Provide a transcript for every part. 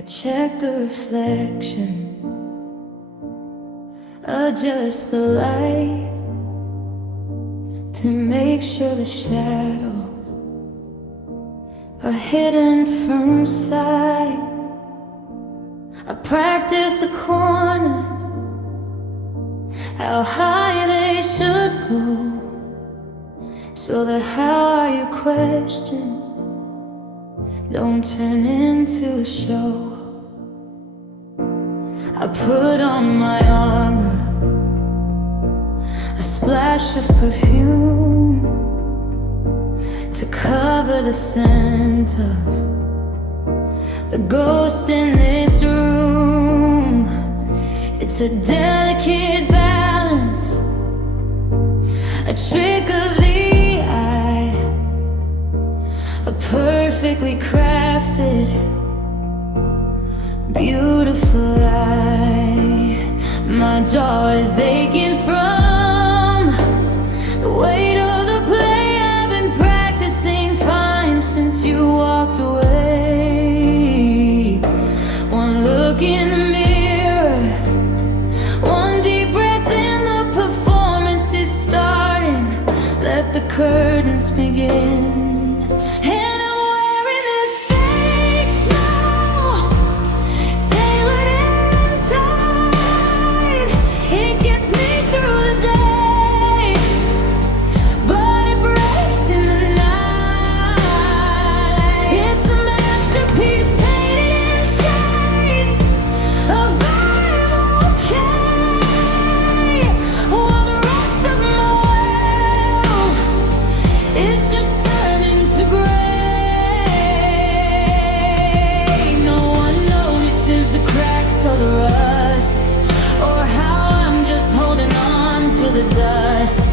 I check the reflection, adjust the light to make sure the shadows are hidden from sight. I practice the corners, how high they should go, so that how are you questions don't turn into a show. I put on my armor, a splash of perfume to cover the scent of the ghost in this room. It's a delicate balance, a trick of the eye, a perfectly crafted, beautiful lie. My jaw is aching from the weight of the play. I've been practicing fine since you walked away. One look in the mirror, one deep breath in, the performance is starting. Let the curtains begin. The dust,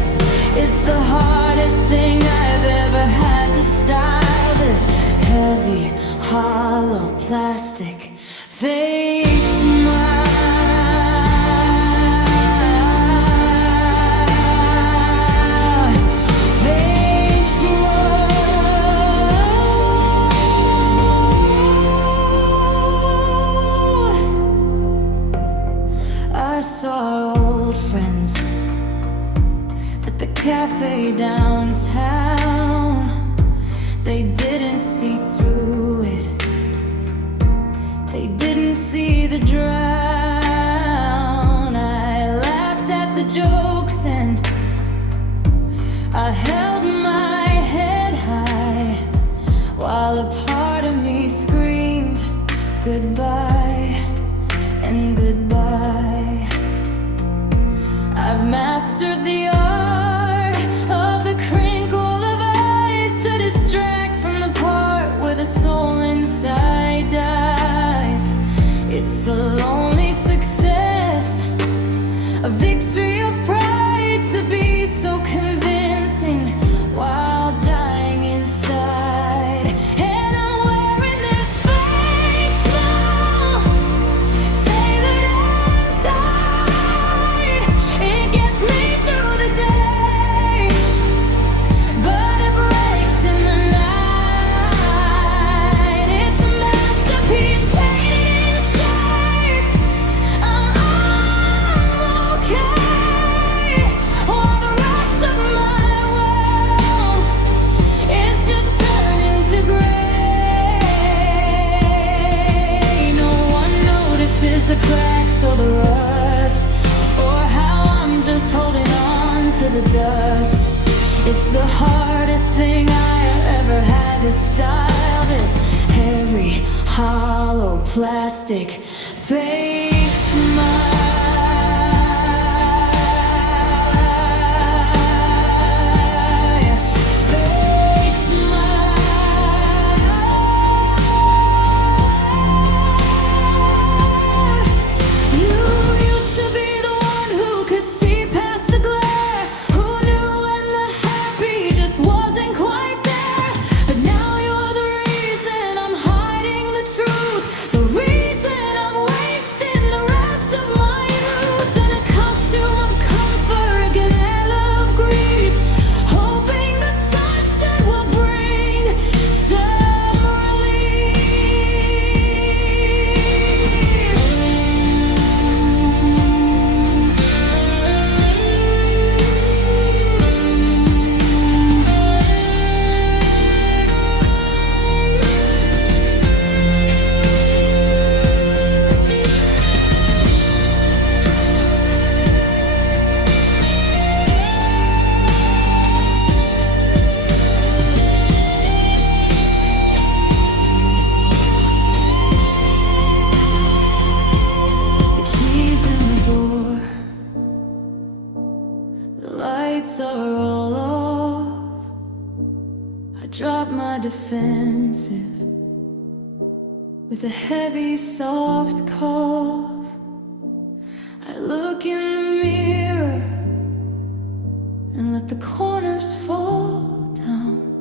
it's the hardest thing I've ever had to style. This heavy, hollow, plastic, fake smile. Fake smile. I saw old friends the cafe downtown. They didn't see through it, they didn't see the drown. I laughed at the jokes and I held my head high, while a part of me screamed goodbye and goodbye. I've mastered the art of the crinkle of eyes to distract from the part where the soul inside dies. It's a lonely success, a victory of pride to be so convincing while dying inside. And I'm wearing this fake smile, tailored and tight. It gets me through the day, but it breaks in the night. It's a masterpiece painted in shades. I'm okay, while the rest of my world is just turning to gray. No one notices the cracks or the rust, or how I'm just holding on to the dust. It's the hardest thing I ever had to style. This heavy, hollow, plastic, fake smile. Fake smile. You used to be the one who could see past the glare, who knew when the happy just wasn't quite there. But now you're the reason I'm hiding the truth, the reason I'm wasting the I drop my defenses with a heavy, soft cough. I look in the mirror and let the corners fall down.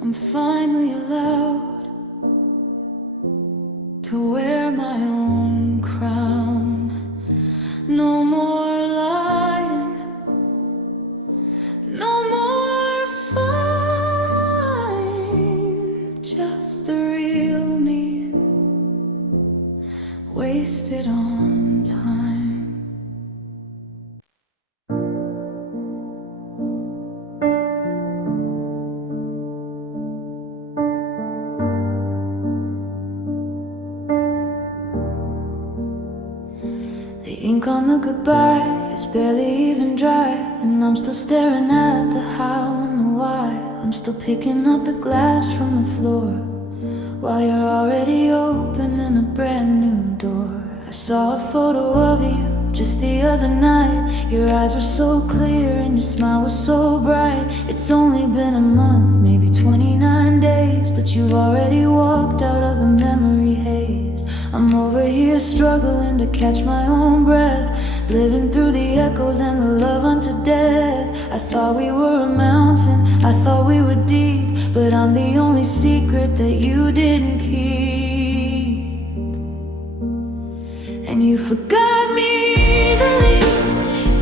I'm finally allowed to wear my own crown. No more lying, no more flying, just the real me, wasted on time. The ink on the goodbye is barely even dry, and I'm still staring at the how and the why. I'm still picking up the glass from the floor while you're already opening a brand new door. I saw a photo of you just the other night. Your eyes were so clear and your smile was so bright. It's only been a month, maybe 29 days, but you've already walked out of the memory haze. I'm over here struggling to catch my own breath, living through the echoes and the love unto death. I thought we were a mountain, I thought we were deep, but I'm the only secret that you didn't keep. And you forgot me easily,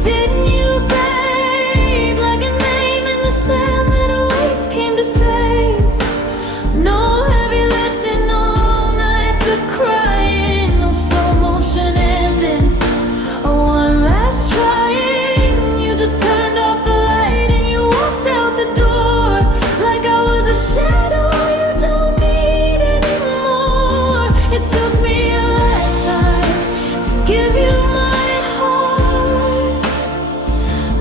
didn't you, babe? Like a name in the sand that a wave came to save. No heavy lifting, no long nights of crying, no slow motion ending, oh, one last trying. You just turned off the light and you walked out the door like I was a shadow you don't need anymore. It took me a lifetime to give you my heart,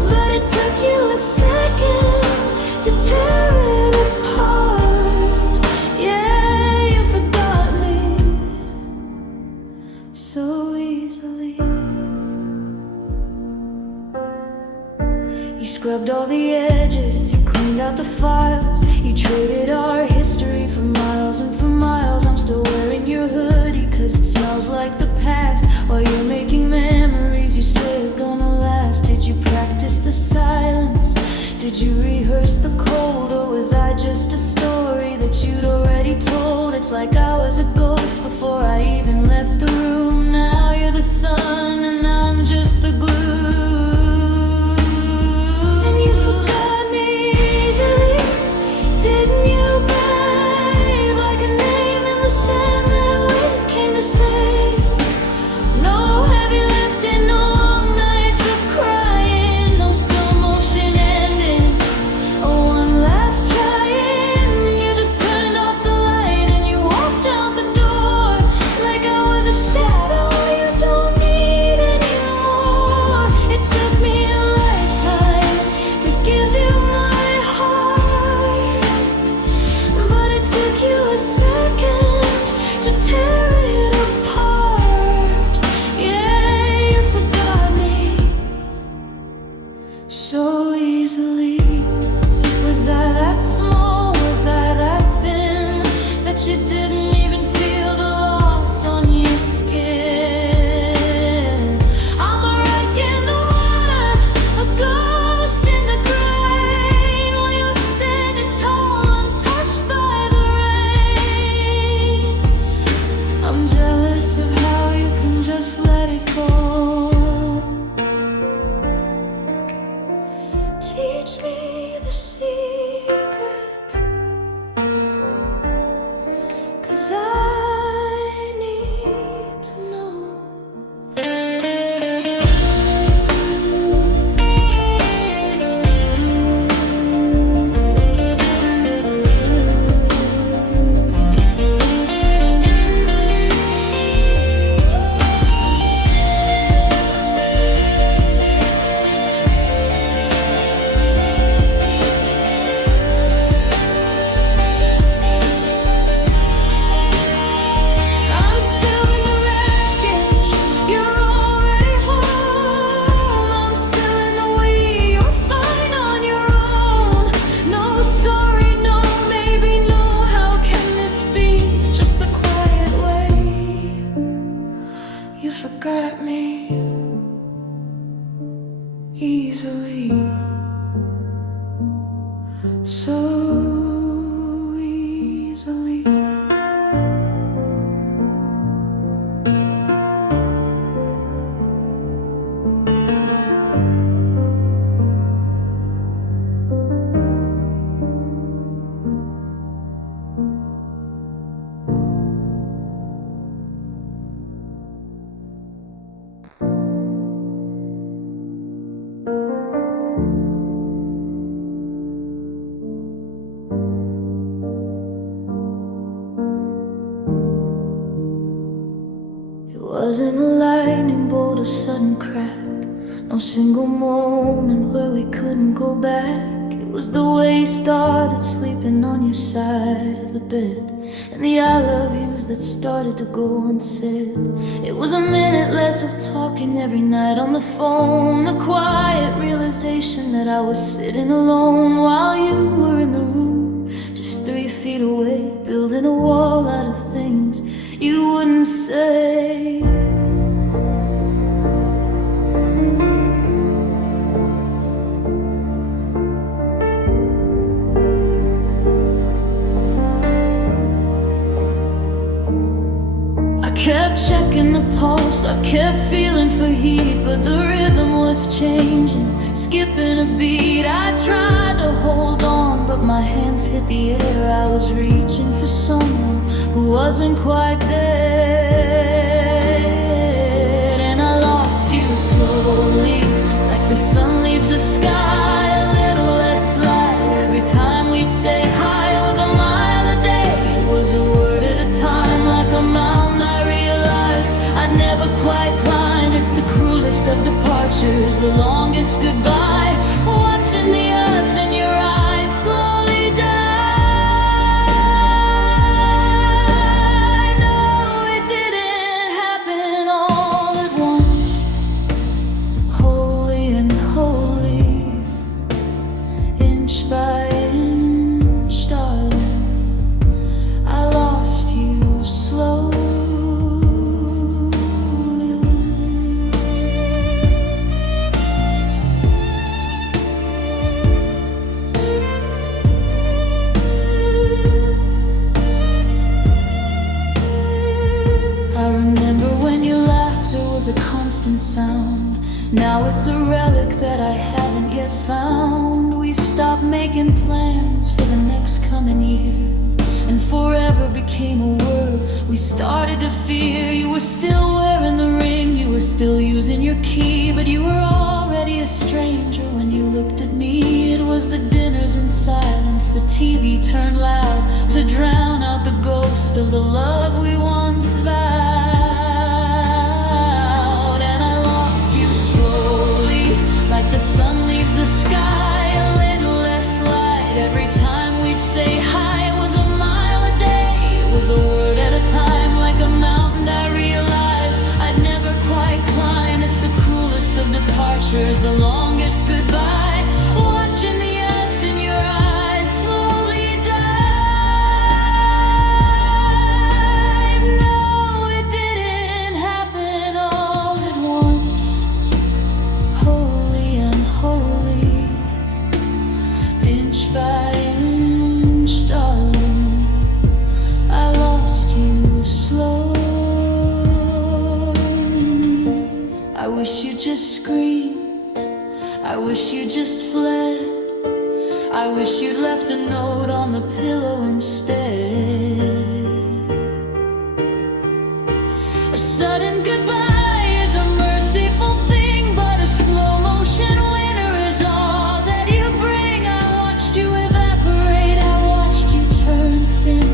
but it took you a second to tear it apart. Yeah, you forgot me so easily. You scrubbed all the edges, you cleaned out the files, you traded our history for miles and for miles. I'm still wearing your hoodie cause it smells like the past, while you're making memories you say are gonna last. Did you practice the silence? Did you rehearse the cold? Or was I just a story that you'd already told? It's like I was a ghost before I even left the room. Now you're the sun and I'm just the glue. And you forgot me easily, didn't you, babe? Like a name in the sand that a wave came to save. No heavy lifting, no long nights of crying, no slow motion ending, oh, one last trying. You just turned off the light and you walked wasn't a lightning bolt or sudden crack, no single moment where we couldn't go back. It was the way you started sleeping on your side of the bed, and the I love yous that started to go unsaid. It was a minute less of talking every night on the phone, the quiet realization that I was sitting alone while you were in the room, just 3 feet away, building a wall out of things you wouldn't say. Kept checking the pulse, I kept feeling for heat, but the rhythm was changing, skipping a beat. I tried to hold on, but my hands hit the air. I was reaching for someone who wasn't quite there, and I lost you slowly, like the sun leaves the sky, a little less light. Every time we'd say hi, it was a mile a day, it was a word at a time, like a mountain I'd never quite climbed. It's the cruelest of departures, the longest goodbye, watching the us in your eyes slowly die. No, it didn't happen all at once, holy and holy, inch by inch, darling, I lost you slowly. A constant sound. Now it's a relic that I haven't yet found. We stopped making plans for the next coming year, and forever became a word we started to fear. You were still wearing the ring, you were still using your key, but you were already a stranger when you looked at me. It was the dinners in silence, the TV turned loud to drown out the ghost of the love we once vowed. Like the sun leaves the sky, a little less light. Every time we'd say hi, it was a mile a day, it was a word at a time, like a mountain I realized I'd never quite climb. It's the cruelest of departures, the longest goodbye, watching the us in your eyes slowly die. No, it didn't happen all at once, holy, inch by inch, darling, I lost you slowly. I wish you just screamed, I wish you just fled, I wish you'd left a note on the pillow instead. A sudden goodbye is a merciful thing, but a slow motion winter is all that you bring. I watched you evaporate, I watched you turn thin,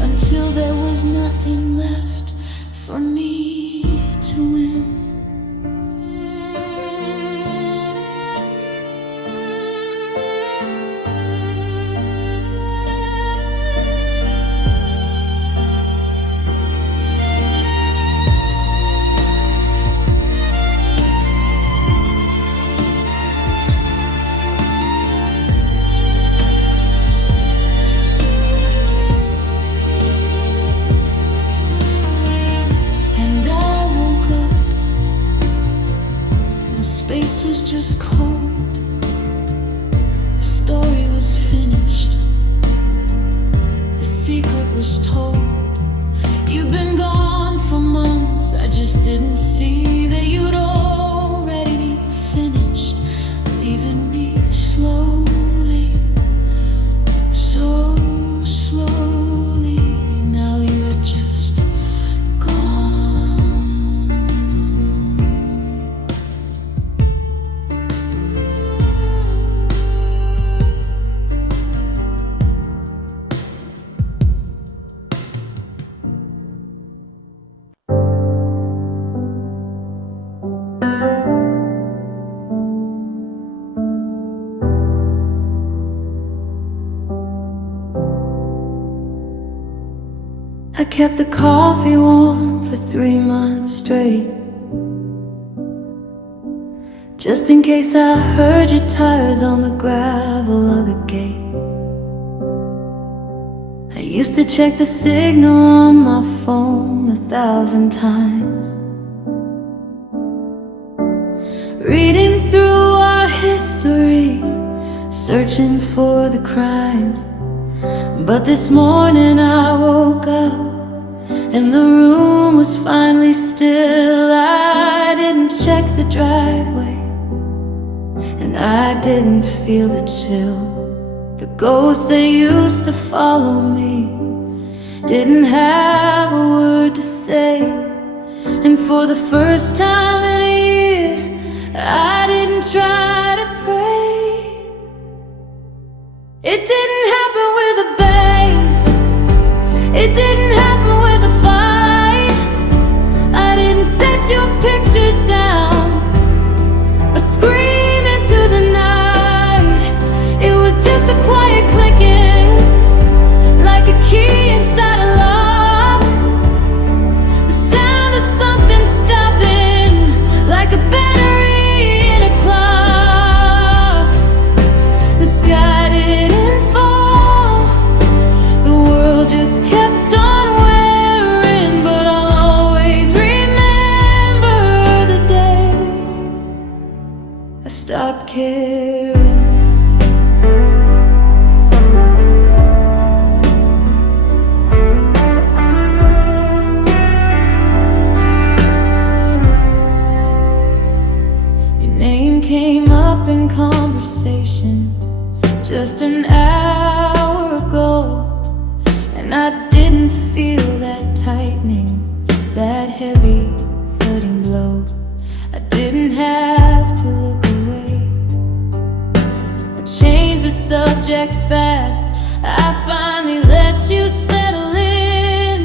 until there was nothing left for me to win. Space was just cold, the story was finished, the secret was told. You've been gone for months, I just didn't see that you'd already finished, leaving me slowly, so slowly. Now you're just I kept the coffee warm for 3 months straight, just in case I heard your tires on the gravel of the gate. I used to check the signal on my phone 1,000 times, reading through our history, searching for the crimes. But this morning I woke up and the room was finally still. I didn't check the driveway and I didn't feel the chill. The ghosts that used to follow me didn't have a word to say. And for the first time in a year, I didn't try to pray. It didn't happen with a bang, it didn't happen with a fight. I didn't set your pictures down or scream into the night. It was just a quiet clicking, like a key inside a lock. The sound of something stopping, like a battery in a clock. The sky didn't fall, the world just kept on wearing. But I'll always remember the day I stopped caring. Came up in conversation just an hour ago, and I didn't feel that tightening, that heavy thudding blow. I didn't have to look away. I changed the subject fast. I finally let you settle in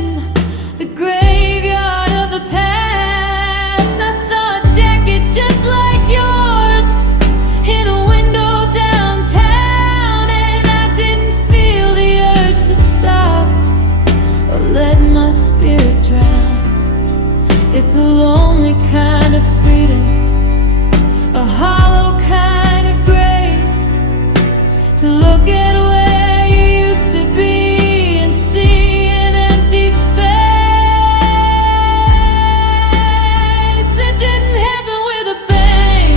the graveyard of the past. I saw a jacket just like yours in a window downtown, and I didn't feel the urge to stop or let my spirit drown. It's a lonely kind of freedom, a hollow kind of grace, to look at where you used to be and see an empty space. It didn't happen with a bang,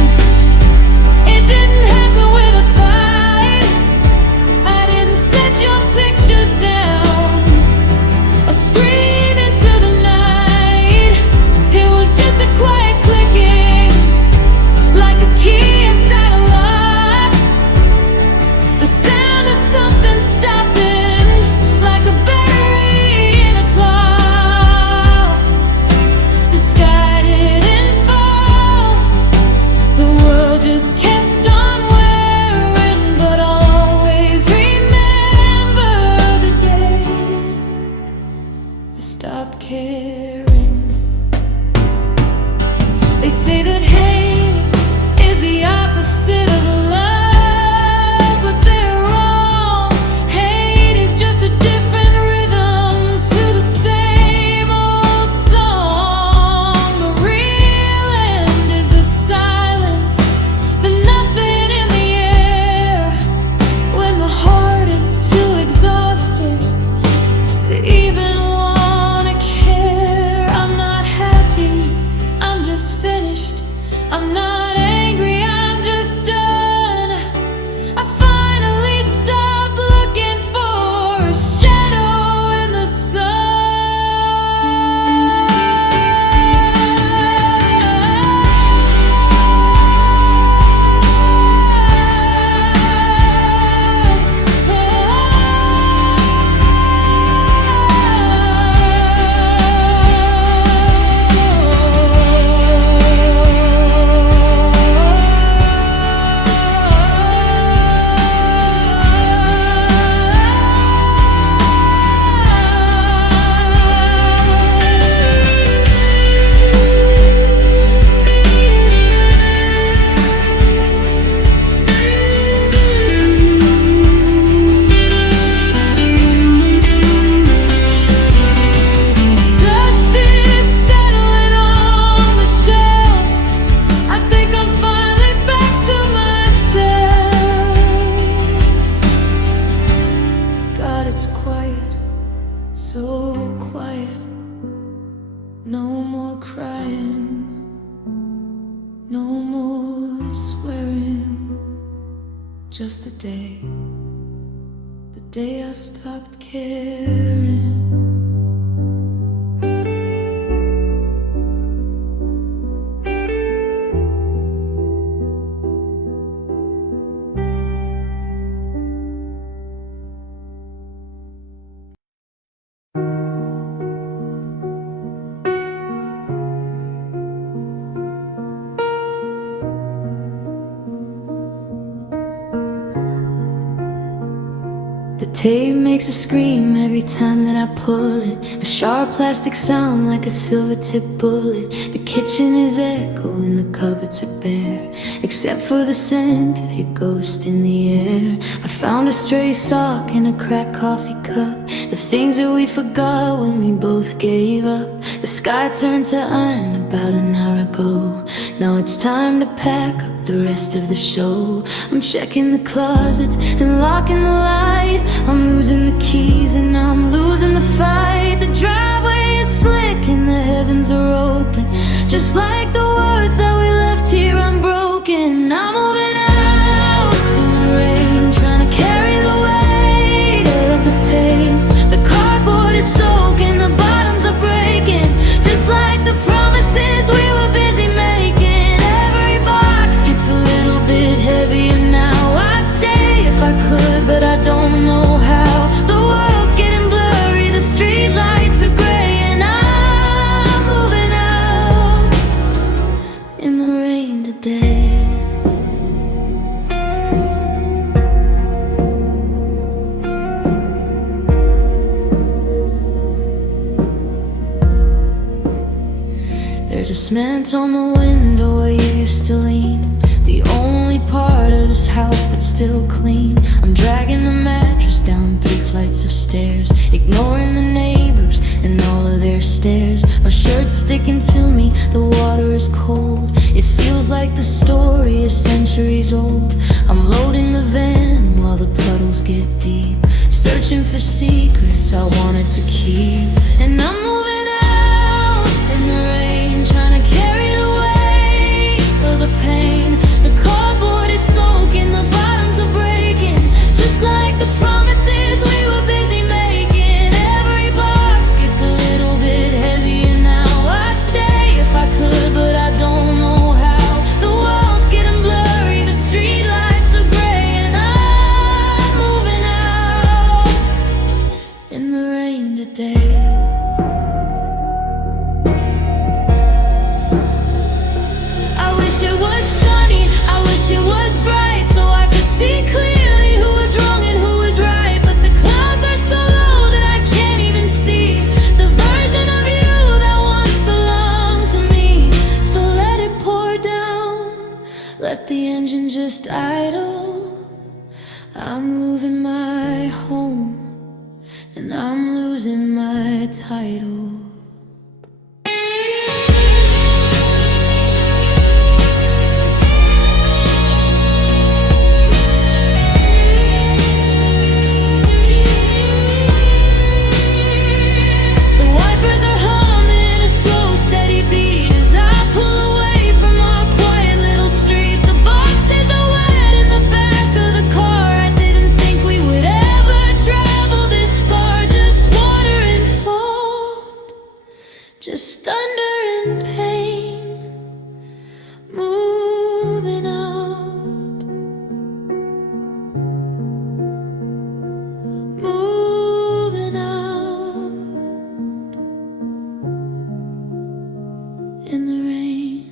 it didn't happen with a fight. I didn't set your pictures down or scream into the night. It was just a quiet clicking, like a key inside a lock. The sound of something stopping, like a battery in a clock. The sky didn't fall, the world just kept on wearing. But I'll always remember the day I stopped caring. They say that hate is the opposite of love, but they're wrong. Hate is just a different rhythm to the same old song. The real end is the silence, the nothing in the air, when the heart is too exhausted to even wanna care. I'm not happy, I'm just finished. I'm not angry, I'm just done. I finally stopped looking for a shadow in the sun. it's quiet, so quiet. No more crying, no more swearing. Just the day I stopped caring. The tape makes a scream every time that I pull it, a sharp plastic sound like a silver-tipped bullet. The kitchen is echoing, the cupboards are bare, except for the scent of your ghost in the air. I found a stray sock in a cracked coffee cup, the things that we forgot when we both gave up. The sky turned to iron about an hour ago. Now it's time to pack up the rest of the show. I'm checking the closets and locking the light. I'm losing the keys and I'm losing the fight. The driveway is slick and the heavens are open, just like the words that we left here unbroken. I'm moving out in the rain, trying to carry the weight of the pain. The cardboard is soaking, the bottoms are breaking, just like the promises we were busy making. Every box gets a little bit heavier now. I'd stay if I could, but I don't know how. The world's getting blurry, the street lights are gray, and I'm moving out in the rain today. There's a cement on the window where you used to lean, the only part of this house that's still clean. I'm dragging the mattress down 3 flights of stairs, ignoring the neighbors and all of their stares. My shirt's sticking to me, the water is cold. It feels like the story is centuries old. I'm loading the van while the puddles get deep, searching for secrets I wanted to keep. And I'm moving out in the rain, trying to carry the weight of the pain. The cardboard is soaking, the bottoms are breaking, just like the promises we were busy making. Every box gets a little bit heavier now. I'd stay if I could, but I don't know how. The world's getting blurry, the street lights are gray, and I'm moving out in the rain today. I wish it was sunny, I wish it was bright, so I could see clearly who was wrong and who was right. But the clouds are so low that I can't even see the version of you that once belonged to me. So let it pour down, let the engine just idle. I'm losing my home and I'm losing my title. Just thunder and pain, moving out, moving out in the rain.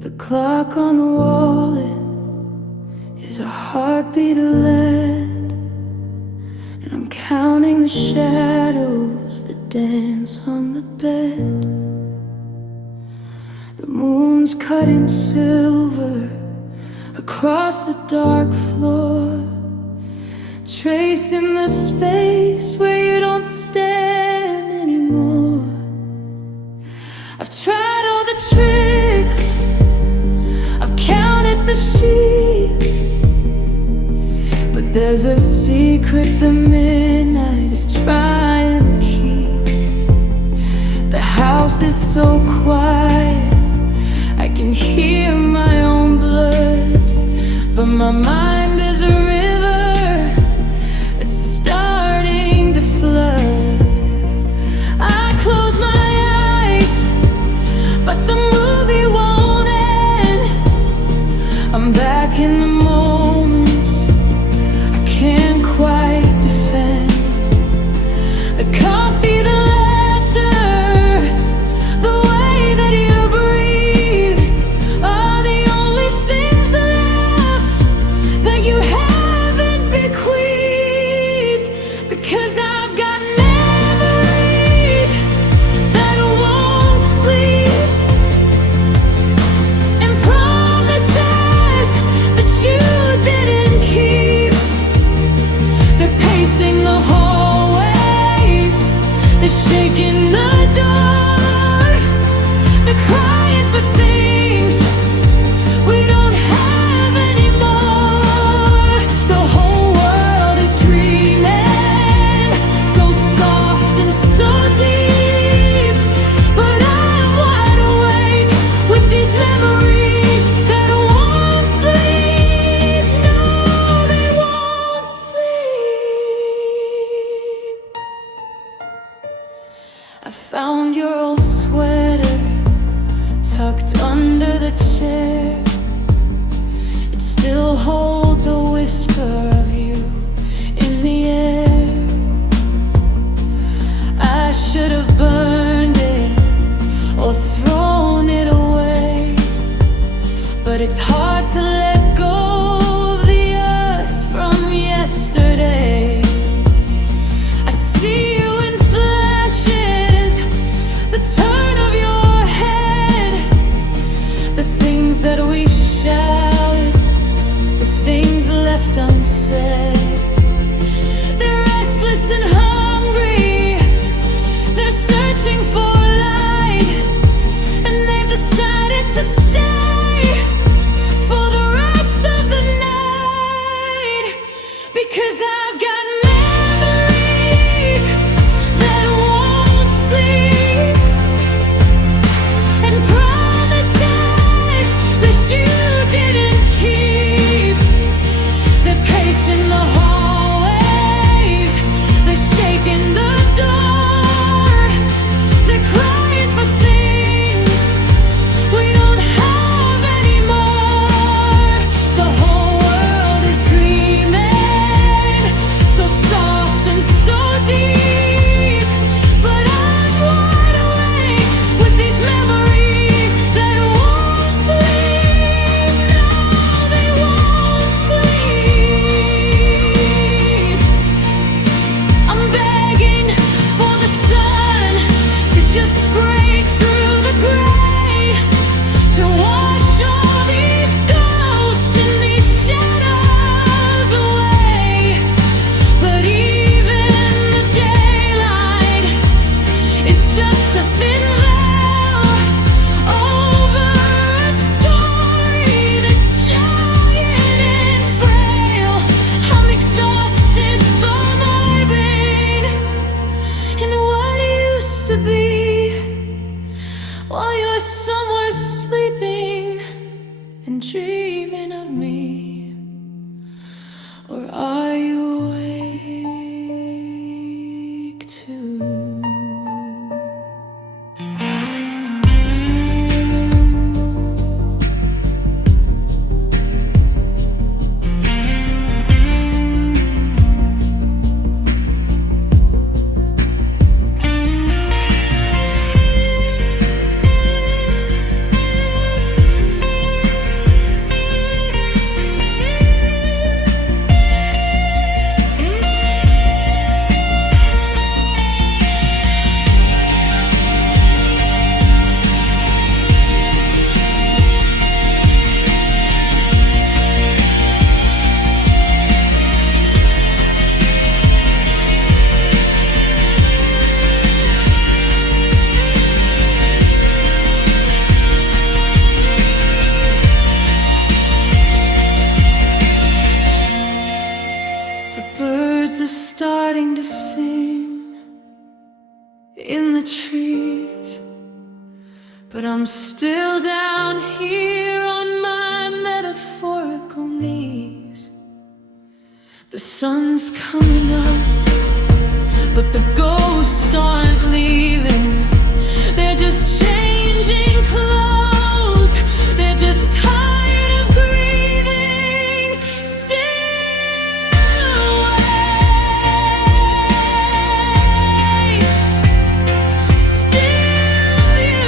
The clock on the wall is a heartbeat of lead, and I'm counting the shadows that dance on the bed. The moon's cutting silver across the dark floor, tracing the space where you don't stand anymore. I've tried all the tricks, I've counted the sheep, but there's a secret the midnight is trying to keep. The house is so quiet, I can hear my own blood, but my mind is a river, it's starting to flood. I close my eyes, but the movie won't end. I'm back in the moments I can't quite defend. The coffee, the laughter, the way that you breathe are the only things left that you haven't bequeathed. Because I've got memories that won't sleep, and promises that you didn't keep. They're pacing the hallways, they're shaking the door, they're crying for things we don't have anymore. The whole world is dreaming, so soft and so deep, but I'm wide awake with these memories that won't sleep. No, they won't sleep. I found your old sweater tucked under the chair. It still holds a whisper of you in the air. I should have burned it or thrown it away, but it's hard to let go of the us from yesterday. I see you in flashes, the turn of your head, the things that we shouted, the things left unsaid. They're restless and hungry, they're searching for light, and they've decided to stay for the rest of the night. Because I've got memories that won't sleep, and promises that you didn't keep. They're pacing the hallways, they're shaking the door, they're crying for things we don't have anymore. The whole world is dreaming, so soft and so deep, but I'm wide awake with these memories that won't sleep. No, they won't sleep. I'm begging for the sun to just break through the gray, to wash all these ghosts and these shadows away. But even the daylight is just a thin veil over a story that's giant and frail. I'm exhausted from my pain and what used to be, while you're somewhere sleeping and dreaming of me. Or are you awake too? birds are starting to sing in the trees, but I'm still down here on my metaphorical knees. The sun's coming up, but the ghosts aren't leaving. They're just changing clothes. They're just tired of grieving. Still away. Still you.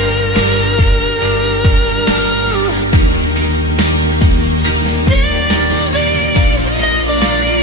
Still these memories.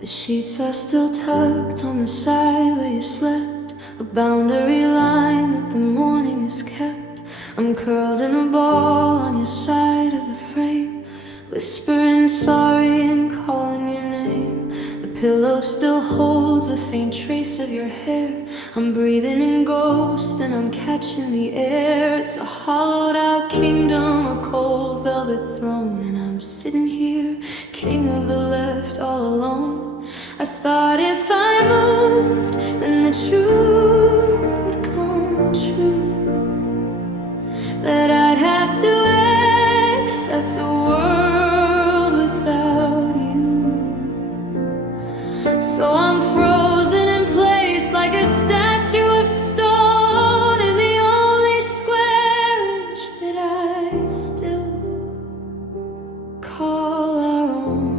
The sheets are still tucked on the side where you slept, a boundary line that the morning has kept. I'm curled in a ball on your side of the frame, whispering sorry and calling your name. The pillow still holds a faint trace of your hair. I'm breathing in ghosts and I'm catching the air. It's a hollowed out kingdom, a cold velvet throne, and I'm sitting here, king of the left, all alone. I thought if I moved, then the truth would come true, that I'd have to accept a world without you. So I'm frozen in place like a statue of stone in the only square inch that I still call our own.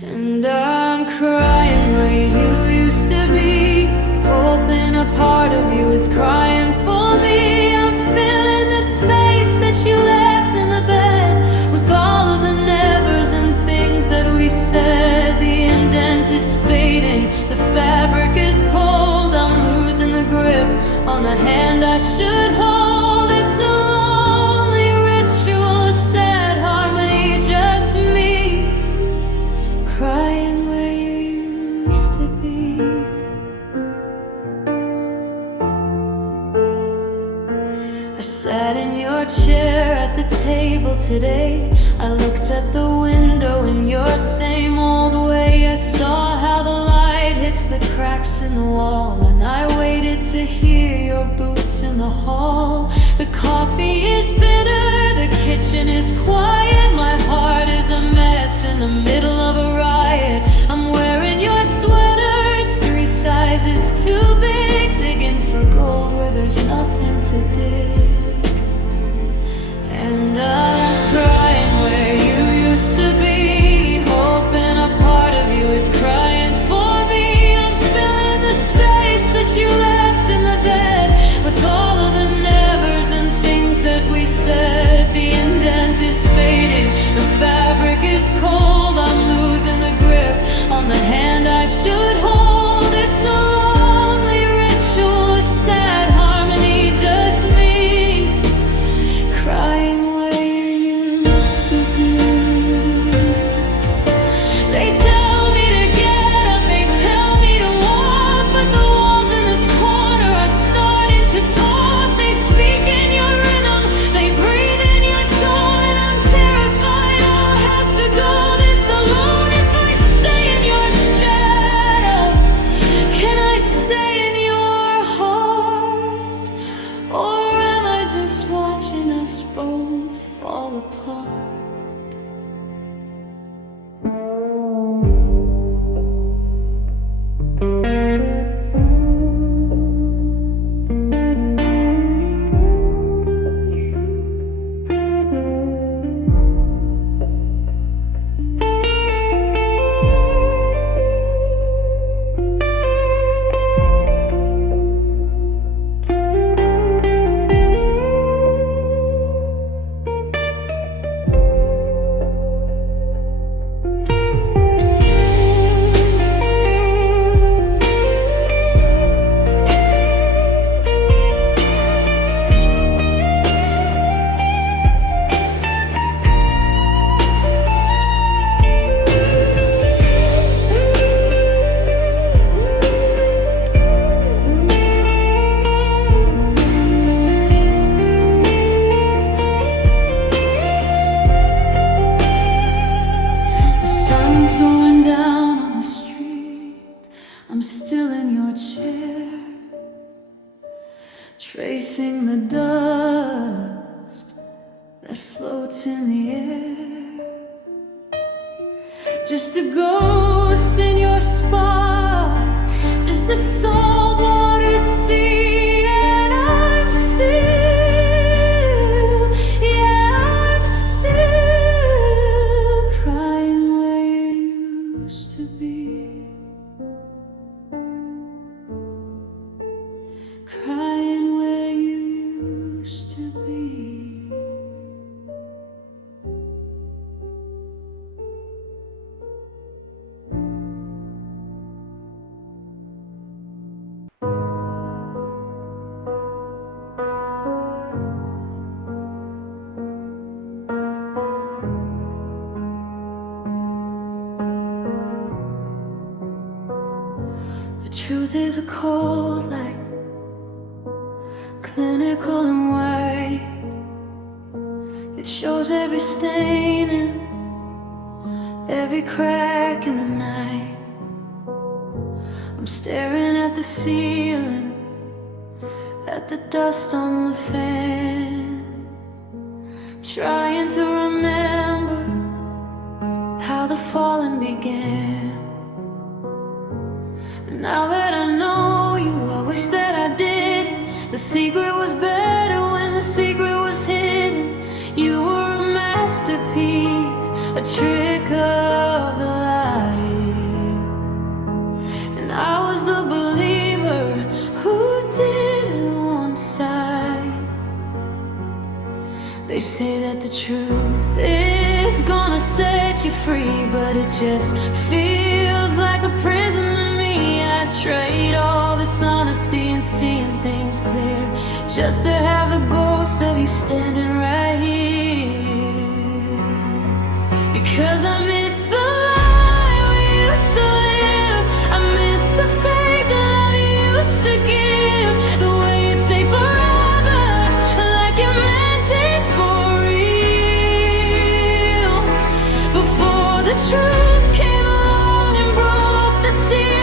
And I'm crying where you used to be, hoping a part of you is crying for me. I'm filling the space that you left in the bed with all of the nevers and things that we said. The indent is fading, the fabric is cold. I'm losing the grip on the hand I should hold. It's a lonely ritual, a sad harmony, just me crying where you used to be. I sat in your chair at the table today. I looked at the window in your same old way. I saw how the light hits the cracks in the wall, and I waited to hear your boots in the hall. The coffee is bitter, the kitchen is quiet. My heart is a mess in the middle of a riot. I'm wearing your sweater, it's 3 sizes too big, digging for gold where there's nothing to dig. And I'm crying where you used to be, hoping a part of you is crying for me. I'm filling the space that you left in the bed with all of the nevers and things that we said. The indent is fading, the fabric is cold. I'm losing the grip on the hand I should hold. It's a lonely ritual, a sad harmony, just me. tracing the dust that floats in the air. Just a ghost in your spot, just a saltwater sea, and I'm still, yeah, I'm still crying where you used to be, crying where you used to be. The truth is a cold light, clinical and white. It shows every stain and every crack in the night. I'm staring at the ceiling, at the dust on the fan, trying to remember how the falling began. Now that I know you, I wish that I didn't. The secret was better when the secret was hidden. You were a masterpiece, a trick of the light, and I was the believer who didn't want sight. They say that the truth is gonna set you free, but it just feels like a prison to me. I'd trade all this honesty and seeing things clear just to have the ghost of you standing right here. Because I miss the life we used to live, I miss the fake love you used to give, the way you'd say forever like you meant it for real. Before the truth came along and broke the seal,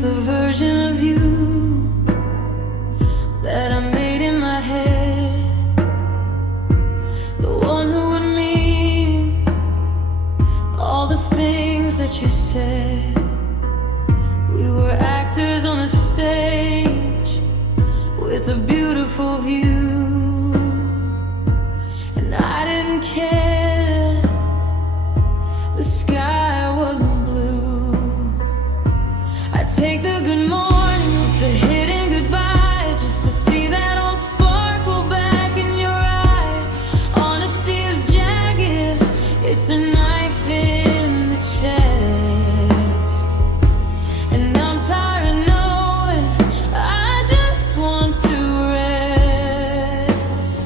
the version of you that I made in my head, the one who would mean all the things that you said. We were actors on a stage with a beautiful view, and I didn't care, the sky wasn't blue. I'd take the good morning with the hidden goodbye, just to see that old sparkle back in your eye. Honesty is jagged, it's a knife in the chest, and I'm tired of knowing I just want to rest.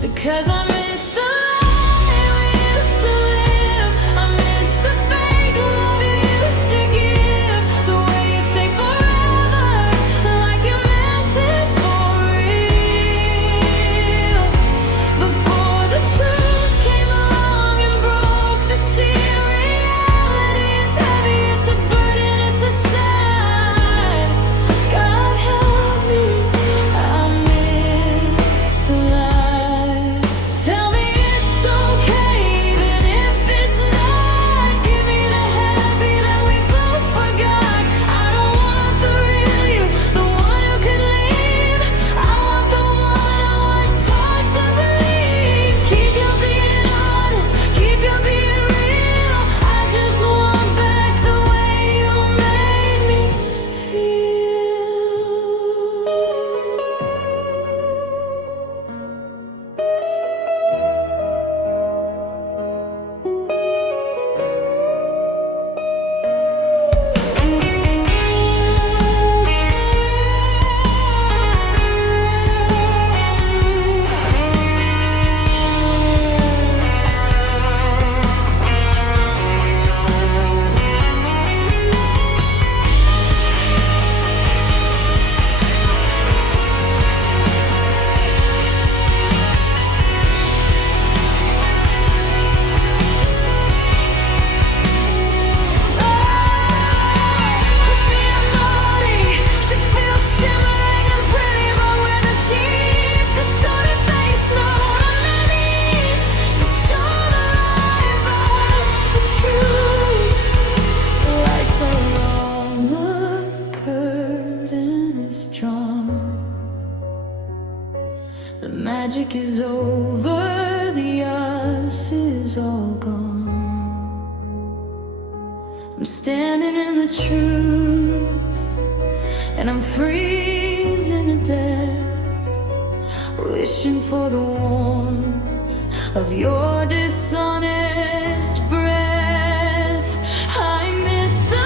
Because I miss the life we used to live, I miss the fake love you used to give, the way you'd say forever like you meant it for real. Before the truth came along and broke the seal, reality is heavy, it's a burden, it's a sign. God help me, I miss the light. truth, and I'm freezing to death, wishing for the warmth of your dishonest breath. I miss the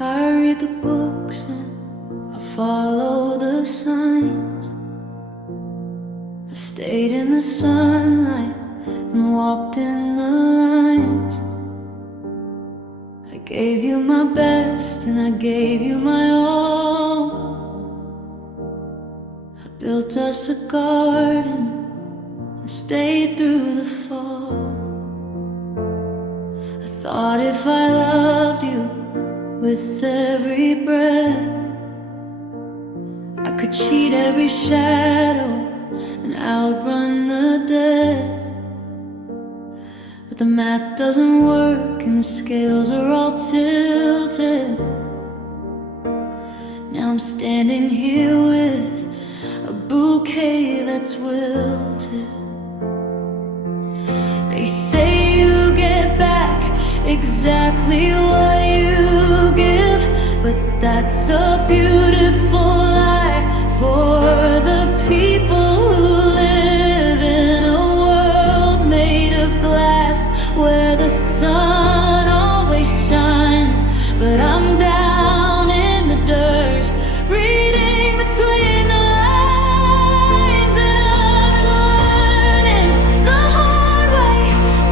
I read the books and I follow the signs. I stayed in the sunlight and walked in the lines. I gave you my best and I gave you my all. I built us a garden and stayed through the fall. I thought if I loved you with every breath, I could cheat every shadow and outrun the death. But the math doesn't work and the scales are all tilted. Now I'm standing here with a bouquet that's wilted. They say you get back exactly what you give, but that's a beautiful lie for the people who live in a world made of glass, where the sun always shines. But I'm down in the dirt, reading between the lines, and I'm learning the hard way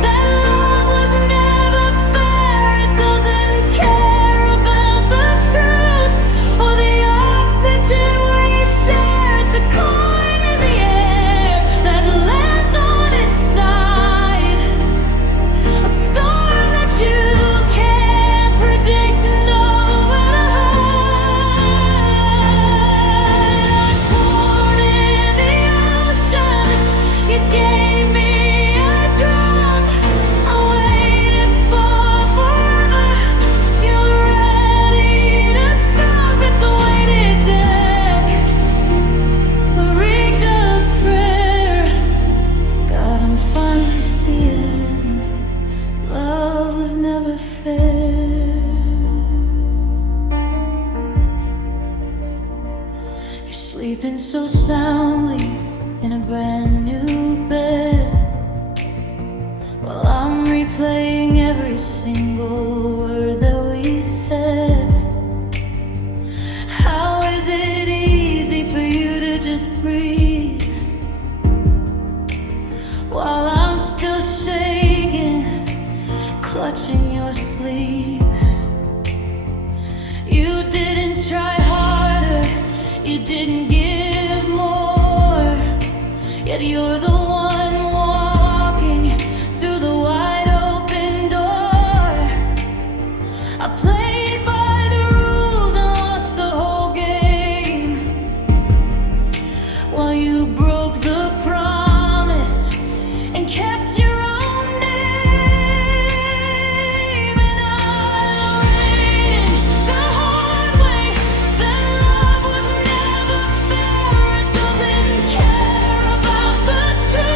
that love was never fair. It doesn't care about the truth or the oxygen we share. It's a coin in the air that lands on its side, a storm that you can't predict, nowhere to hide. I poured in the ocean, you gave me a drop. I waited for forever, you're ready to stop. It's a weighted deck, a rigged up prayer. God, I'm finally seeing love was never fair. You're sleeping so soundly in a brand new bed, while I'm replaying every single word that we said. How is it easy for you to just breathe while I'm still shaking, clutching your sleeve? You didn't try harder, you didn't give more, yet you're the one walking through the wide open door. I played by the rules and lost the whole game, while you broke the promise and kept your own name. And I'm learning the hard way that love was never fair. It doesn't care about the truth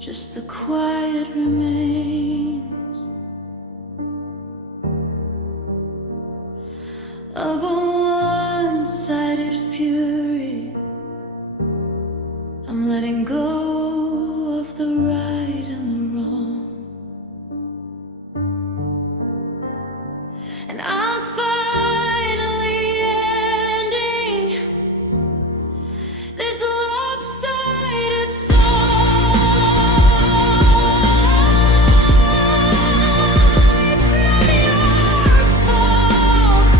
just the quiet remains of a one-sided fury. I'm letting go of the right and the wrong, and I'm finally ending this lopsided song. It's not your fault,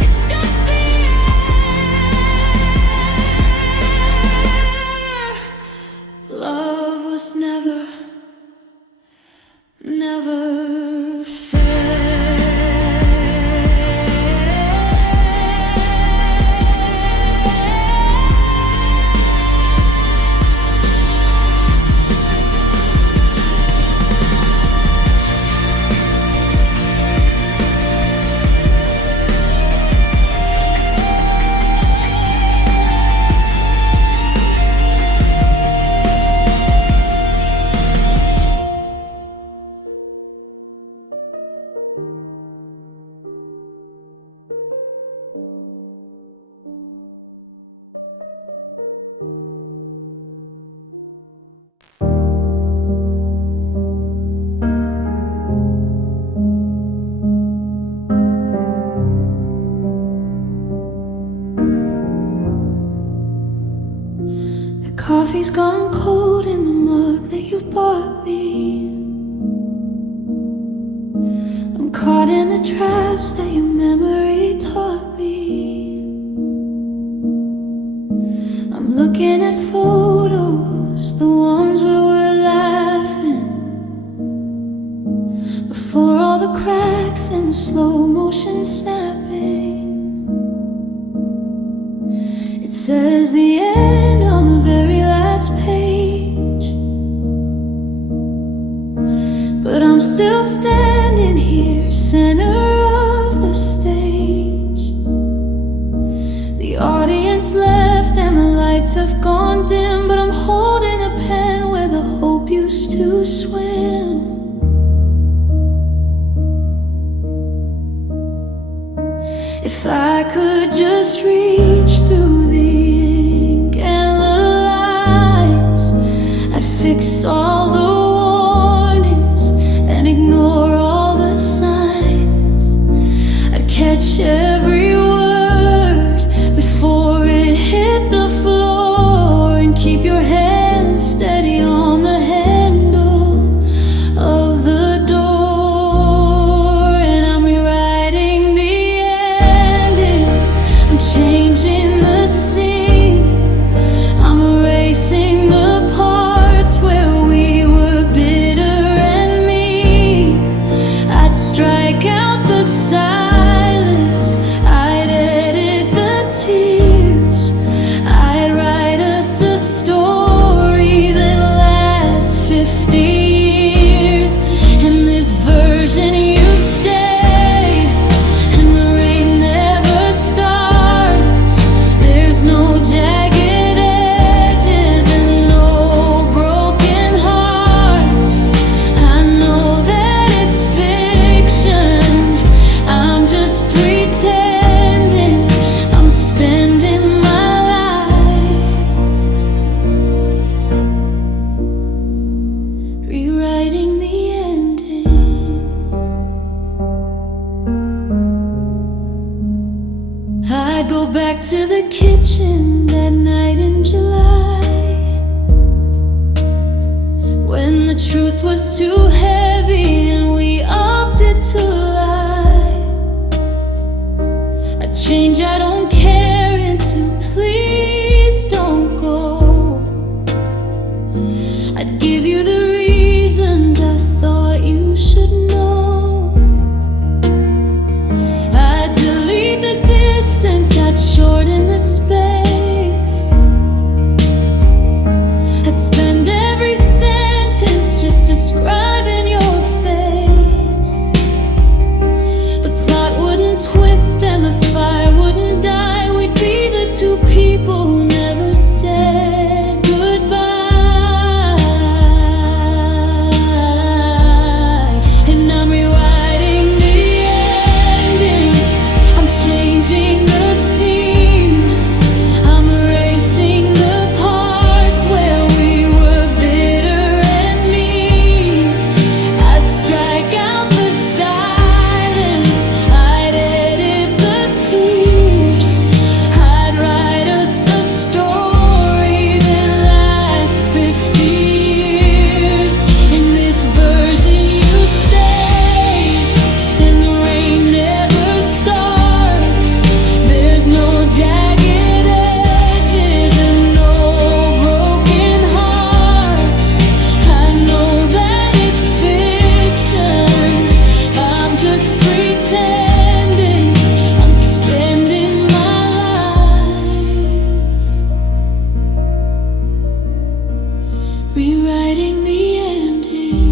it's just the air. Love was never fair. The coffee's gone cold in the mug that you bought me. I'm caught in the traps that your memory taught me. I'm looking at photos, the ones where we're laughing, before all the cracks and the slow motion snapping. It says the end on the very last page, but I'm still standing here, center of the stage. The audience left and the lights have gone dim, but I'm holding a pen where the hope used to swim. If I could just reach through the ink and the lines, I'd fix all the warnings and ignore all the signs. I'd catch every word before it hit the floor, and keep your hand steady on the handle of the door. And I'm rewriting the ending, I'm changing the scene, I'm erasing the parts where we were bitter and mean. I'd strike out the silence, I'd edit the tears, I'd write us a story that lasts 50 years. In this version you stay, and the rain never starts. There's no jagged edges and no broken hearts. I know that it's fiction, I'm just pretending I'm spending my life rewriting the ending. I'd go back to the kitchen that night in July, when the truth was too heavy and we opted to lie. I'd change I don't care into please don't go. I'd give you the reasons I thought you should know. I'd delete the distance, I'd shorten the space, I'd spend every sentence just describing your face. The plot wouldn't twist and the fire wouldn't die. We changing the scene. I'm erasing the parts where we were bitter and mean. I'd strike out the silence, I'd edit the tears, I'd write us a story that lasts 50 years. In this version you stay, and the rain never starts. There's no jagged edges and no broken hearts. I know that it's fiction, I'm just pretending I'm spending my life rewriting the ending.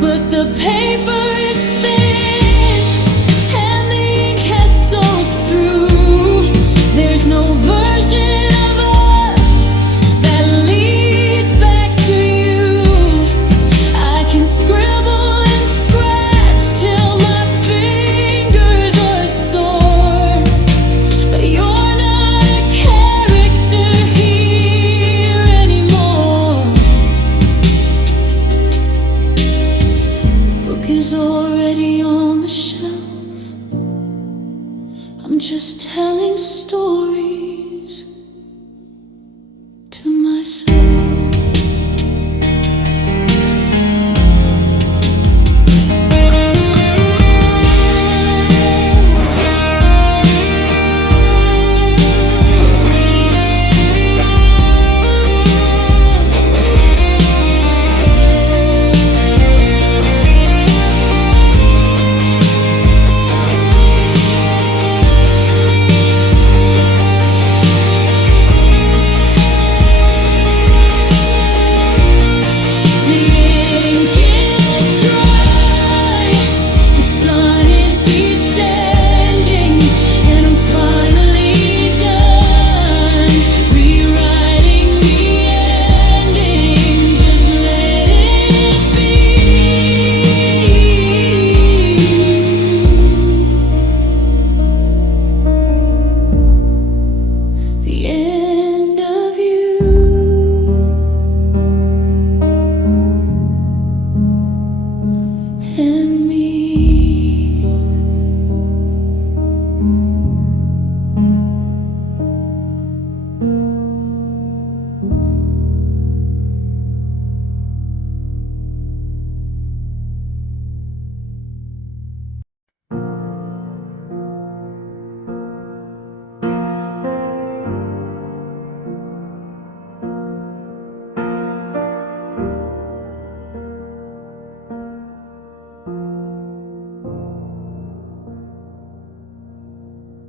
But the paper is thin and the ink has soaked through. There's no version of us that leads back to you. I can scribble and scratch till my fingers are sore, but you're not a character here anymore. Book is already on the shelf. I'm just telling stories to myself. The ink is dry, the sun is descending, and I'm finally done rewriting the ending. Just let it be. The end of you and me.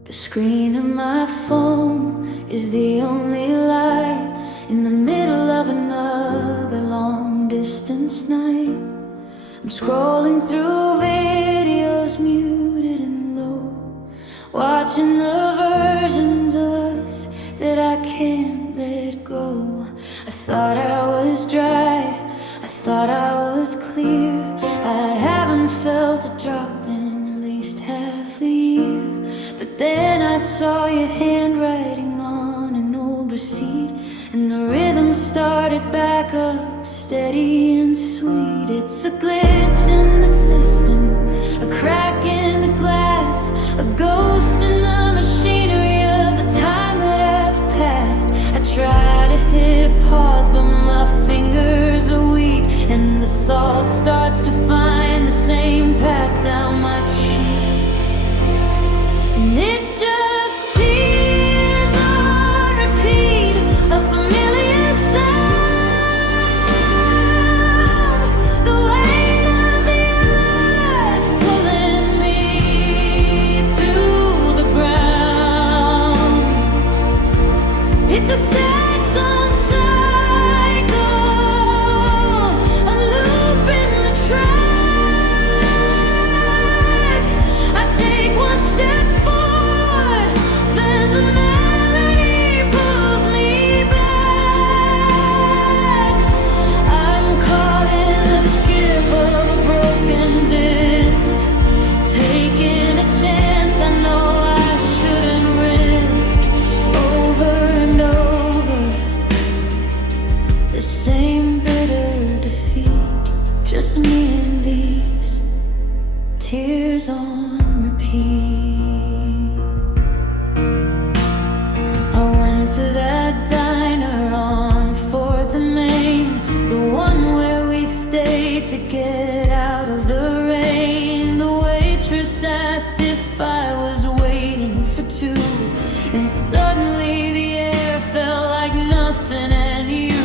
The screen of my phone is the only light in the middle of another long distance night. I'm scrolling through videos muted and low, watching the versions of us that I can't let go. I thought I was dry, I thought I was clear. I haven't felt a drop in at least half a year. But then I saw your handwriting on an old receipt, and the rhythm started back up, steady and sweet. It's a glitch in the system, a crack in the glass, a ghost in the machinery of the time that has passed. I try to hit pause, but my fingers are weak, and the salt starts to find the same path down my cheek. And it's just tears on repeat, a familiar sound, the weight of the earth pulling me to the ground. It's a sad song cycle, a loop in the tears on repeat. I went to that diner on 4th and Main, the one where we stayed to get out of the rain. The waitress asked if I was waiting for two, and suddenly the air felt like nothing and you.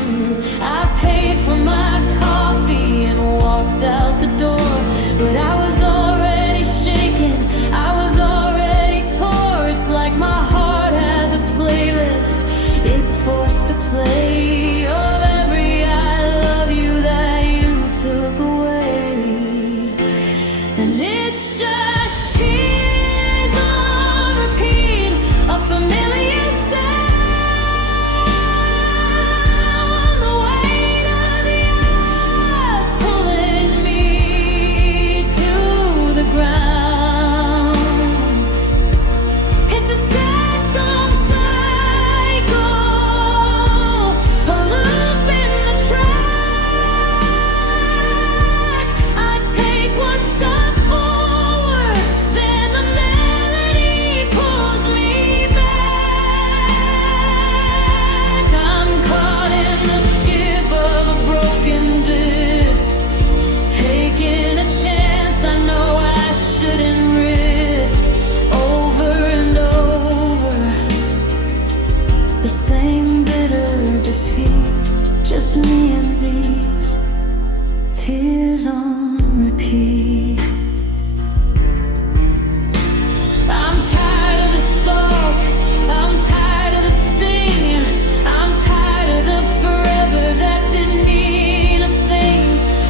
I paid for my coffee and walked out the door, but I was already shaking, I was already tore. It's like my heart has a playlist, it's forced to play of every I love you that you took away. And it's just tears on repeat, a familiar sound, the weight of the earth pulling me to the ground. It's a sad song cycle, a loop in the track. I take one step forward, then the melody pulls me back. I'm caught in the skip of a broken disc, taking a chance I know I shouldn't risk. Over and over, the same bitter defeat, just me and these tears on repeat. I'm tired of the salt, I'm tired of the sting, I'm tired of the forever that didn't mean a thing.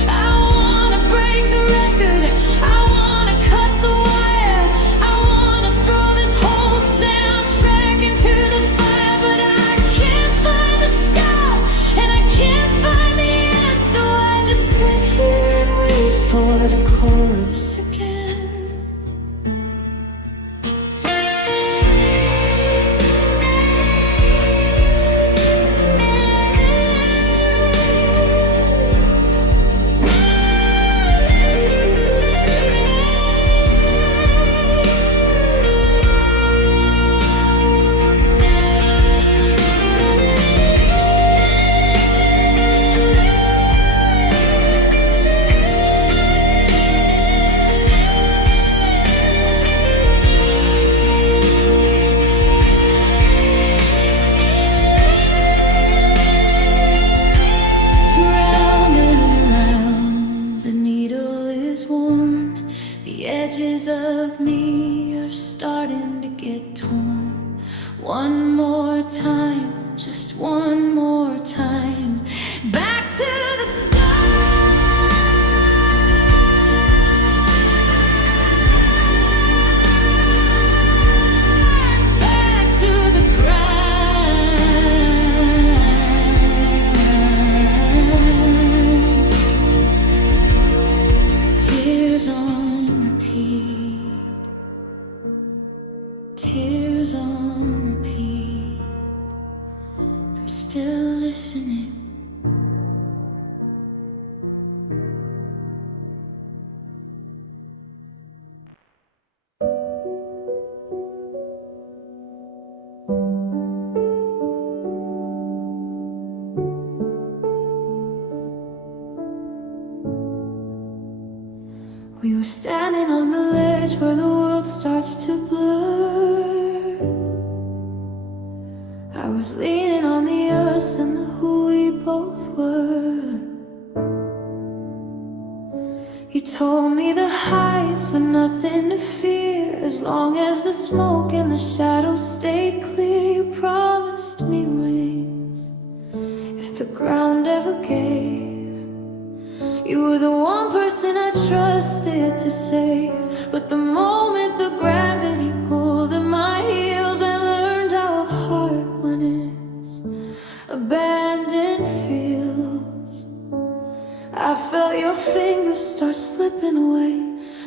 I wanna break the record, I wanna cut the wire, I wanna throw this whole soundtrack into the fire, but I can't find the stop and I can't find the end, so I just sit here and wait for the chorus again. Round and around, the needle is worn, the edges of me are starting to get torn. One more time, just one more time, back to the start. Back to the grind. Tears on repeat, tears on repeat. I'm still listening. We were standing on the ledge where the world starts to blur. I was leaning on the us and the who we both were. You told me the heights were nothing to fear, as long as the smoke and the shadows stayed clear. You promised me wings if the ground ever gave. You were the one person I trusted to save, but the moment the gravity pulled at my heels, I learned how a heart when it's abandoned feels. I felt your fingers start slipping away.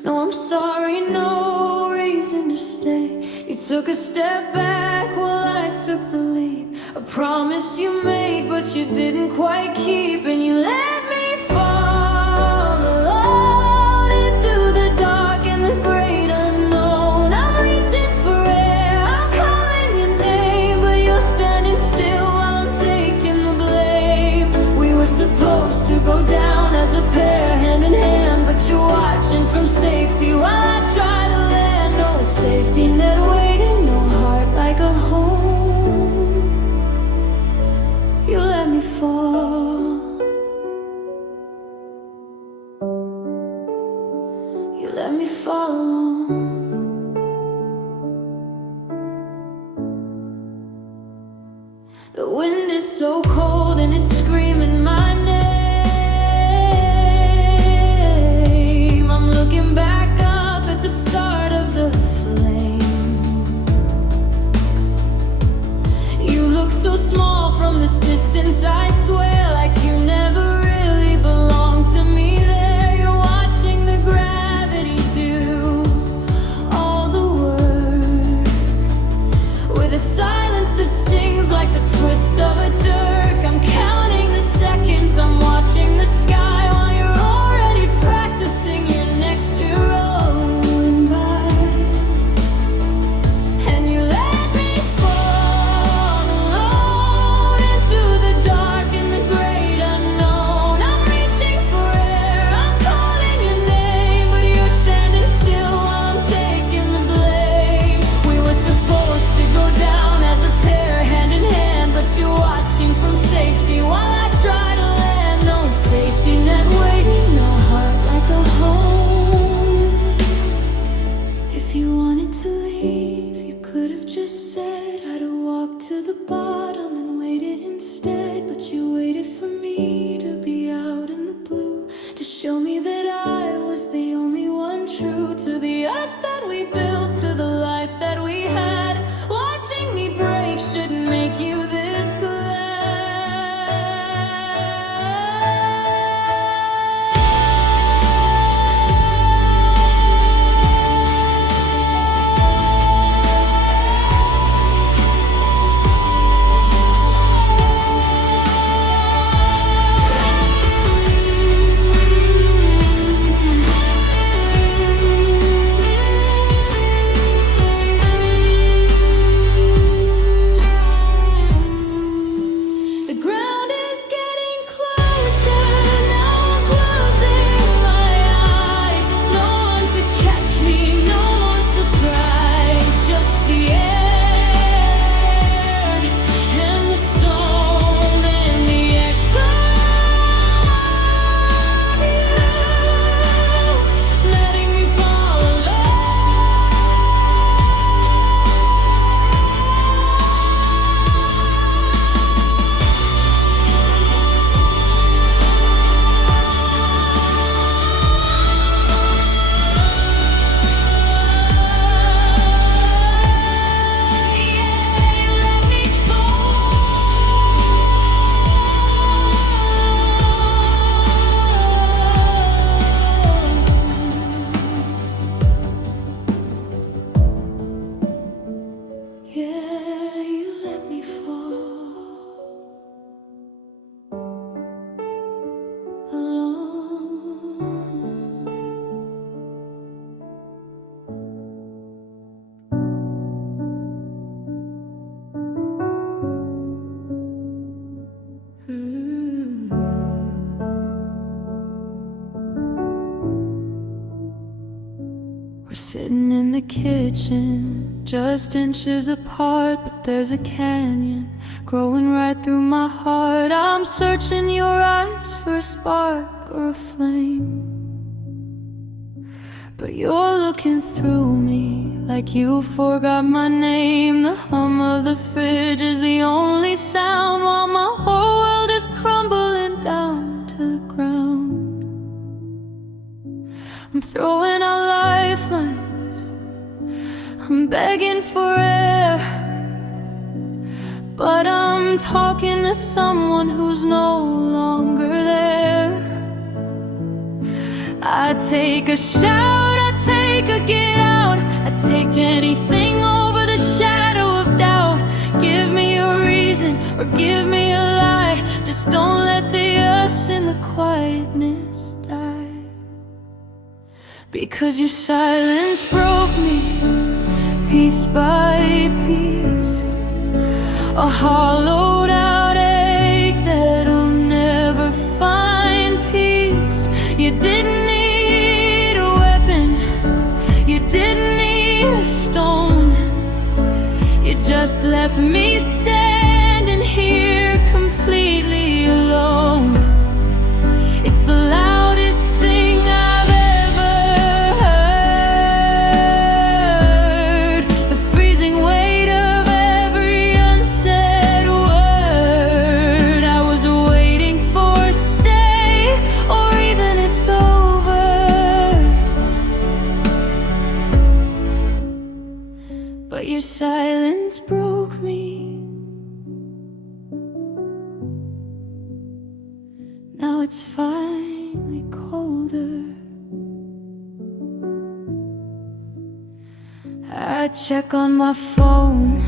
No, I'm sorry, no reason to stay. You took a step back while I took the lead. A promise you made, but you didn't quite keep, and you let me fall alone into the dark and the gray. follow. The wind is so cold and it's screaming my name. I'm looking back up at the start of the flame. You look so small from this distance, I swear, like you never really belonged to me there. You're watching the gravity do all the work, with a silence that stings like the twist of a dirk. I'm counting the seconds, I'm watching the sky while you're already practicing your next hero going by. And you let me fall alone into the dark and the great unknown. I'm reaching for air, I'm calling your name, but you're standing still while I'm taking the blame. We were supposed to go down as a pair, hand in hand, but you're watching from safety while I try to land. No safety net waiting, no heart like a home. If you wanted to leave, you could have just said I'd have walked to the bottom and waited instead. But you waited for me to be out in the blue, to show me that I was the only one true to the us that we built, to the life that we had. Watching me break shouldn't make you this glad. The ground is getting closer, now I'm closing my eyes. No one to catch me, no more surprise. Just the air and the stone and the echo of you letting me fall yeah, you let me fall alone. We're sitting in the kitchen, just inches apart, but there's a canyon growing right through my heart. I'm searching your eyes for a spark or a flame, but you're looking through me like you forgot my name. The hum of the fridge is the only sound while my whole world is crumbling down to the ground. I'm throwing out lifelines, I'm begging for air, but I'm talking to someone who's no longer there. I take a shout, I take a get out, I take anything over the shadow of doubt. Give me a reason or give me a lie, just don't let the us in the quietness die. Because your silence broke me piece by piece, a hollowed out ache that'll never find peace. You didn't need a weapon, you didn't need a stone, you just left me standing here completely alone. It's the loudest thing I've ever heard. but your silence broke me. Now it's finally colder. I check on my phone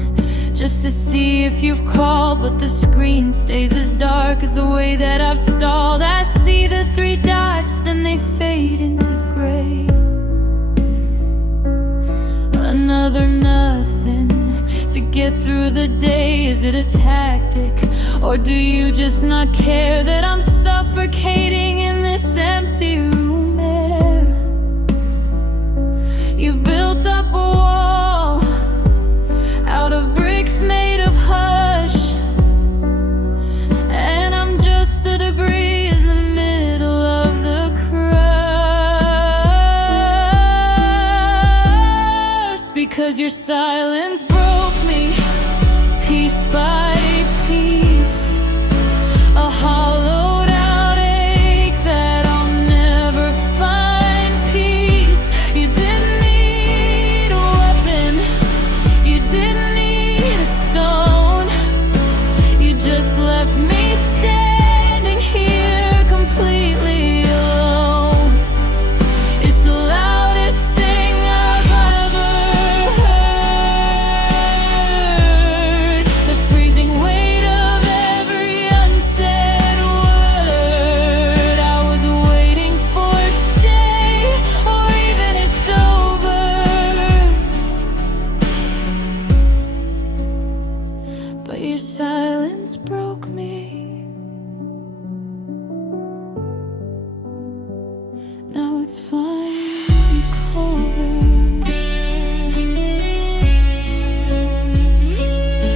just to see if you've called, but the screen stays as dark as the way that I've stalled. I see the 3 dots, then they fade into gray. Another nothing to get through the day. Is it a tactic, or do you just not care that I'm suffocating in this empty room air? You've built up a wall out of bricks made of hush, and I'm just the debris in the middle of the crush. Because your silence broke me piece by piece, a hollowed out ache that I'll never find peace. You didn't need a weapon, you didn't need a stone, you just left me standing here completely alone. It's the loudest thing I've ever heard, the freezing weight of every unsaid word. I was waiting for a stay, or even it's over. But your silence broke me. Now it's finally colder.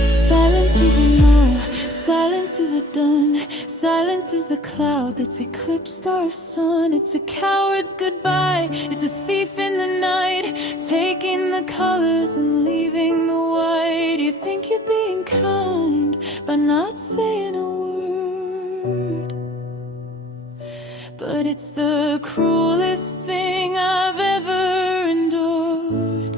Silence is a no, silence is a done. Silence is the cloud that's eclipsed our sun. It's a coward's goodbye, it's a thief in the night, taking the colors and leaving the white. You think you're being kind by not saying a word, but it's the cruelest thing I've ever endured.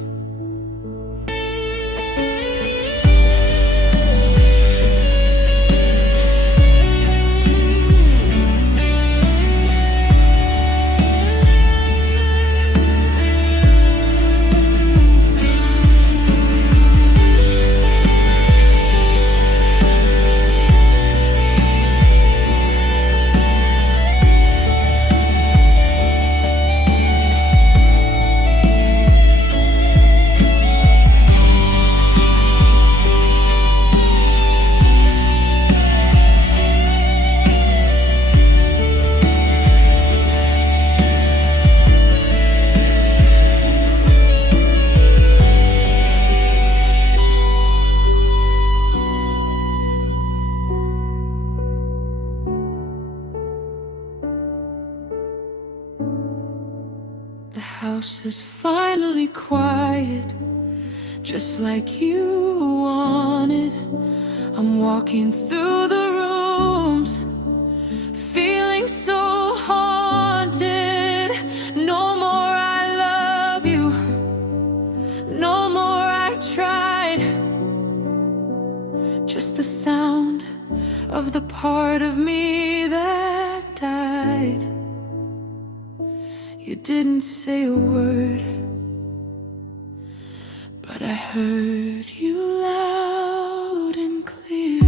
The house is finally quiet, just like you wanted. I'm walking through the rooms, feeling so haunted. No more I love you, no more I tried. Just the sound of the part of me that died. You didn't say a word, but I heard you loud and clear.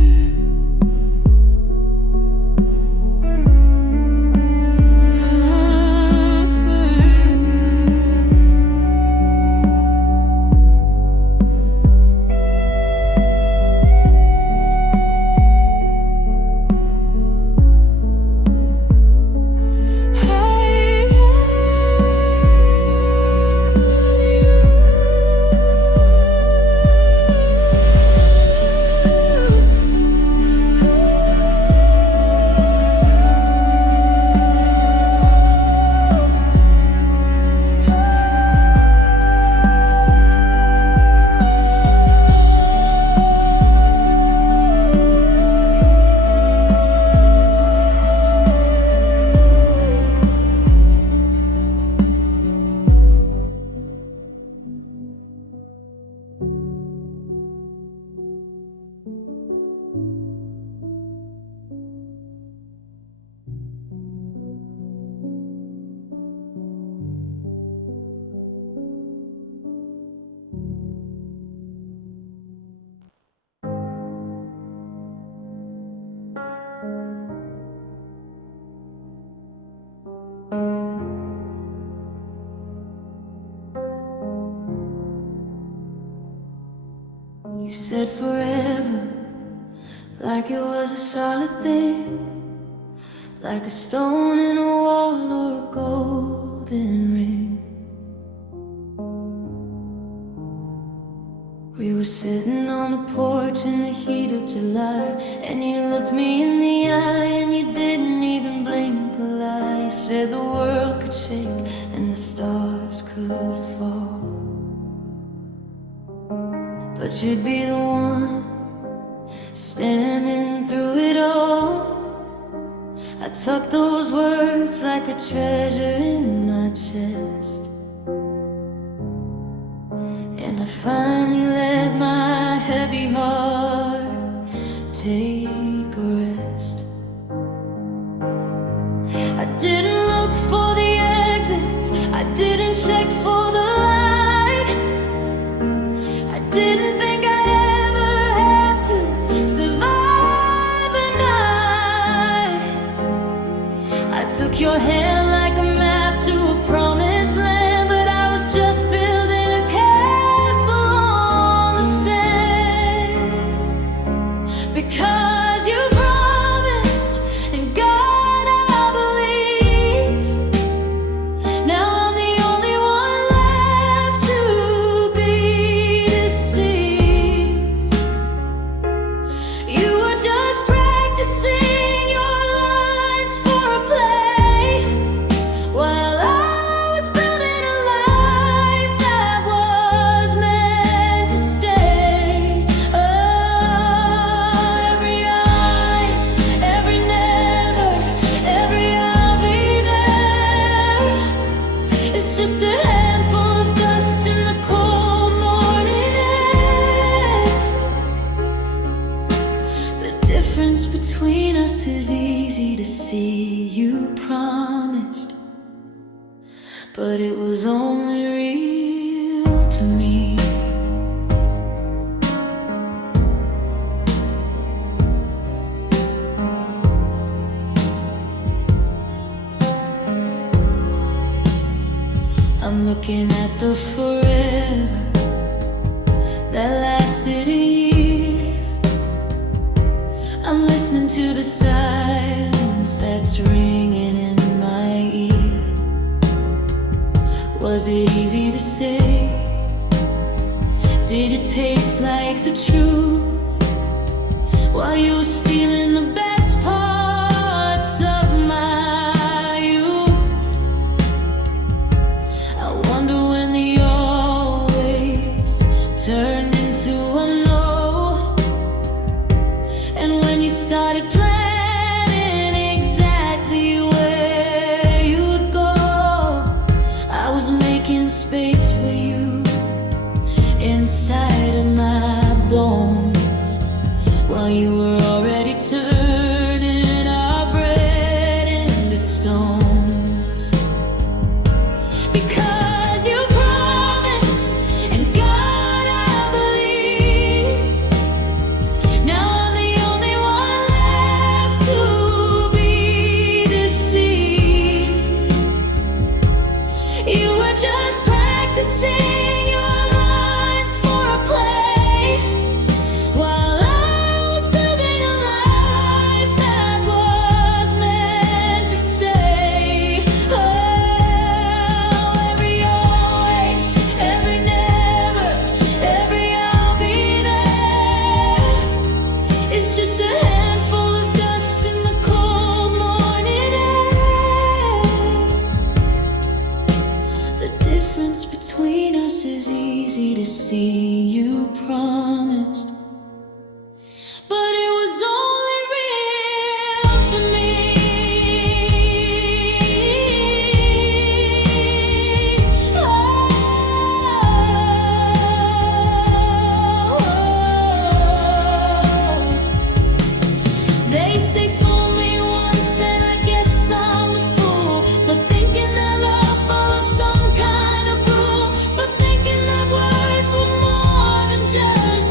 You said forever, like it was a solid thing, like a stone in a wall or a golden ring. We were sitting on the porch in the heat of July, and you looked me in the eye and you didn't even blink a lie. You said the world could shake and the stars could fall, but you'd be the one standing through it all. I tucked those words like a treasure in my chest, and I finally let my heavy heart take a rest. I didn't look for the exits, I didn't check for the light. I didn't think I'd ever have to survive the night. I took your hand like a map to a promised land, but I was just building a castle on the sand. Because you promised, and God, I believe. Now I'm the only one left to be deceived. You were just practicing your lines for a play, while I was building a life that was meant to stay. Oh, every eyes, every never, every I'll be there. It's just a handful of dust in the cold morning air. The difference between us is easy to see. You promised, but it was only real to me. I'm looking at the forever that lasted a year. I'm listening to the silence that's ringing in my ear. Was it easy to say? Did it taste like the truth? While you were stealing the best parts of my youth. I wonder when the always turned into a no, and when you started planning exactly where you'd go. I was making space for you inside of my bones, while you were already turning our bread into stones. Because you promised, and God, I believe. Now I'm the only one left to be deceived. You were just practicing your lines for a play, while I was building a life that was meant to stay. Oh, every always, every never, every I'll be there. It's just a handful of dust in the cold morning air. The difference between us is easy to see. You promised, but it was only real to me. They say fool me once, and I guess I'm the fool for thinking that love followed some kind of rule, for thinking that words were more than just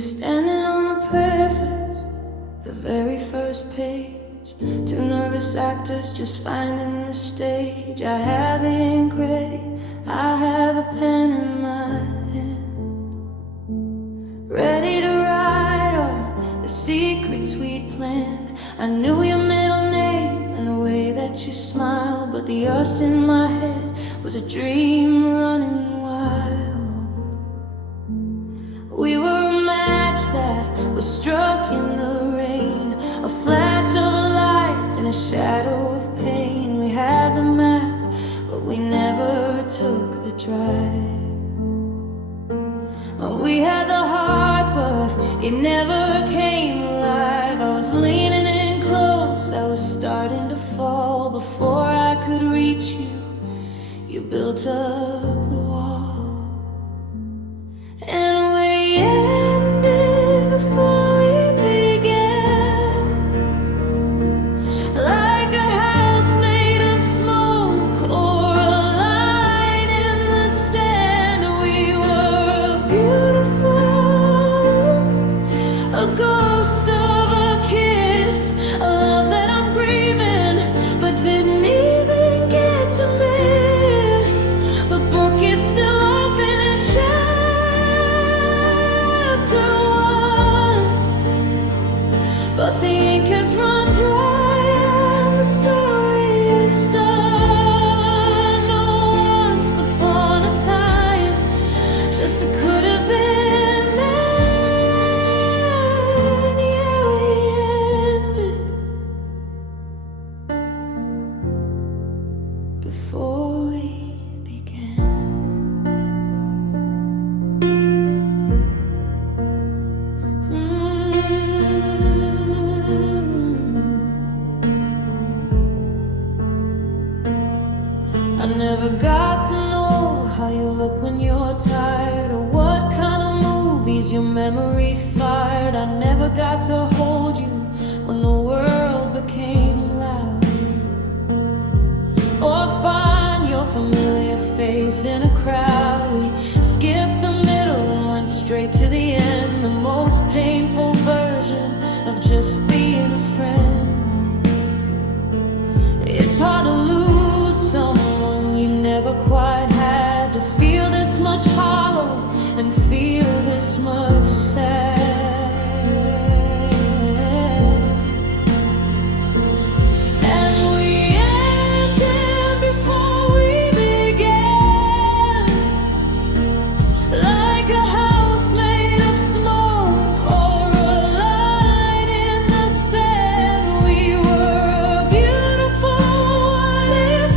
were standing on the preface, the very first page. Two nervous actors just finding the stage. I had the ink ready, I had a pen in my hand, ready to write all the secrets we'd planned. I knew your middle name and the way that you smiled, but the us in my head was a dream running wild. We were a match that was struck in the rain, a flash of a light and a shadow of pain. We had the map, but we never took the drive. We had the heart, but it never came alive. I was leaning in close, I was starting to fall. Before I could reach you, you built up the wall. And we ended before we began, like a house made of smoke or a line in the sand. We were beautiful, a ghost of a kiss, a love that I'm grieving but didn't even get to miss. The book is still open at chapter 1, but the ink has run dry and the story is done. No, once upon a time, just it could have been man. Yeah, we ended before we began. I never got to know how you look when you're tired, or what kind of movies your memory fired. I never got to hold you when the world became loud, or find your familiar face in a crowd. We skipped the middle and went straight to the end, the most painful version of just being a friend. It's hard to lose someone you never quite had, to feel this much hollow and feel this much sad. And we ended before we began, like a house made of smoke or a line in the sand. We were beautiful, what if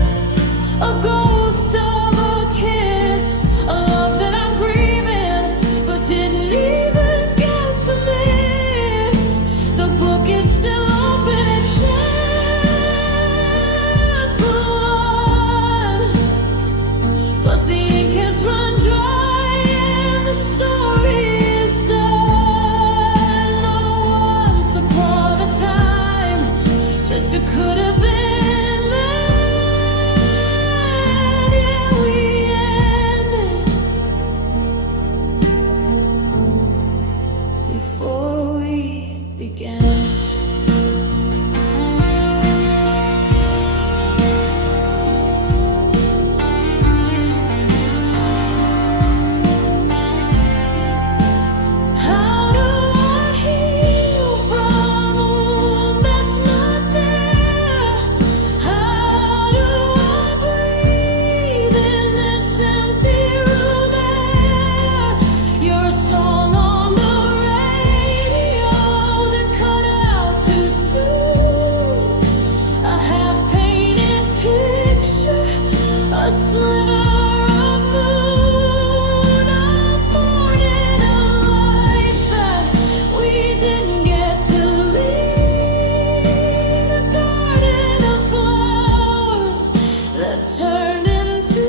a ghost of a kiss, a love that I'm grieving but didn't even get to miss. The book is still open at chapter 1, but the ink has run dry and the story is done. No, once upon a time, just it could have been man. Yeah, we ended before we began. How do I heal from a wound that's not there? How do I breathe in this empty room air? Your song on the radio that cut out too soon, a half-painted picture, a sliver of moon. I'm mourning a life that we didn't get to lead, a garden of flowers that turned into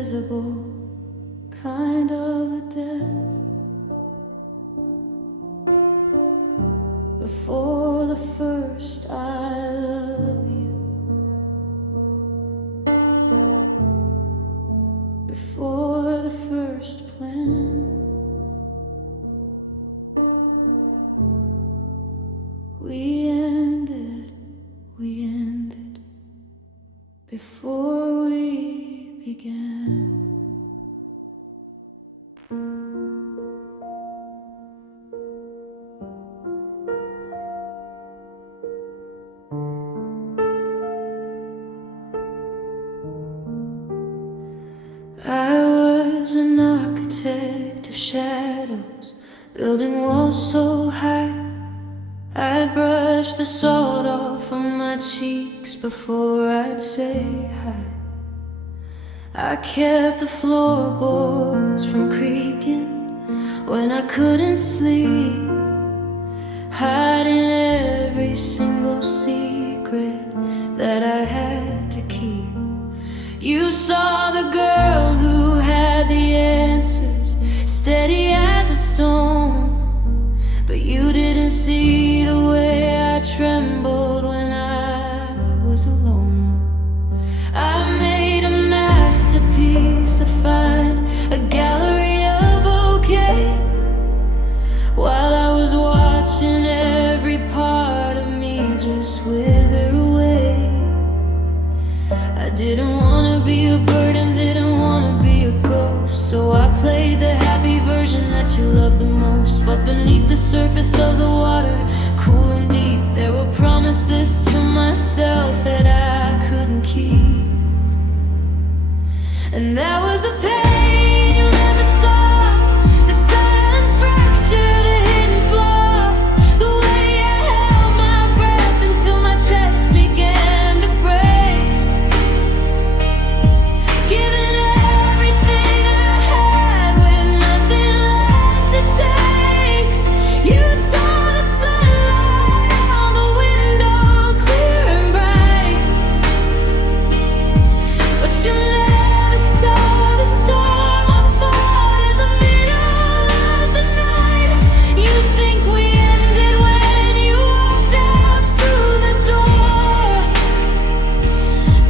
invisible kind of a death. Before the first I love you, before the first plan, we ended before we began. I was an architect of shadows, building walls so high I'd brush the salt off of my cheeks before I'd say hi. I kept the floorboards from creaking when I couldn't sleep, hiding every single secret that I had to keep. You saw the girl who had the answers, steady as a stone, but you didn't see the way I trembled when I was alone. I made a masterpiece, I find a gallery of okay, while I was watching every part of me just wither away. I didn't wanna be a burden, didn't wanna be a ghost, so I played the happy version that you love the most. But beneath the surface of the water, cool and deep, there were promises to myself that I couldn't keep. And that was the pain you never saw, the silent fracture, the hidden flaw, the way I held my breath until my chest began to break, giving everything I had with nothing left to take. You saw the sunlight on the window, clear and bright, but you never saw the storm I fought in the middle of the night. You think we ended when you walked out through the door,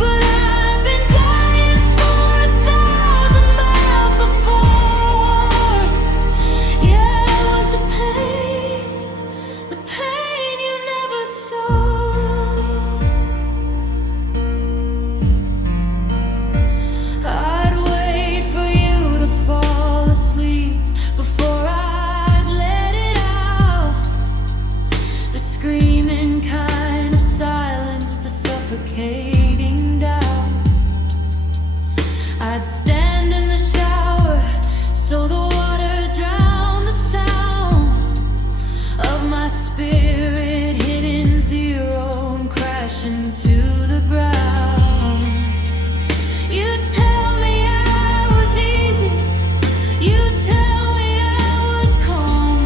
but I've been dying for 1,000 miles before. Yeah, it was the pain you never saw. I'd wait for you to fall asleep before I'd let it out, the screaming kind of silence, the suffocating doubt. I'd stand in the shower so the water drowned the sound of my spirit hitting zero and crashing to the ground. You tell me I was easy, you tell me I was calm,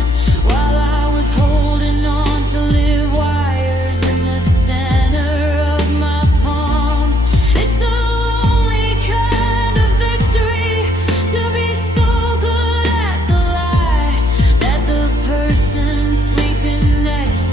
while I was holding on to live wires in the center of my palm. It's a lonely kind of victory to be so good at the lie that the person sleeping next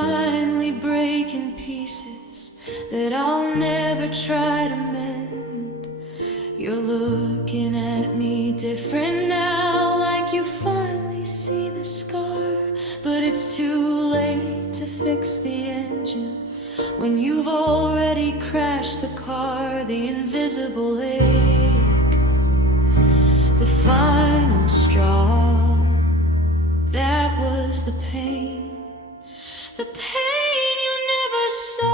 finally break in pieces that I'll never try to mend. You're looking at me different now, like you finally see the scar. But it's too late to fix the engine when you've already crashed the car. The invisible ache, the final straw, that was the pain, the pain you never saw.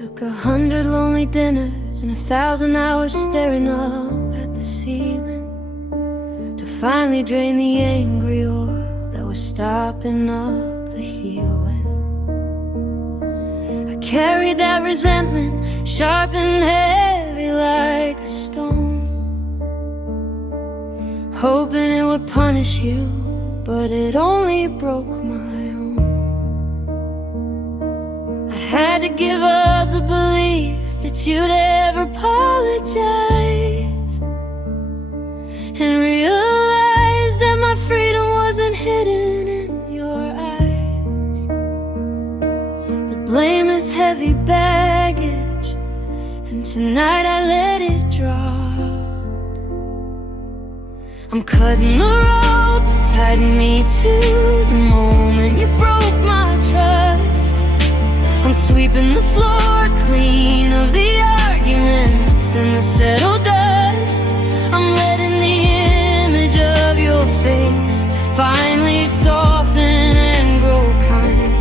Took 100 lonely dinners and 1,000 hours staring up at the ceiling to finally drain the angry oil that was stopping up the healing. I carried that resentment sharp and heavy like a stone, hoping it would punish you, but it only broke my own. Had to give up the belief that you'd ever apologize, and realize that my freedom wasn't hidden in your eyes. The blame is heavy baggage, and tonight I let it drop. I'm cutting the rope that tied me to the moment you broke my trust. I'm sweeping the floor clean of the arguments and the settled dust. I'm letting the image of your face finally soften and grow kind.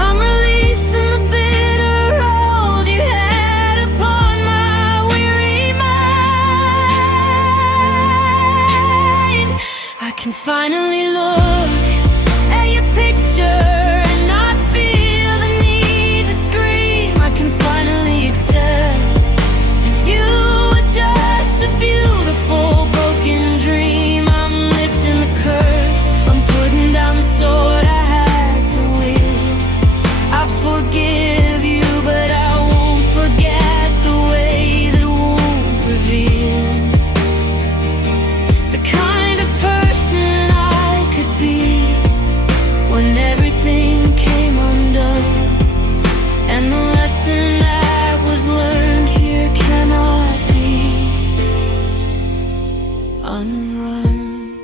I'm releasing the bitter hold you had upon my weary mind. I can finally look at your picture and not feel you were just a beautiful broken dream. I'm lifting the curse, I'm putting down the sword I had to wield. I forgive you, but I won't forget the way that wound revealed the kind of person I could be when everything came undone. And the lesson that was learned here cannot be unrun.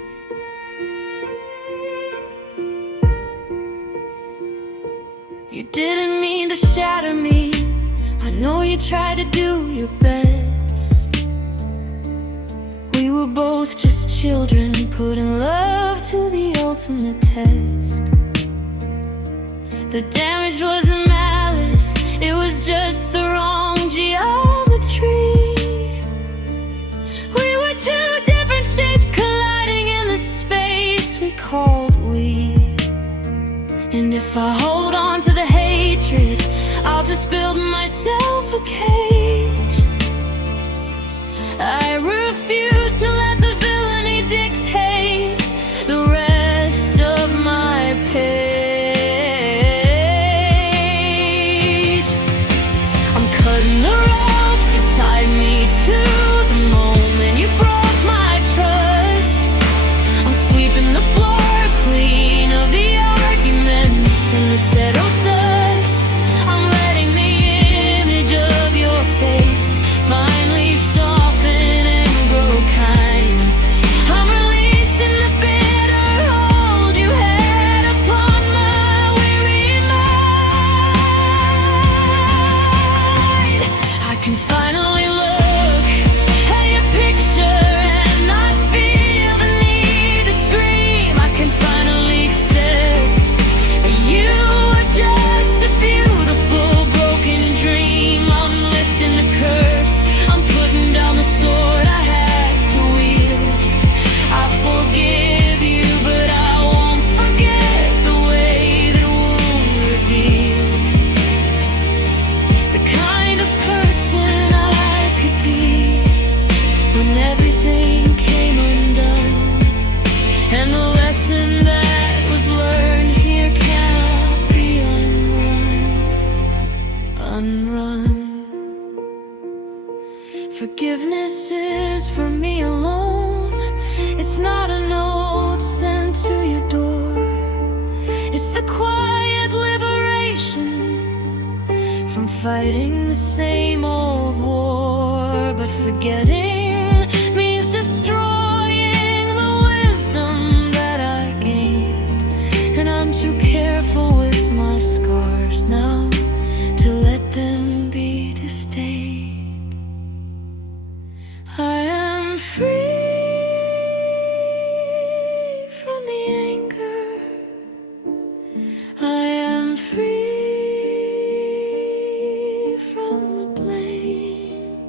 You didn't mean to shatter me, I know you tried to do your best. We were both just children, putting love to the ultimate test. The damage wasn't malice, it was just the wrong geometry. We were two different shapes colliding in the space we called we. And if I hold on to the hatred, I'll just build myself a cage. I refuse to let the villainy dictate the rest of my page. Cutting the rope that tied me to the moment you broke my trust. I'm sweeping the floor clean of the arguments and the settled dust. I'm letting the image of your face finally soften and grow kind. Forgiveness is for me alone. It's not a note sent to your door. It's the quiet liberation from fighting the same old war. But forgetting means destroying the wisdom that I gained, and I'm too careful with my scars now to let them be disdained. I am free from the anger. I am free from the blame.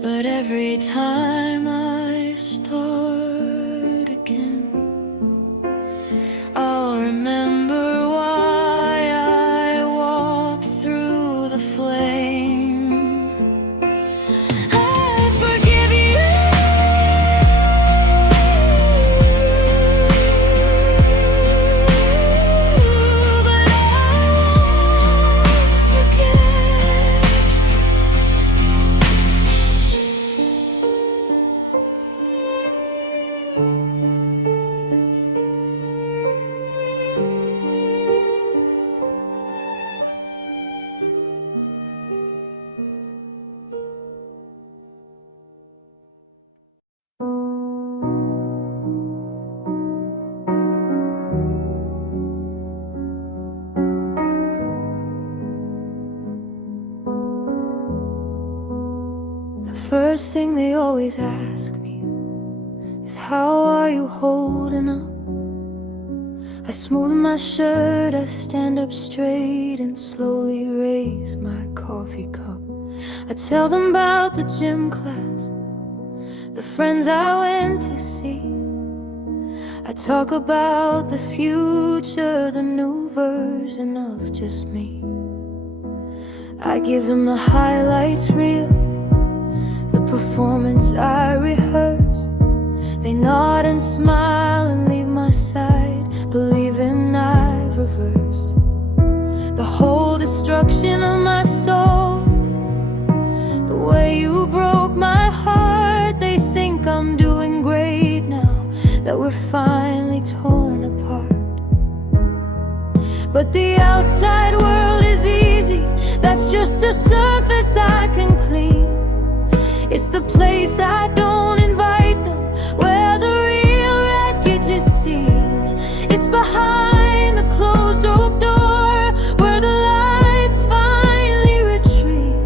But every time I start again, I'll remember why I walked through the flame. First thing they always ask me is, how are you holding up? I smooth my shirt, I stand up straight and slowly raise my coffee cup. I tell them about the gym class, the friends I went to see. I talk about the future, the new version of just me. I give them the highlights reel, the performance I rehearse. They nod and smile and leave my side, believing I've reversed the whole destruction of my soul. The way you broke my heart, they think I'm doing great now that we're finally torn apart. But the outside world is easy, that's just a surface I can clean. It's the place I don't invite them, where the real wreckage is seen. It's behind the closed oak door, where the lies finally retreat,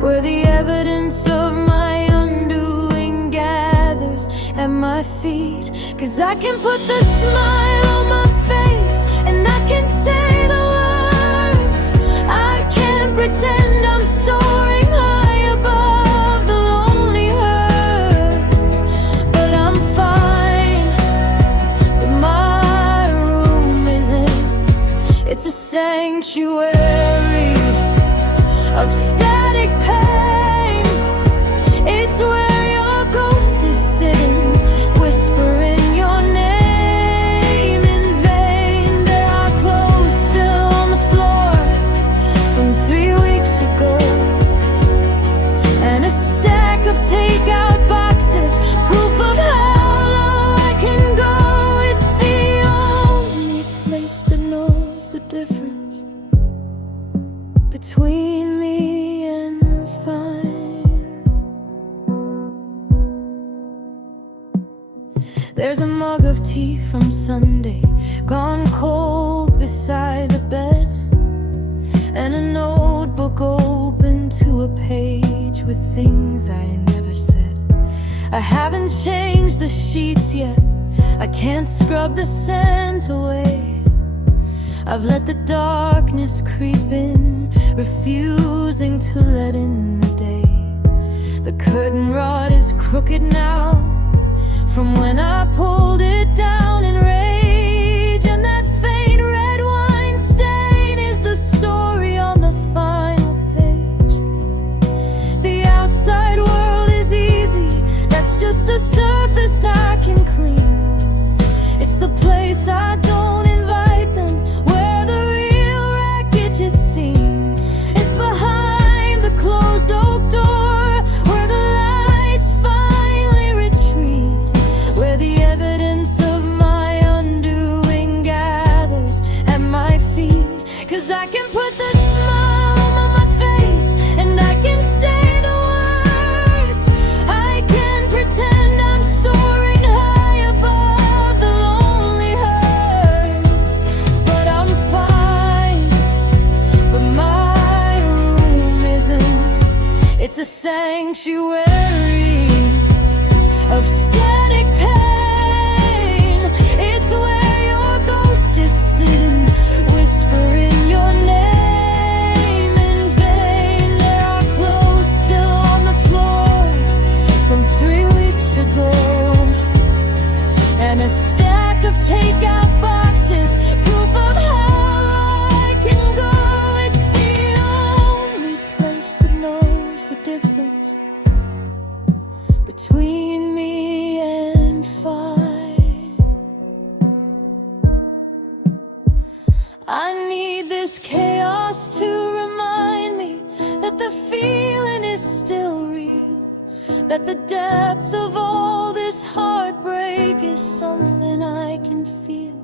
where the evidence of my undoing gathers at my feet. 'Cause I can put the smile on my face, and I can say the words. I can pretend I'm soaring high above the lonely hurts, but I'm fine. But my room isn't. It's a sanctuary of static pain. It's where your ghost is sitting, whispering your name in vain. There are clothes still on the floor from 3 weeks ago, and a stack of takeout boxes, proof of how low I can go. It's the only place that knows the difference between me and fine. There's a mug of tea from Sunday, gone cold beside the bed, and a notebook open to a page with things I never said. I haven't changed the sheets yet, I can't scrub the scent away. I've let the darkness creep in, refusing to let in the day. The curtain rod is crooked now from when I pulled it down in rage, and that faint red wine stain is the story on the final page. The outside world is easy, that's just a surface I can clean. It's the place I don't invite them, where the real wreckage is seen. It's behind the closed oak door, where the can put the smile on my face, and I can say the words. I can pretend I'm soaring high above the lonely hurts. But I'm fine, but my room isn't. It's a sanctuary of static pain. It's where your ghost is sitting, whispering your name in vain. There are clothes still on the floor from 3 weeks ago, and a stack of takeout boxes, proof of how I can go. It's the only place that knows the difference between me and fine. I need this chaos to remind me that the feeling is still real, that the depth of all this heartbreak is something I can feel.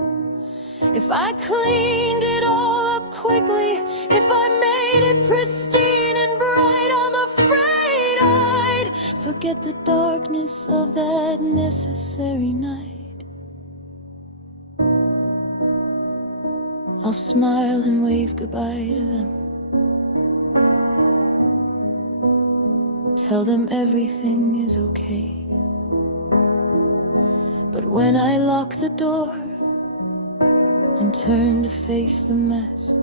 If I cleaned it all up quickly, if I made it pristine and bright, I'm afraid I'd forget the darkness of that necessary night. I'll smile and wave goodbye to them, tell them everything is okay. But when I lock the door and turn to face the mess,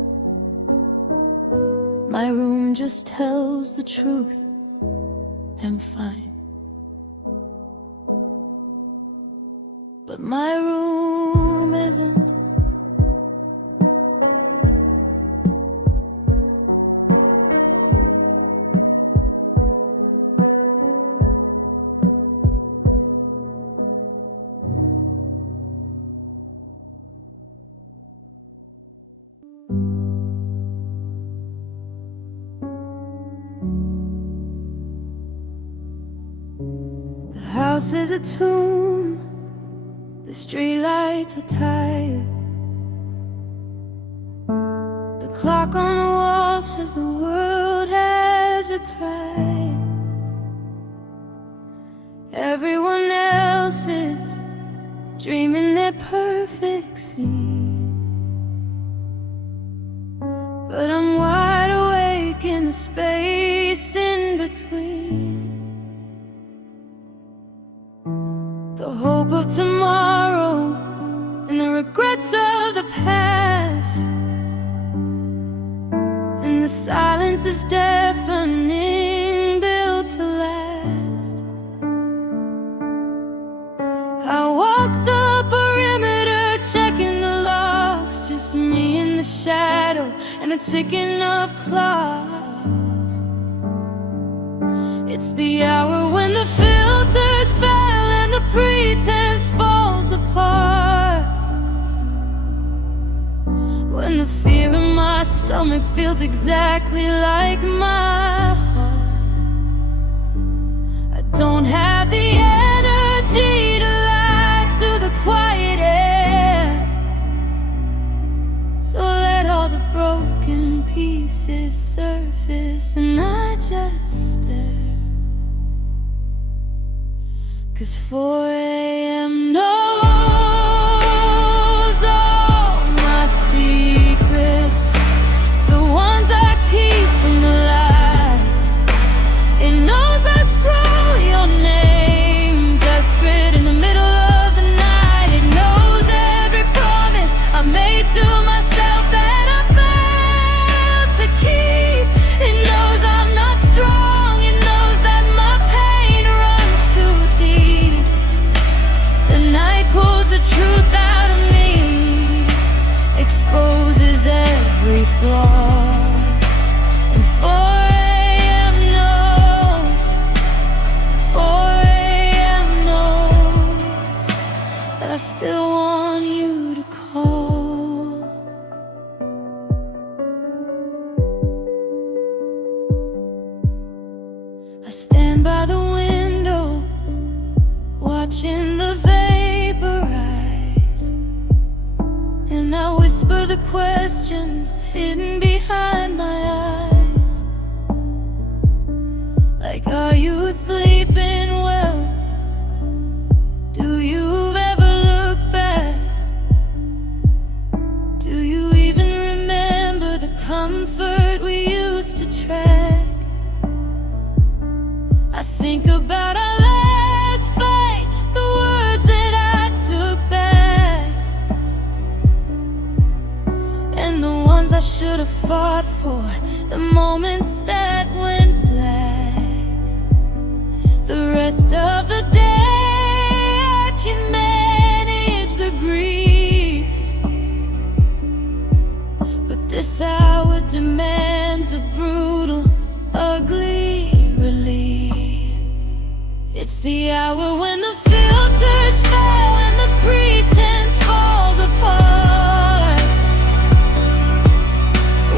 my room just tells the truth. I'm fine, but my room isn't. The house is a tomb, the streetlights are tired, the clock on the wall says the world has retired. Everyone else is dreaming their perfect scene, but I'm wide awake in the space in between. The hope of tomorrow and the regrets of the past, and the silence is deafening, built to last. I walk the perimeter, checking the locks, just me in the shadow and a ticking of clocks. It's the hour when the filters fail and the pretense falls apart, when the fear in my stomach feels exactly like my heart. I don't have the energy to lie to the quiet air, so let all the broken pieces surface and I just stare. 'Cause 4 a.m. knows all my secrets, the ones I keep from the light. It knows I scroll your name, desperate in the middle of the night. It knows every promise I made to myself that I failed to keep. It knows I'm not strong, it knows that my pain runs too deep. The night pulls the truth out of me, exposes every flaw. And 4 a.m. knows, 4 a.m. knows that I still want you to call. I stand by the window, watching the vapor rise, and I whisper the questions hidden behind my eyes. Like, are you sleeping well? Do you ever look back? Do you even remember the comfort we used to track? I think about our last fight, the words that I took back, and the ones I should have fought for, the moments that went black. The rest of the day I can manage the grief, but this hour demands a brutal, ugly relief. It's the hour when the filters fail and the pretense falls apart,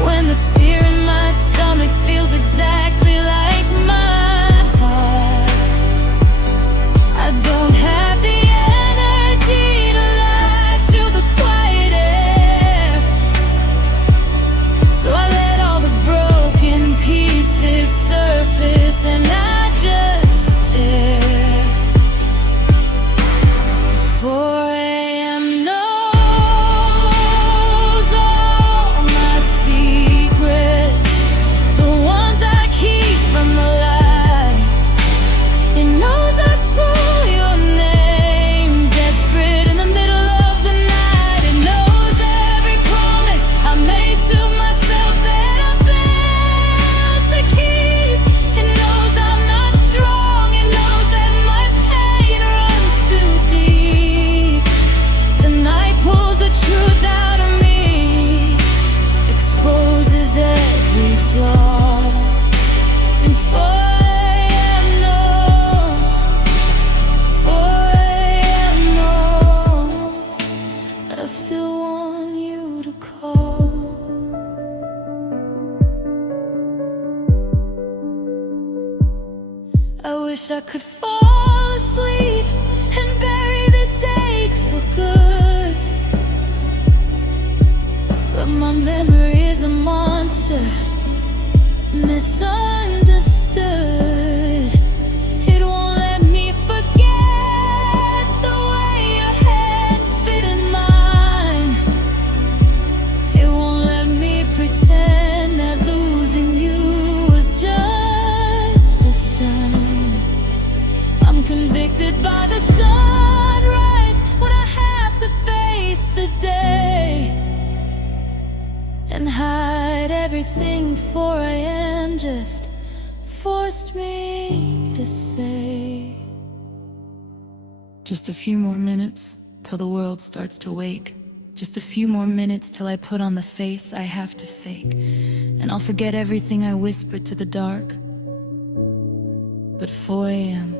when the fear in my stomach feels exactly like my heart. I don't have the energy to lie to the quiet air, so I let all the broken pieces surface and I just stare. 'Cause 4 a.m. knows all my secrets, the ones I keep from the light. It knows I screw your name, desperate in the middle of the night. It knows every promise I made to myself that I failed to keep. It knows I'm not strong, it knows that my pain runs too deep. The night pulls the truth out of me, exposes every flaw. And 4 a.m. knows, 4 a.m. knows, I still want you to call. I wish I could fall asleep and bury this ache for good, but my memory is a monster, misunderstood. It won't let me forget the way your hand fit in mine. It won't let me pretend that losing you was just a sign. I'm convicted by the sunrise when I have to face the day and hide everything 4 a.m. just forced me to say. Just a few more minutes till the world starts to wake. Just a few more minutes till I put on the face I have to fake, and I'll forget everything I whispered to the dark. But 4 a.m.,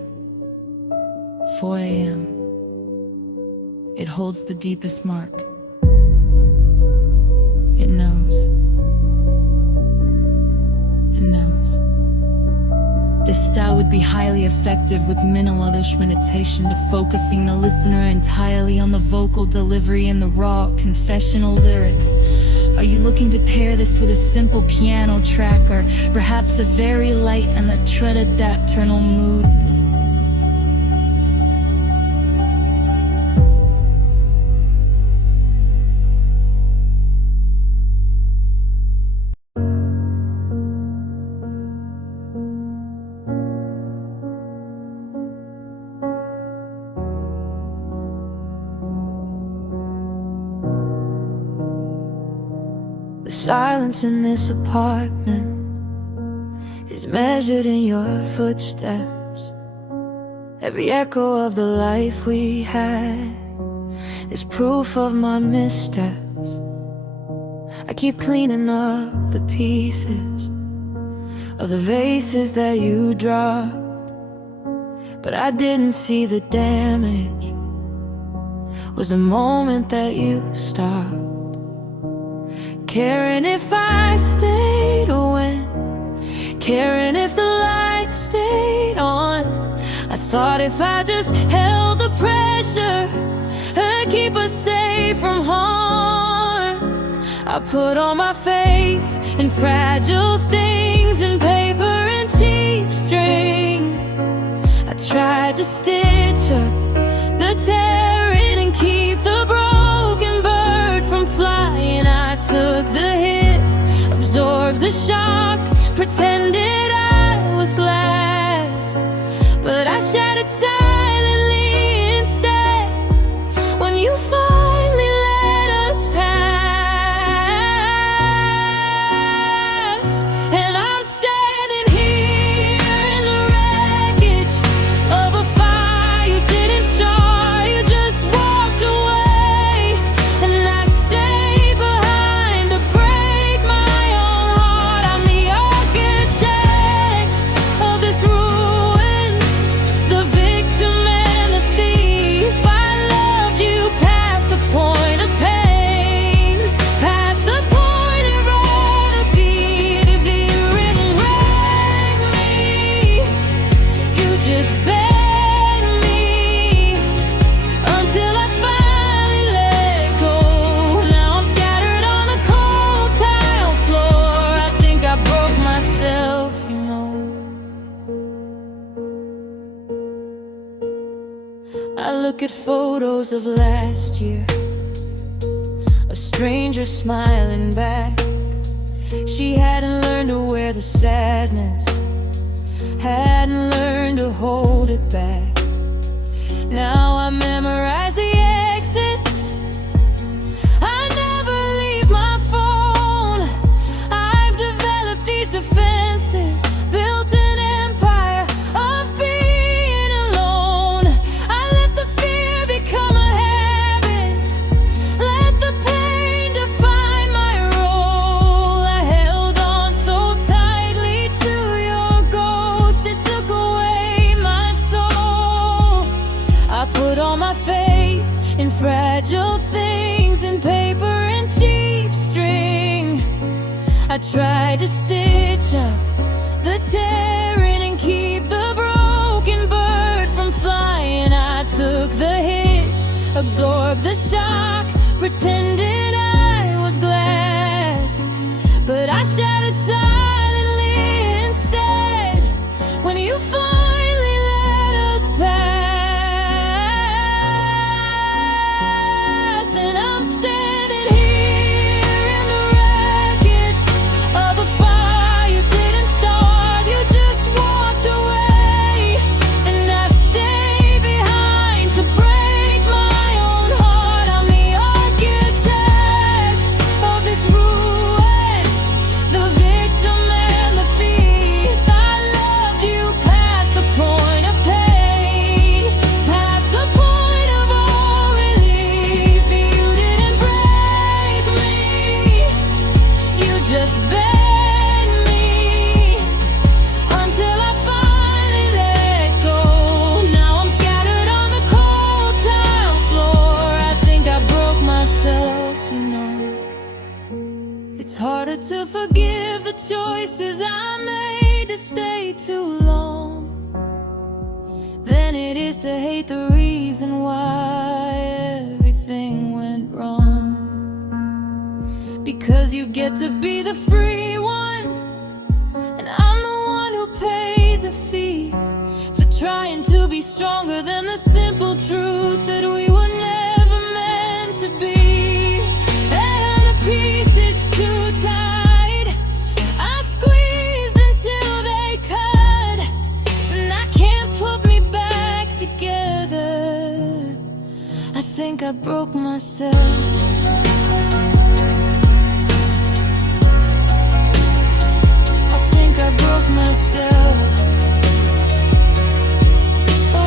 4 a.m., it holds the deepest mark. It knows. It knows. This style would be highly effective with minimal instrumentation to focusing the listener entirely on the vocal delivery and the raw confessional lyrics. Are you looking to pair this with a simple piano track, or perhaps a very light and a tread-adapternal mood? The silence in this apartment is measured in your footsteps. Every echo of the life we had is proof of my missteps. I keep cleaning up the pieces of the vases that you dropped, but I didn't see the damage was the moment that you stopped. Caring if I stayed or went, caring if the lights stayed on. I thought if I just held the pressure, I'd keep us safe from harm. I put all my faith in fragile things and paper and cheap string. I tried to stitch up the tearing and keep the broken bird from flying. I took the hit, absorbed the shock, pretended I was glass, but I shattered silently instead. When you finally let us pass, and I'm standing here in the wreckage of a fire you didn't start, you just walked away, and I stayed behind to break my own heart. I'm the architect of this ruin, the victim and the thief. I loved you past the point of pain, past the point of defeat. If you didn't wreck me, you just begged me until I finally let go. Now I'm scattered on the cold tile floor. I think I broke myself, you know. I look at photos of last year, a stranger smiling back. She hadn't learned to wear the sadness, hadn't learned to hold it back. Now I memorize the exits, I never leave my phone. I've developed these defenses, built an empire of being alone. I let the fear become a habit, let the pain define my role. I held on so tightly to your ghost, it took away my soul. I put all my faith in fragile things and paper and cheap string. I tried to stitch up the tearing and keep the broken bird from flying. I took the hit, absorbed the shock, pretended I was glass, but I shattered silently instead. When you finally let us pass, and I'm standing here in the wreckage of a fire you didn't start, you just walked away, and I stayed behind to break my own heart. I'm the architect of this ruin, the victim and the thief. I loved you past the point of pain, past the point of all relief. You didn't break me, you just begged me until I finally let go. Now I'm scattered on the cold tile floor. I think I broke myself, you know. It's harder to forgive the choices I made to stay too long than it is to hate the reason why everything went wrong. Because you get to be the free one, and I'm the one who paid the fee for trying to be stronger than the simple truth that we were never meant to be. And the pieces too tight, I squeezed until they cut, and I can't put me back together. I think I broke myself. I think I broke myself. Oh,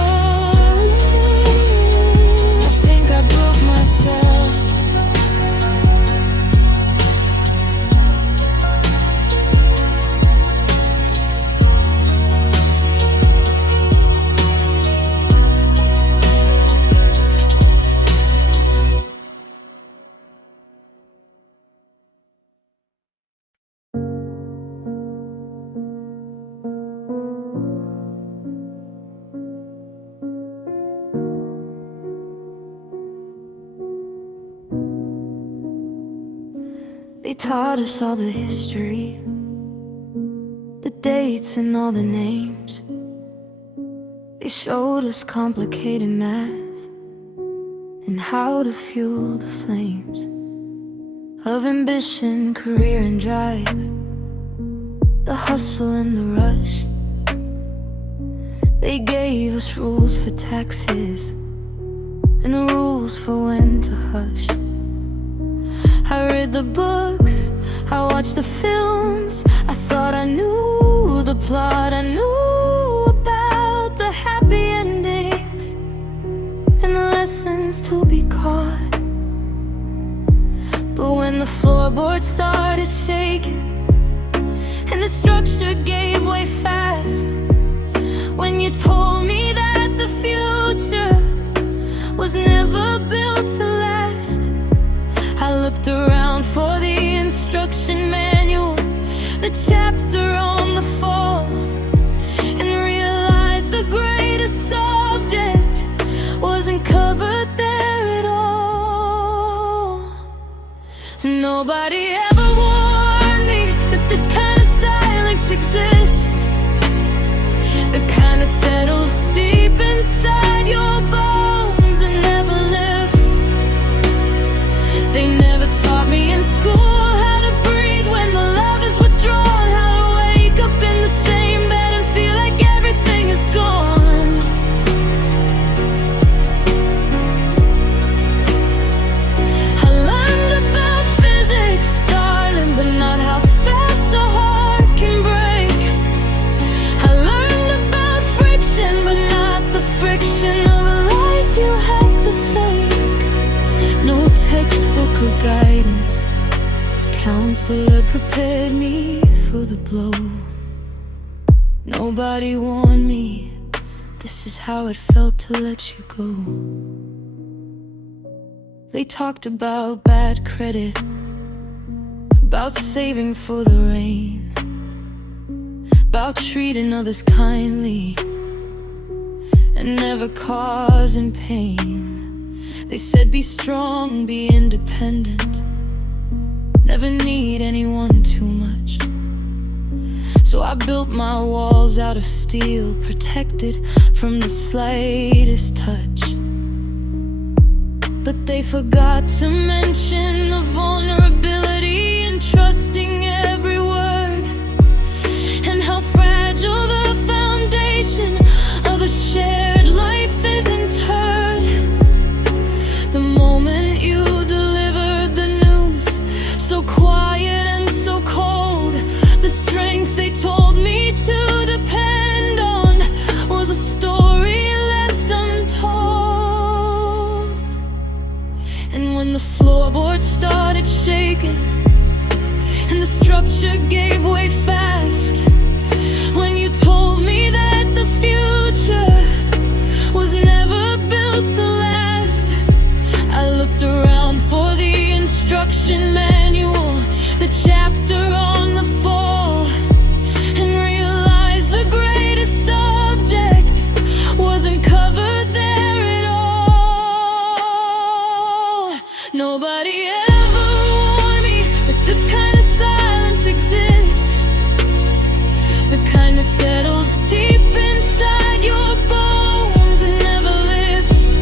I think I broke myself. taught us all the history, the dates and all the names. They showed us complicated math and how to fuel the flames of ambition, career and drive, the hustle and the rush. They gave us rules for taxes and the rules for when to hush. I read the books, I watched the films. I thought I knew the plot, I knew about the happy endings and the lessons to be caught. But when the floorboard started shaking and the structure gave way fast, when you told me that the future was never built to last, I looked around for the instruction manual, the chapter on the fall, and realized the greatest subject wasn't covered there at all. Nobody ever warned me that this kind of silence exists, the kind that settles deep inside your bones and never lifts. They never taught me in school how to breathe when the love is withdrawn, how to wake up in the same bed and feel like everything is gone. I learned about physics, darling, but not how fast a heart can break. I learned about friction, but not the friction of a life you have to fake. No textbook or guidance, counselor prepared me for the blow. Nobody warned me, this is how it felt to let you go. They talked about bad credit, about saving for the rain, about treating others kindly and never causing pain. They said be strong, be independent, never need anyone too much. So I built my walls out of steel, protected from the slightest touch. But they forgot to mention the vulnerability in trusting every word, and how fragile the foundation of a shared life is interred. The moment you delivered the news, so quiet and so cold, the strength they told me to depend on was a story left untold. And when the floorboard started shaking and the structure gave way fast, when you told me that the future was never built to last, I looked around for the instruction manual, the chapter on the fall, and realized the greatest subject wasn't covered there at all. Nobody ever warned me that this kind of silence exists, the kind that settles deep inside your bones and never lifts.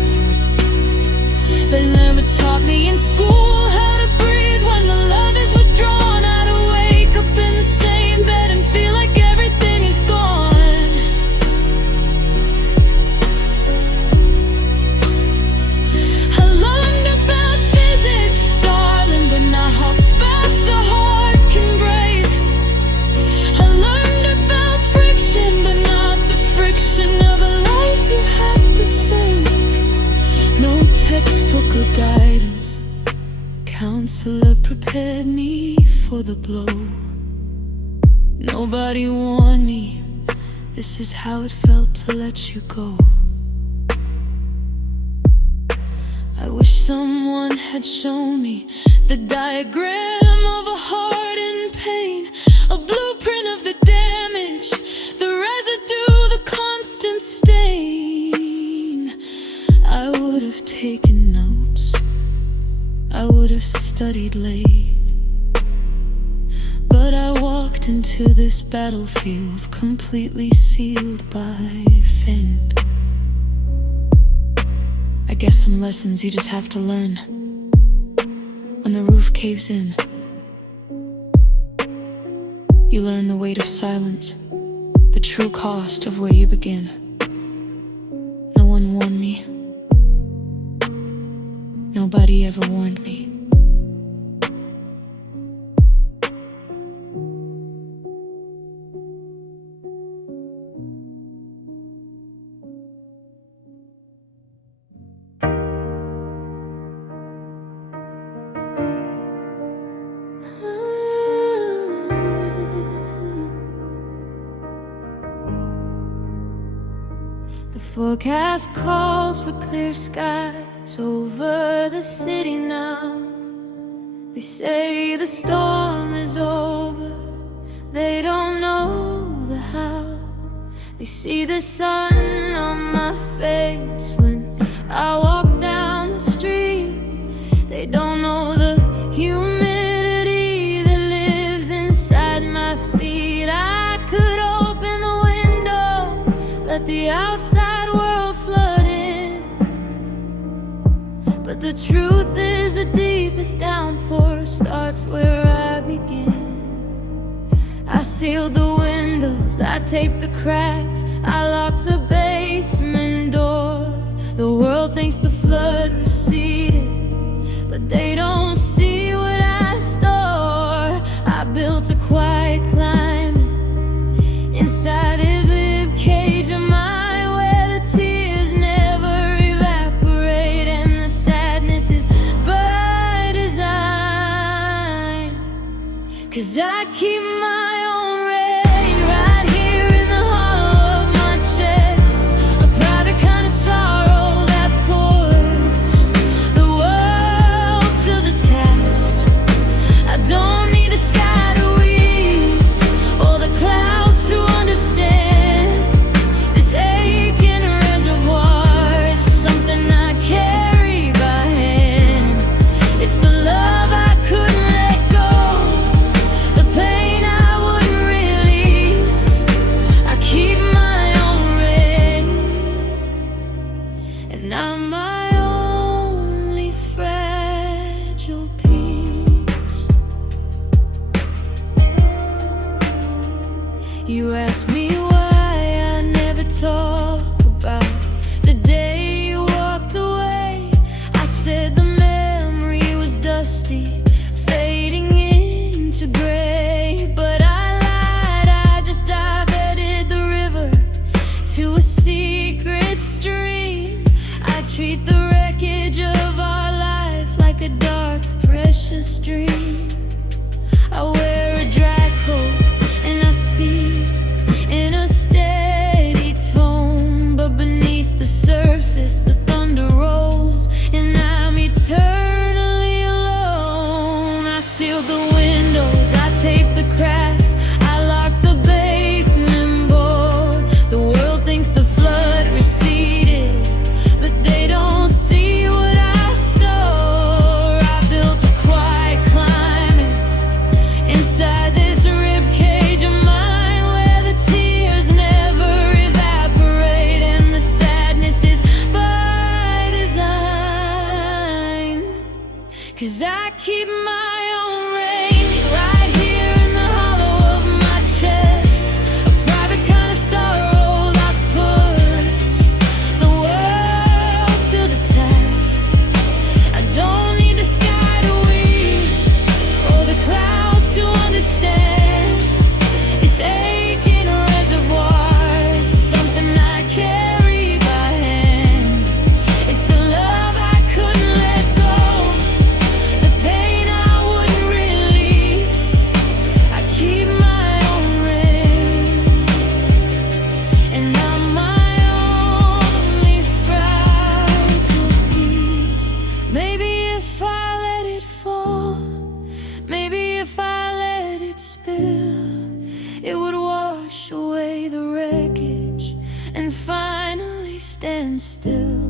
They never taught me in school how to breathe when the love is withdrawn, how to wake up in the same bed and feel like everything is gone. I learned about physics, darling, but not how fast a heart can break. I learned about friction, but not the friction of a life you have to fake. No textbook or guidance, counselor prepared me for the blow. Nobody warned me, this is how it felt to let you go. I wish someone had shown me the diagram of a heart in pain, a blueprint of the damage, the residue, the constant stain. I would have taken notes, I would have studied late, walked into this battlefield completely sealed by fate. I guess some lessons you just have to learn when the roof caves in. You learn the weight of silence, the true cost of where you begin. No one warned me. Nobody ever warned me. The forecast calls for clear skies over the city now. They say the storm is over, they don't know the how. They see the sun on my face when I walk down the street. They don't know the humidity that lives inside my feet. I could open the window, let the outside world flood in, but the truth is the deepest downpour starts where I begin. I sealed the windows, I taped the cracks, I locked the basement door. The world thinks the flood receded, but they don't see what I store. I built a quiet climate inside a rib cage of mine, where the tears never evaporate and the sadness is by design. 'Cause I keep my own rain right here in the hollow of my chest, a private kind of sorrow that pours the world to the test. I don't need the sky to weep or the clouds to understand. This aching reservoir is something I carry by hand. It's the love I couldn't let go, the pain I wouldn't release. I keep my own rain, and I'm my only fragile piece. You ask me why I never talk about the day you walked away. I said the memory was dusty, fading into gray. But I lied, I just diverted the river to a secret stream. I treat the wreckage of our life like a dark, precious dream. I wear a dry coat and I speak in a steady tone, but beneath the surface the thunder rolls and I'm eternally alone. I sealed the windows, I taped the cracks, I locked the basement board. The world thinks the flood receded, but they don't see what I store. I built a quiet climate inside this rib cage of mine, where the tears never evaporate and the sadness is by design. 'Cause I keep my own rain right here in the hollow of my chest, a private kind of sorrow that puts the world to the test. I don't need the sky to weep or the clouds to understand. This aching reservoir is something I carry by hand. It's the love I couldn't let go, the pain I wouldn't release. I keep my own rain, and I'm my only fragile piece. Maybe if I let it fall, maybe if I let it spill, it would wash away the wreckage and finally stand still.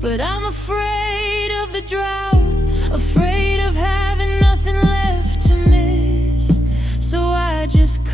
But I'm afraid of the drought, afraid of having nothing left to miss. So I just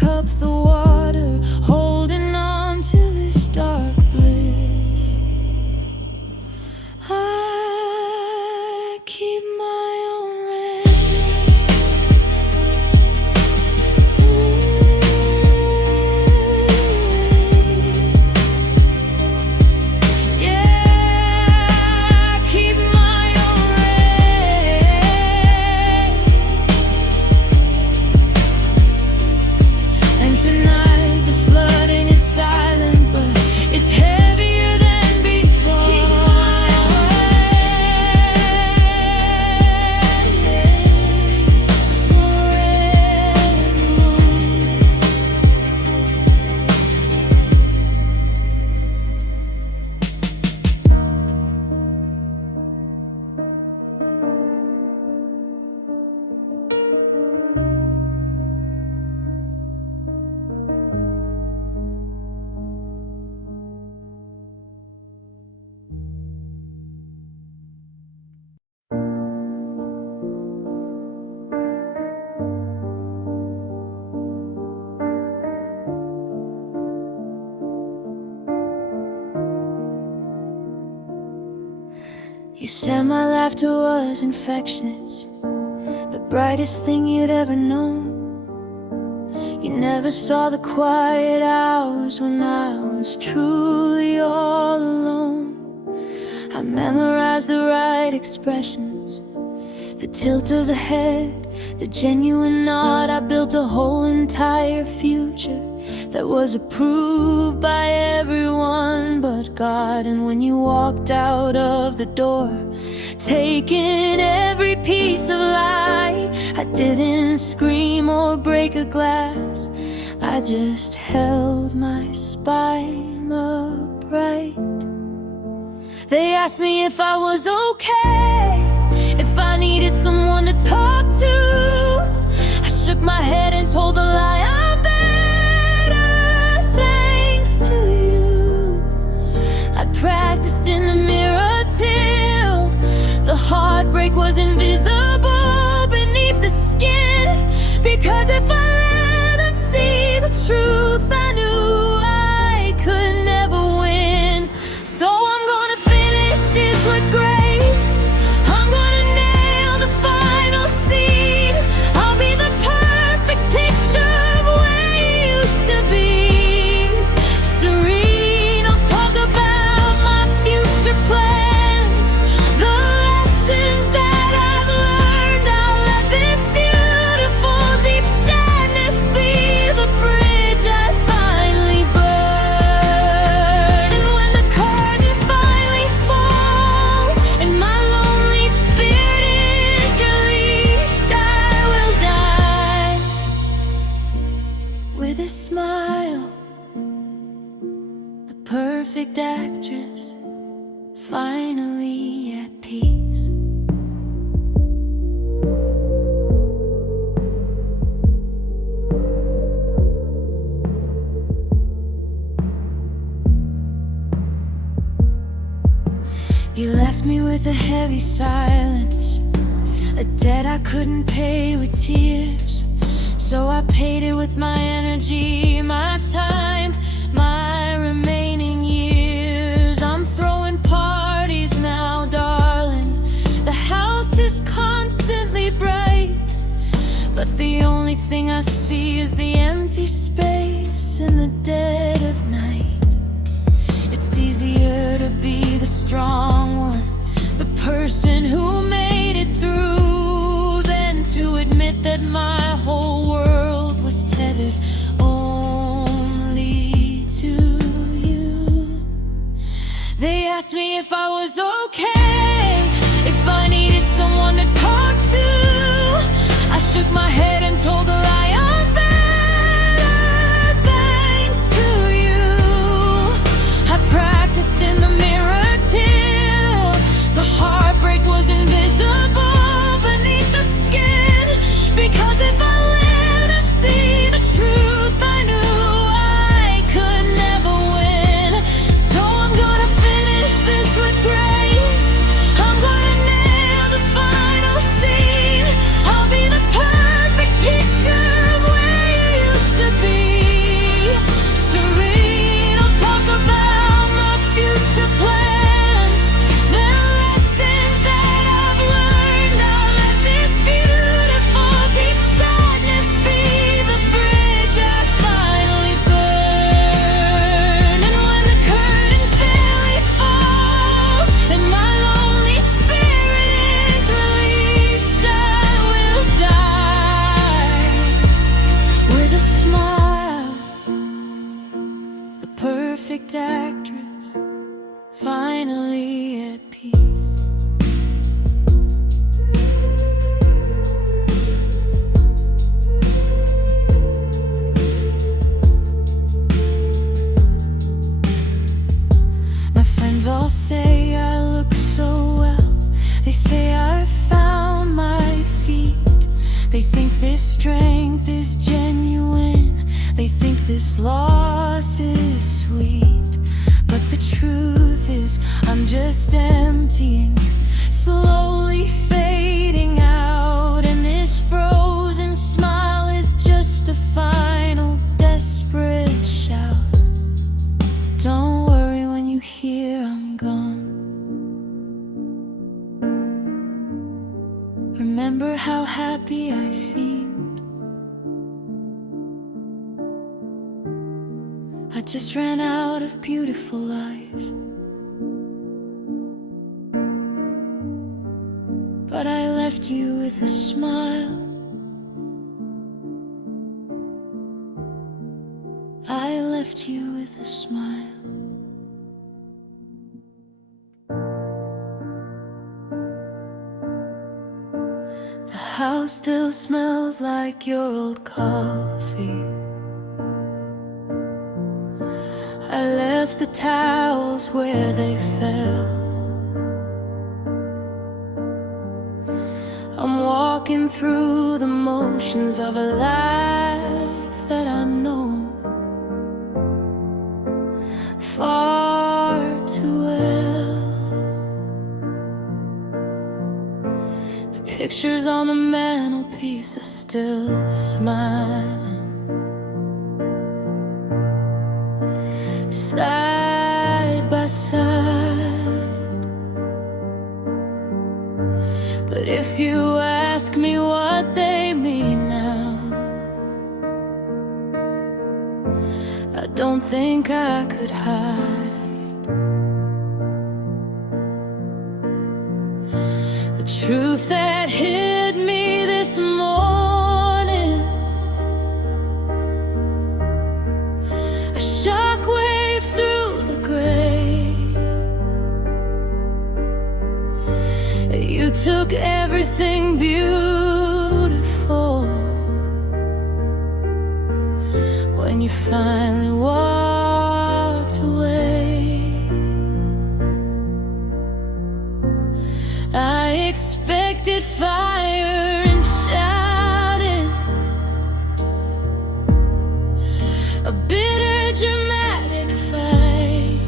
You said my laughter was infectious, the brightest thing you'd ever known. You never saw the quiet hours when I was truly all alone. I memorized the right expressions, the tilt of the head, the genuine nod. I built a whole entire future that was approved by everyone but God. And when you walked out of the door, taking every piece of lie, I didn't scream or break a glass, I just held my spine upright. They asked me if I was okay, if I needed someone to talk to. I shook my head and told the lie, I'm better thanks to you. I practiced in the mirror till the heartbreak was invisible beneath the skin. Because if I let them see the truth, I knew I could never win. So I'm gonna finish this with grace. I'm gonna nail the final scene. I'll be the perfect picture of where you used to be. Serene, I'll talk about my future plans, the lessons that I've learned. I'll let this beautiful deep sadness be the bridge I finally burn. And when the curtain finally falls and my lonely spirit is released, I will die with a smile, the perfect actress, finally at peace. You left me with a heavy silence, a debt I couldn't pay with tears. So I paid it with my energy, my time, my remaining years. I'm throwing parties now, darling. The house is constantly bright, but the only thing I see is the empty space in the dead of night. It's easier to be the strong one, the person who made it through, than to admit that my whole world was tethered only to you. They asked me if I was okay, if I needed someone to talk to. I shook my head and told the lie, I'm better thanks to you. I practiced in the mirror till the heartbreak was invisible beneath the skin. Because if I let them see the truth, I knew I could never win. So I'm gonna finish this with grace. I'm gonna nail the final scene. I'll be the perfect picture of where you used to be. Serene, I'll talk about my future plans, the lessons that I've learned. I'll let this beautiful deep sadness be the bridge I finally burn. And when the curtain finally falls and my lonely spirit is released, I will die with a smile, the perfect actress, finally at peace. My friends all say I look so well. They say I found my feet. They think this strength is genuine. They think this loss is sweet. But the truth is, I'm just emptying, slowly fading out. And this frozen smile is just a final desperate shout. Don't worry when you hear I'm gone. I just ran out of beautiful lies, but I left you with a smile. I left you with a smile. The house still smells like your old coffee. I left the towels where they fell. I'm walking through the motions of a life that I know far too well. The pictures on the mantelpiece are still smiling, side by side. But if you ask me what they mean now, I don't think I could hide the truth that hit me this morning. A shockwave through the gray. You took everything beautiful when you finally walked away. I expected fire and shouting, a bitter dramatic fight.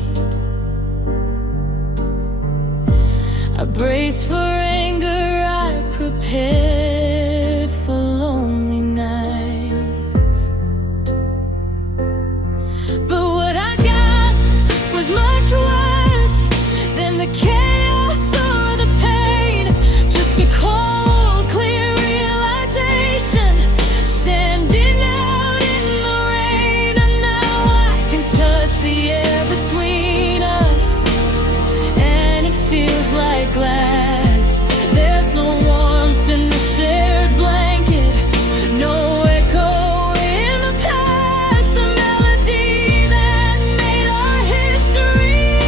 I braced for anger, I prepared for lonely nights. But what I got was much worse than the chaos or the pain. Just a cold, clear realization, standing out in the rain. And now I can touch the air between us, and it feels like glass. There's no warmth in the shared blanket, no echo in the past. The melody that made our history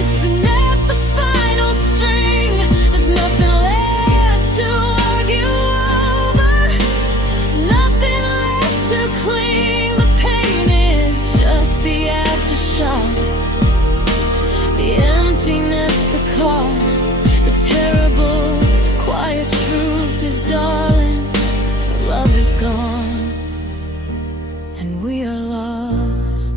is at the final string. There's nothing left to argue over, nothing left to cling. The pain is just the aftershock, the emptiness, the cost, the terrible, quiet truth is, darling, love is gone, and we are lost.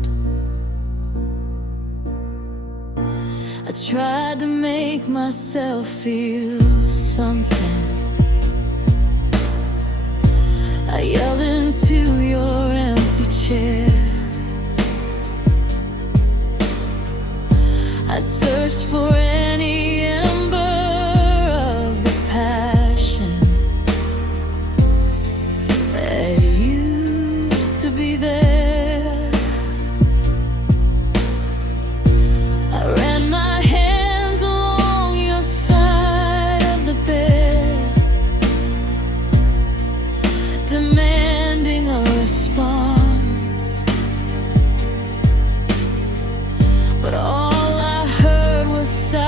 I tried to make myself feel something. I yelled into your empty chair. I searched for any ember of the passion that used to be there. I ran my hands along your side of the bed, demanding a response. But all I heard was silence.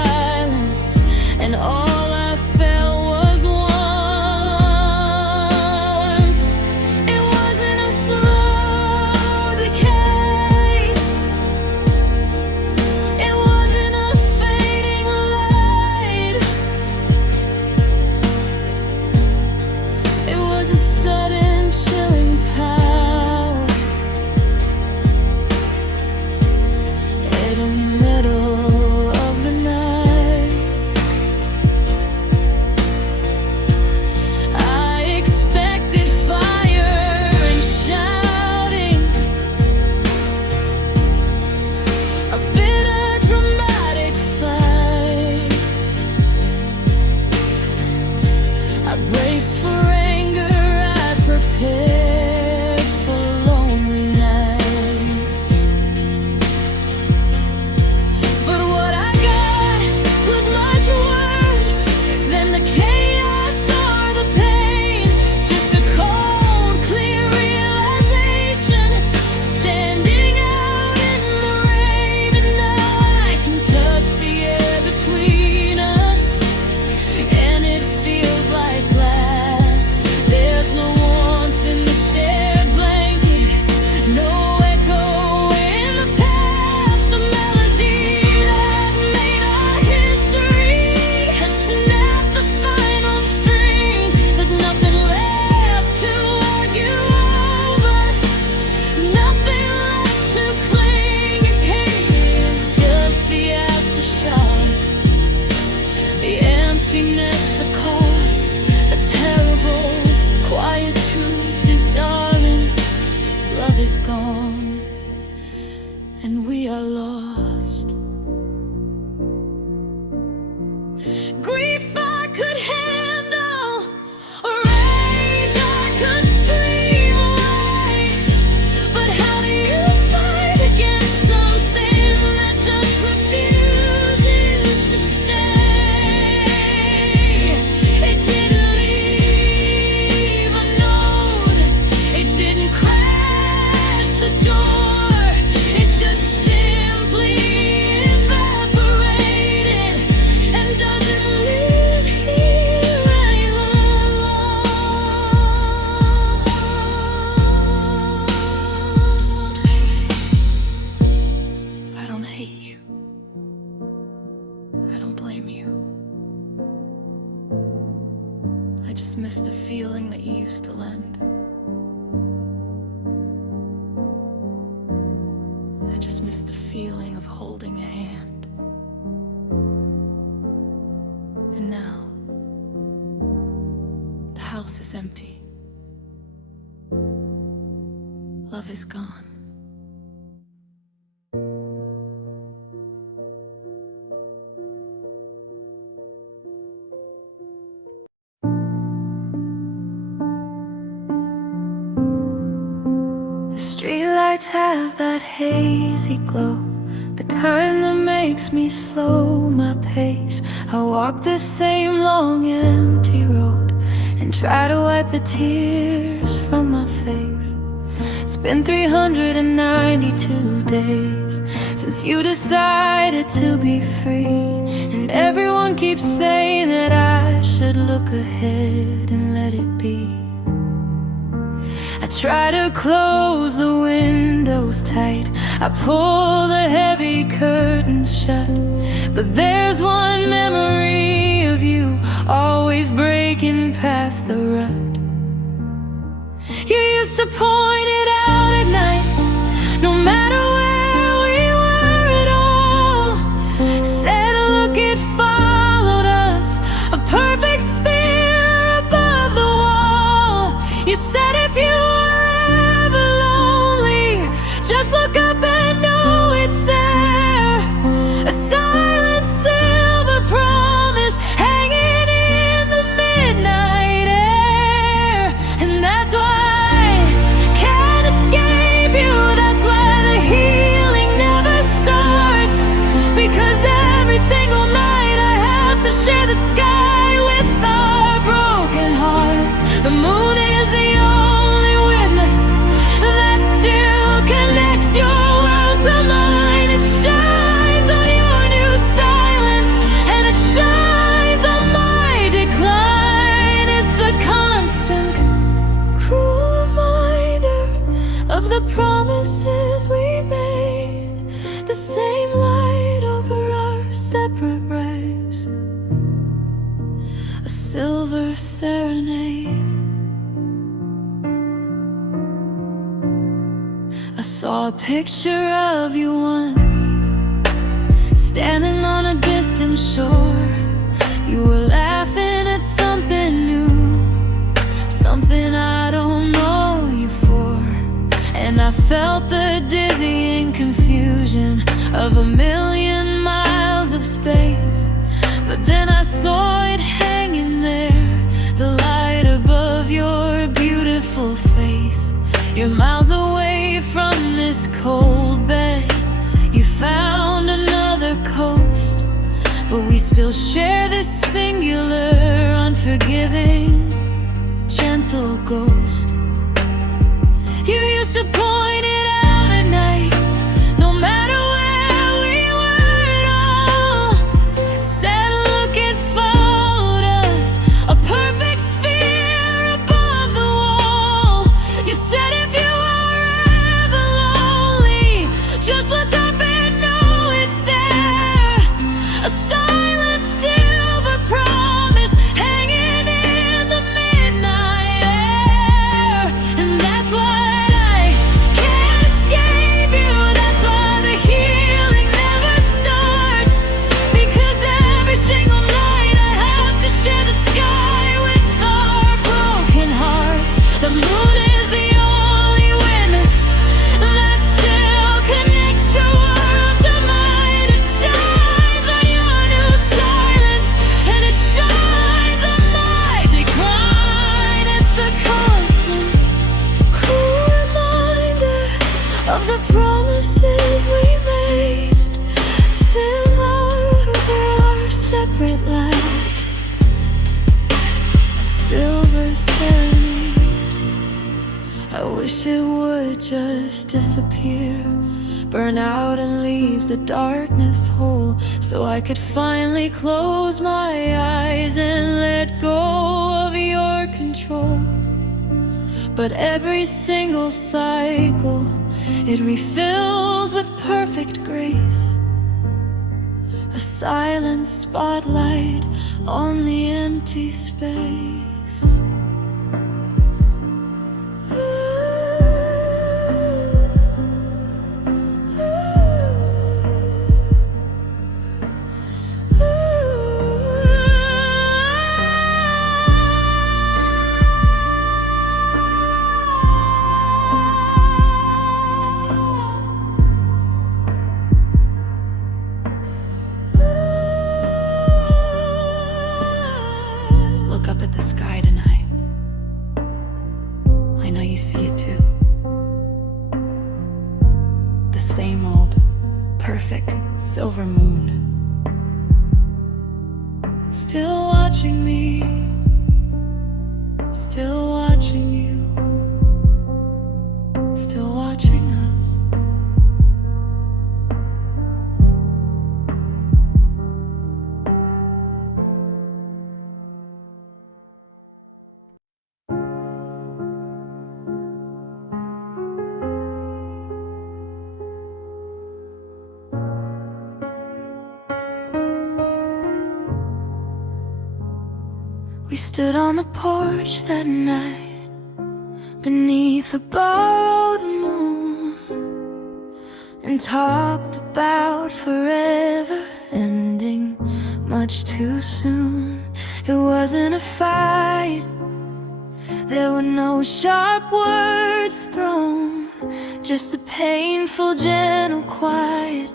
gone, and we are lost. Grief I could handle, or rage I could scream away. But how do you fight against something that just refuses to stay? It didn't leave a note, it didn't crash the door, it just simply evaporated and doesn't live here any lost. I don't hate you. I don't blame you. I just miss the feeling that you used to lend. I just miss the feeling of holding a hand. And now, the house is empty. Love is gone. The streetlights have that hazy glow, the kind that makes me slow my pace. I walk the same long empty road and try to wipe the tears from my face. It's been 392 days since you decided to be free, and everyone keeps saying that I should look ahead and let it be. I try to close the windows tight, I pull the heavy curtains shut, but there's one memory of you always breaking past the rut. You used to point it out at night, no matter where we were at all. Said look, it followed us, a perfect sphere above the wall. You said if you just look up and know it's there, a silent silver promise hanging in the midnight air. And that's why I can't escape you, that's why the healing never starts. Because every single night I have to share the sky with our broken hearts. The moon is the only witness that still connects your world to mine. It shines on your new silence, and it shines on my decline. It's the constant, cruel reminder of the promises we made, the same light over our separate graves, a silver serenade. I saw a picture of you once, standing on a distant shore. You were laughing at something new, something I don't know you for. And I felt the dizzying confusion of a million miles of space. But then I saw it hanging there, the light above your beautiful face. You're miles away from this cold bed, you found another coast, but we still share this singular, unforgiving, gentle ghost. You used to point it out at night, no matter where we were at all. Said look, it followed us, a perfect sphere above the wall. You said if you are ever lonely, just look up and know it's there, a silent silver promise hanging in the midnight air. And that's what I can't escape you, that's why the healing never starts. Because every single night I have to share the sky with our broken hearts. The moon is the only witness of the promises we made, similar our separate lives, a silver serenade. I wish it would just disappear, burn out and leave the darkness whole, so I could finally close my eyes and let go of your control. But every single cycle, it refills with perfect grace, a silent spotlight on the empty space. Look up at the sky tonight. I know you see it too. The same old, perfect silver moon. Still watching me, still watching you, still watching us. We stood on the porch that night, beneath the borrowed moon, and talked about forever ending much too soon. It wasn't a fight, there were no sharp words thrown, just the painful, gentle quiet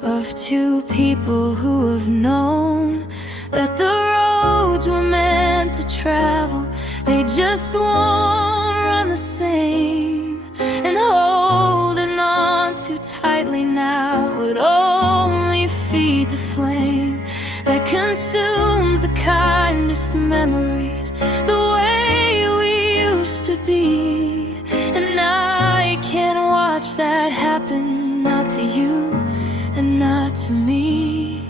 of two people who have known that the roads were meant to travel, they just won't run the same. And holding on too tightly now would only feed the flame that consumes the kindest memories, the way we used to be. And I can't watch that happen, not to you and not to me.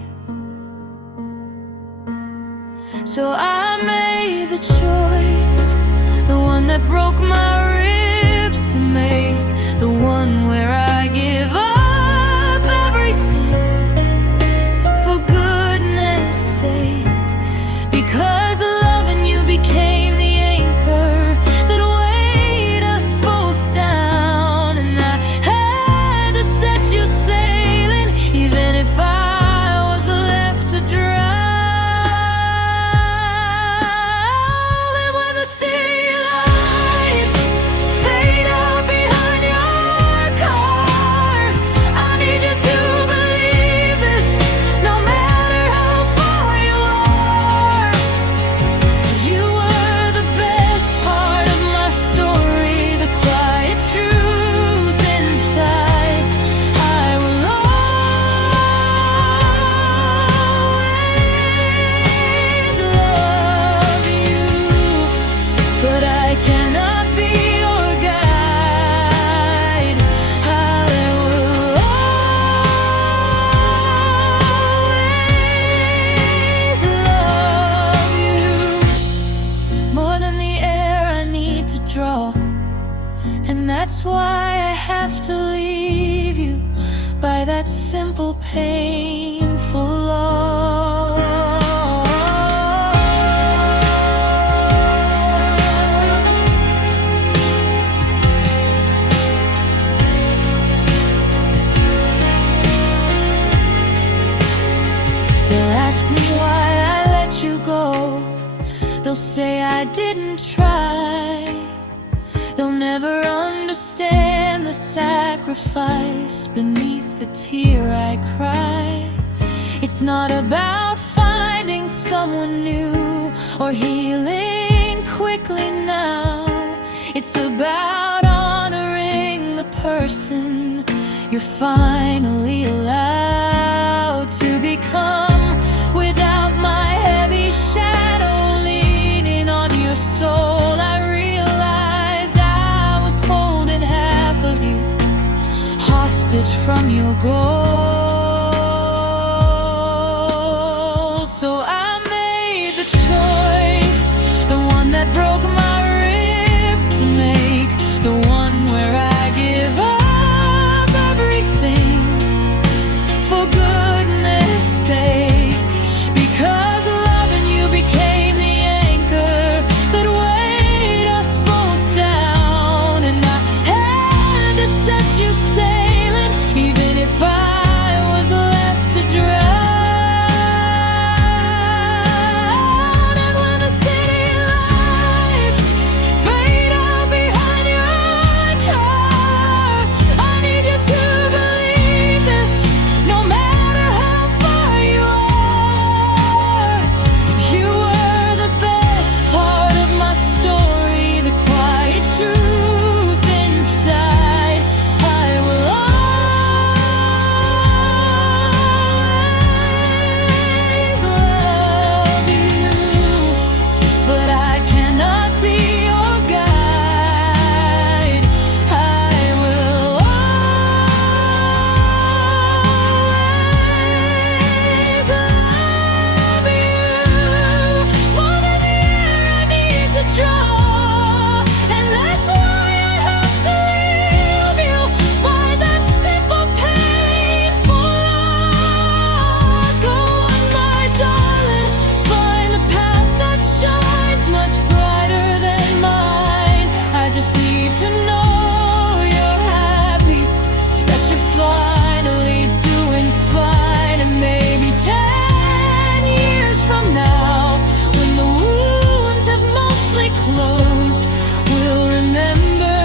So I made the choice, the one that broke my ribs to make, the one where I give up everything for goodness sake, because loving you became the anchor that weighed us both down. And I had to set you sailing, even if I was left to drown. That's why I have to leave you by that simple, painful law. They'll ask me why I let you go. They'll say I didn't try. They'll never understand the sacrifice beneath the tear I cry. It's not about finding someone new or healing quickly now. It's about honoring the person listen. You're finally allowed to become without my heavy shadow leaning on your soul. I realized I was holding half of you hostage from your goal. So I made the choice, the one that broke my ribs to make, the one where I give up everything for goodness sake. Because loving you became the anchor that weighed us both down, and I had to set you sailing, even if I was left to drown. And when the city lights fade out behind your car, I need you to believe this, no matter how far you are. You were the best part of my story, the quiet truth inside. I will always love you, but I cannot be your guide. I will always love you more than the air I need to draw, and that's why I have to leave you by that simple, painful law. Go on, my darling, find a path that shines much brighter than mine. I just need to know you're happy, that you're finally doing fine. And maybe 10 years from now, when the wounds have mostly closed, we'll remember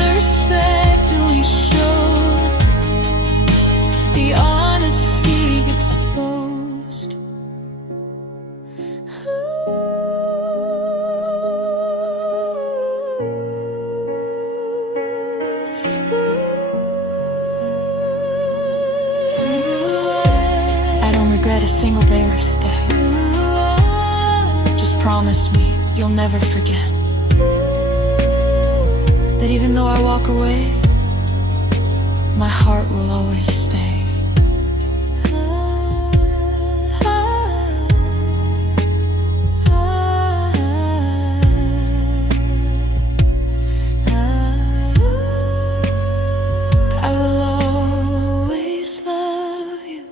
the respect we showed, the honesty exposed. I don't regret a single day or step. Just promise me you'll never forget that even though I walk away, my heart will always stay. I will always love you.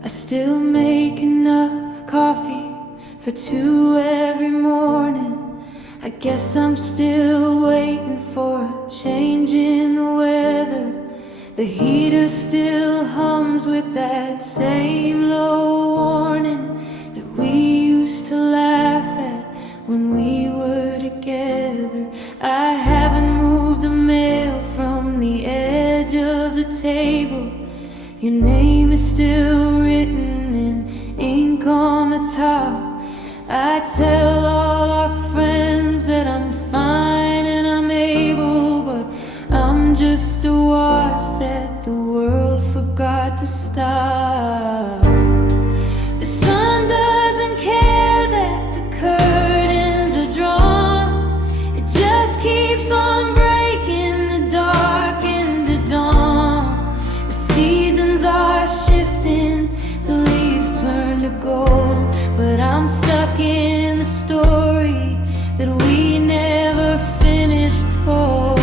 I still make enough coffee for 2 every morning. I guess I'm still waiting for a change in the weather. The heater still hums with that same low warning that we used to laugh at when we were together. I haven't moved the mail from the edge of the table. Your name is still written in ink on the top. I tell all our friends that I'm fine and I'm able, but I'm just a wash that the world forgot to stop. The sun doesn't care that the curtains are drawn. It just keeps on breaking the dark into dawn. The seasons are shifting, the leaves turn to gold, but I'm stuck in the story that we never finished told.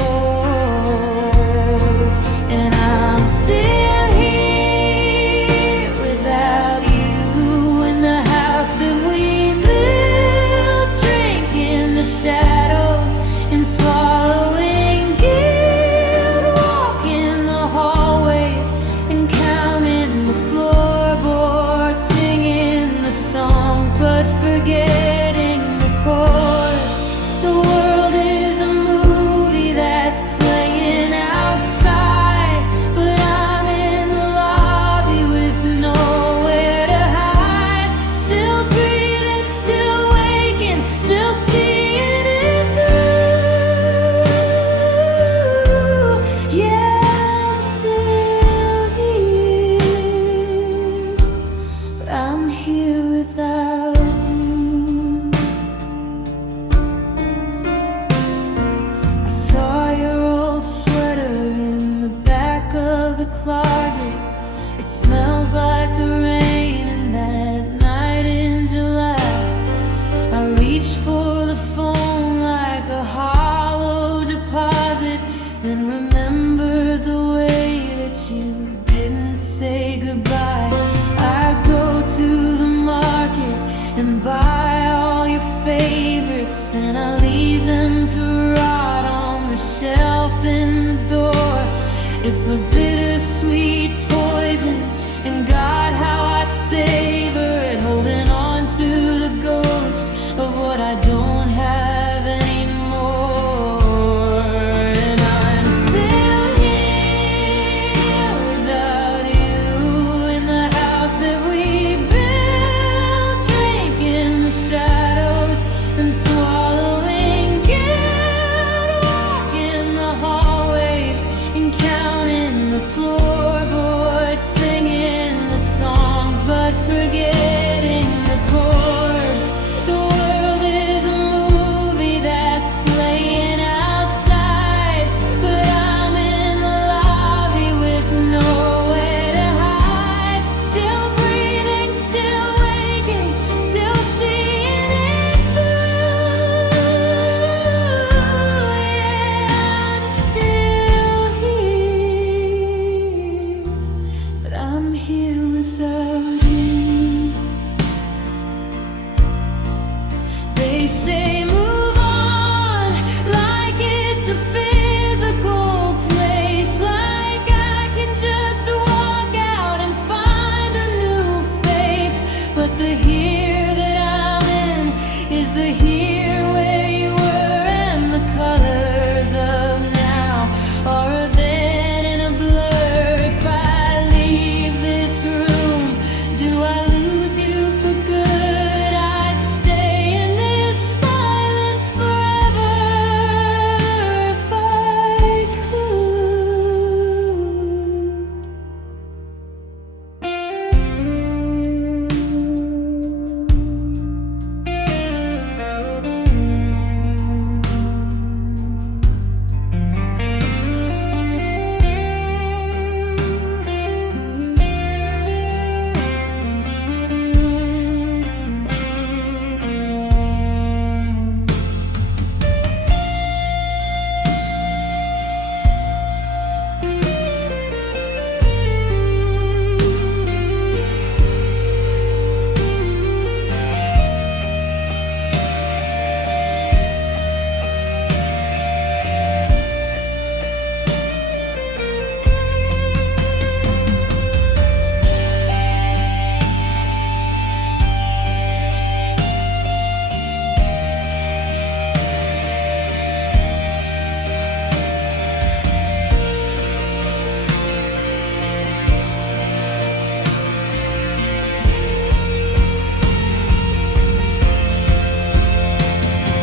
And I'm still here without you in the house that we built, drinking the shadows and swallowing guilt, walking the hallways closet. It smells like the rain and that night in July. I reach for the phone like a hollow deposit, then remember the way that you didn't say goodbye. I go to the market and buy all your favorites, then I leave them to rot on the shelf in the door. It's a bittersweet poison, and God, how I savor it, holding on to the ghost of what I don't have anymore. And I'm still here without you in the house that we built, drinking the shadows and swallowing guilt, walking the hallways and counting the floorboards, singing the songs but forgetting the chords. The world is a movie that's playing outside, but I'm in the lobby with nowhere to hide. Still breathing, still waking, still seeing it through. Yeah, I'm still here, but I'm here without you. They say move on, like it's a physical place, like I can just walk out and find a new face. But the here that I'm in is the here where you were, and the colors of now are a then and a blur. If I leave this room, do I lose you for good? I'd stay in this silence forever if I could.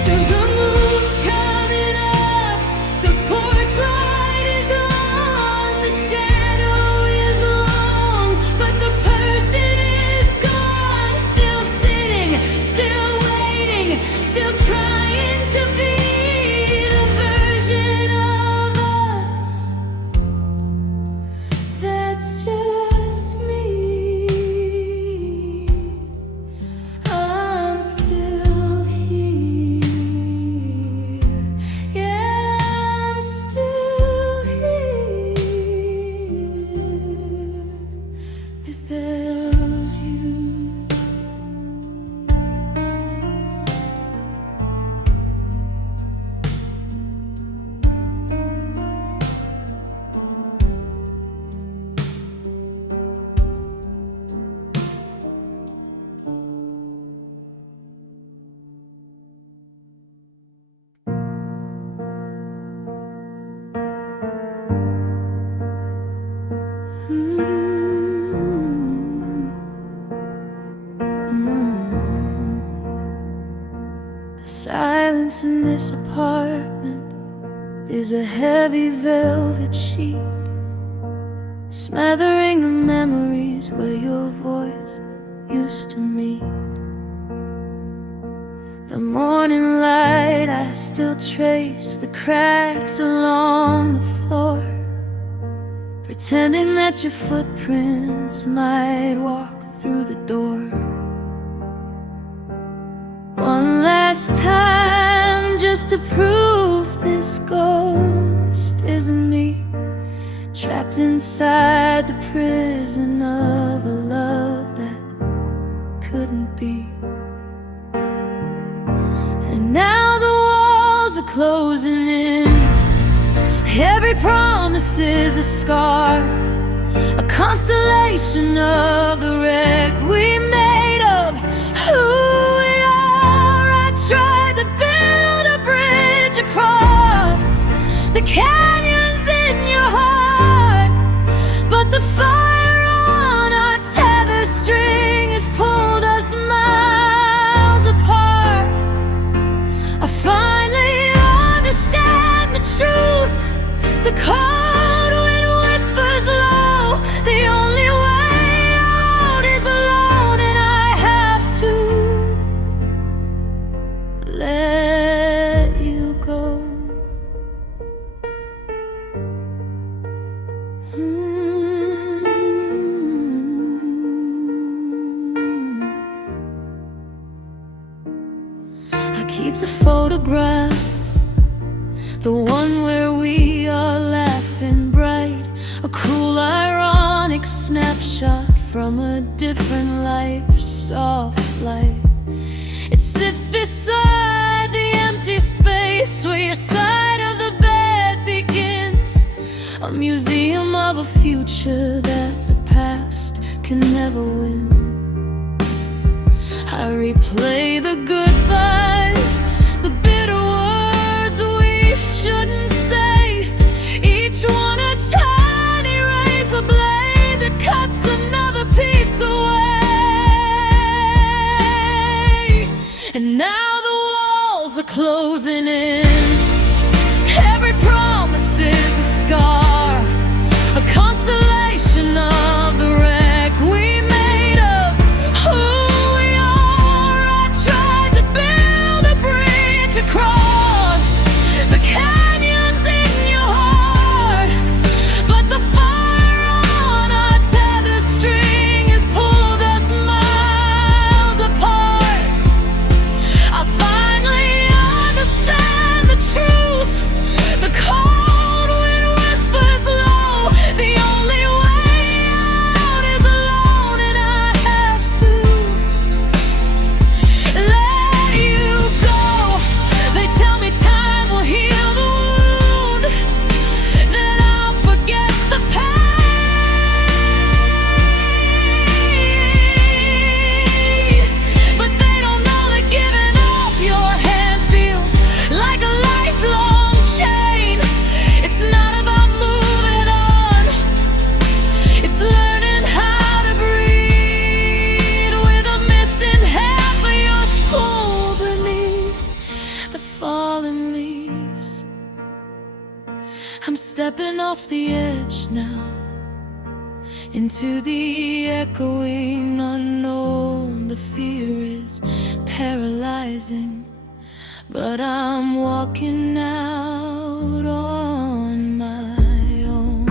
The moon's coming up, the porch light is on, the shadow is long, but the person is gone. Still sitting, still waiting, still trying to be the version of us that's just me. I'm still here. Yeah, I'm still here without you. The silence in this apartment is a heavy velvet sheet, smothering the memories where your voice used to meet. The morning light, I still trace the cracks along the floor, pretending that your footprints might walk through the door. One last time, just to prove this ghost isn't me, trapped inside the prison of a love that couldn't be. And now the walls are closing in. Every promise is a scar, a constellation of the wreck we made of who we are. I tried to build a bridge across the canyons in your heart, but the fire on our tether string has pulled us miles apart. I finally understand the truth. The cold wind whispers low. The only way out is alone, and I have to let you go. I keep the photograph, the one where we are laughing bright, a cool ironic snapshot from a different life, soft light. It sits beside the empty space where your side of the bed begins, a museum of a future that the past can never win. I replay the goodbyes, the bitter words we shouldn't say, each one a tiny razor blade that cuts another piece away. And now the walls are closing in. Every promise is a scar, a constellation of the wreck we made of who we are. I tried to build a bridge across the canyons in your heart, but the fire on our tether string has pulled us miles apart. I finally understand the truth. The cold wind whispers low. The only way out is alone, and I have to let you go. They tell me time will heal the wound, that I'll forget the pain, but they don't know that giving up your hand feels like a lifelong chain. It's not about moving on, it's learning how to breathe with a missing half of your soul beneath the fallen leaves. I'm stepping off the edge now, into the echoing unknown. The fear is paralyzing, but I'm walking out on my own.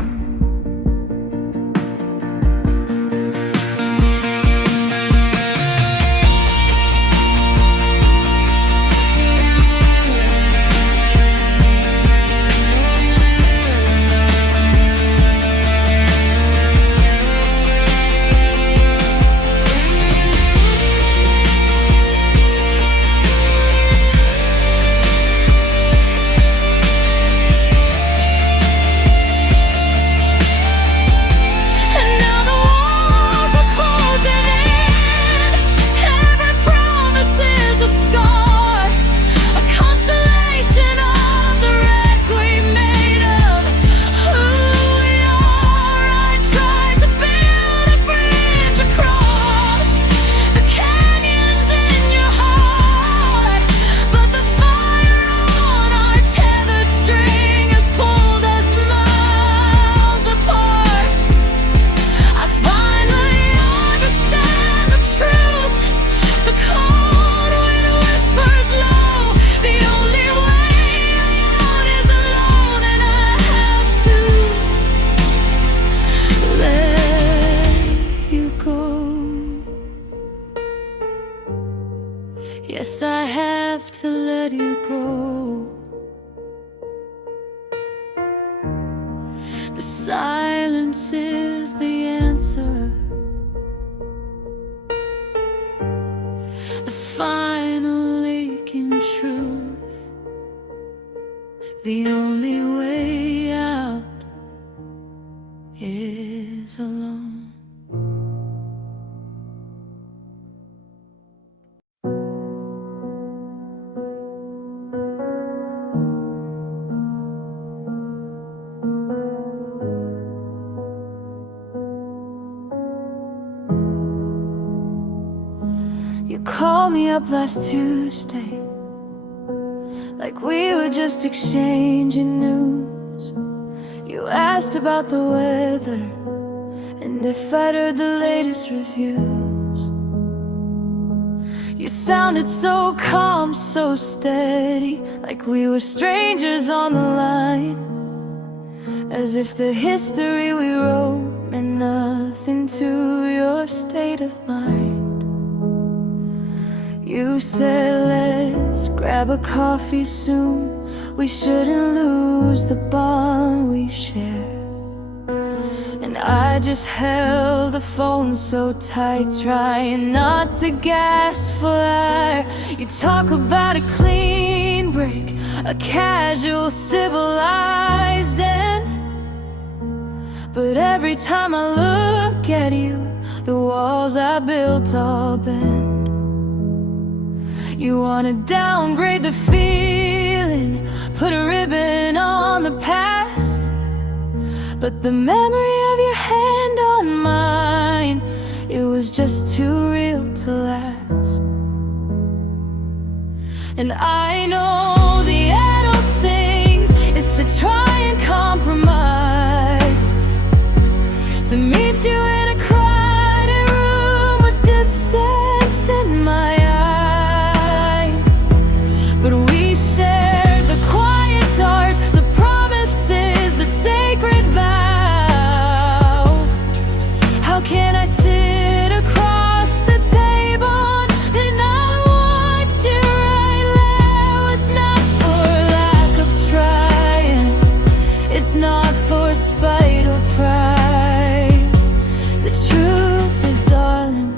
Guess I have to let you go. The silence is the answer, the final aching truth. The only way out is alone. You called me up last Tuesday, like we were just exchanging news. You asked about the weather and if I'd heard the latest reviews. You sounded so calm, so steady, like we were strangers on the line, as if the history we wrote meant nothing to your state of mind. You said, let's grab a coffee soon, we shouldn't lose the bond we share. And I just held the phone so tight, trying not to gasp for air. You talk about a clean break, a casual, civilized end, but every time I look at you, the walls I built all bend. You wanna downgrade the feeling, put a ribbon on the past, but the memory of your hand on mine, it was just too real to last. And I know the adult things is to try and compromise, to meet you in a crowded room with distance in my eyes. But we shared the quiet dark, the promises, the sacred vow. How can I sit across the table and not watch you right now? It's not for lack of trying, it's not for spite or pride. The truth is, darling,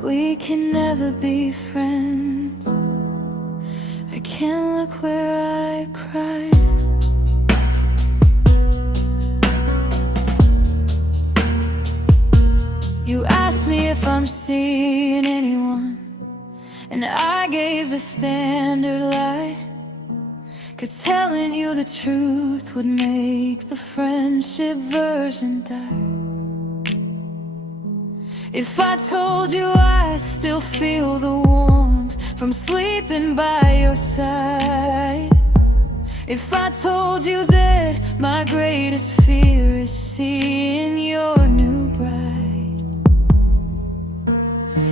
we can never be friends. I can't look where I cried. You asked me if I'm seeing anyone, and I gave the standard lie, 'cause telling you the truth would make the friendship version die. If I told you I still feel the warmth from sleeping by your side, if I told you that my greatest fear is seeing your new bride,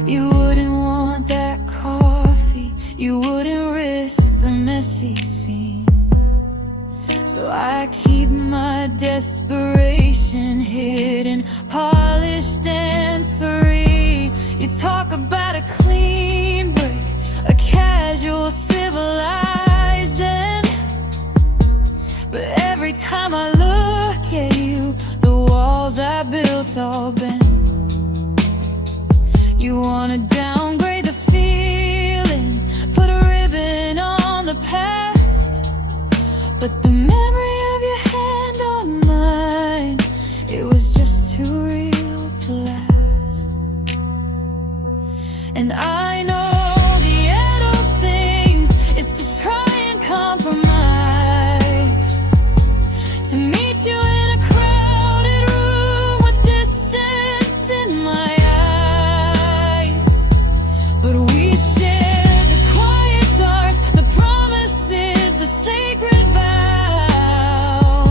you wouldn't want that coffee, you wouldn't risk the messy scene. So I keep my desperation hidden, polished and free. You talk about a clean break, a casual, civilized end, but every time I look at you, the walls I built all bend. You wanna downgrade the feeling, put a ribbon on the past, but the memory of your hand on mine, it was just too real to last. And I know the adult things is to try and compromise, to meet you in a crowded room with distance in my eyes. But we share the quiet dark, the promises, the sacred vow.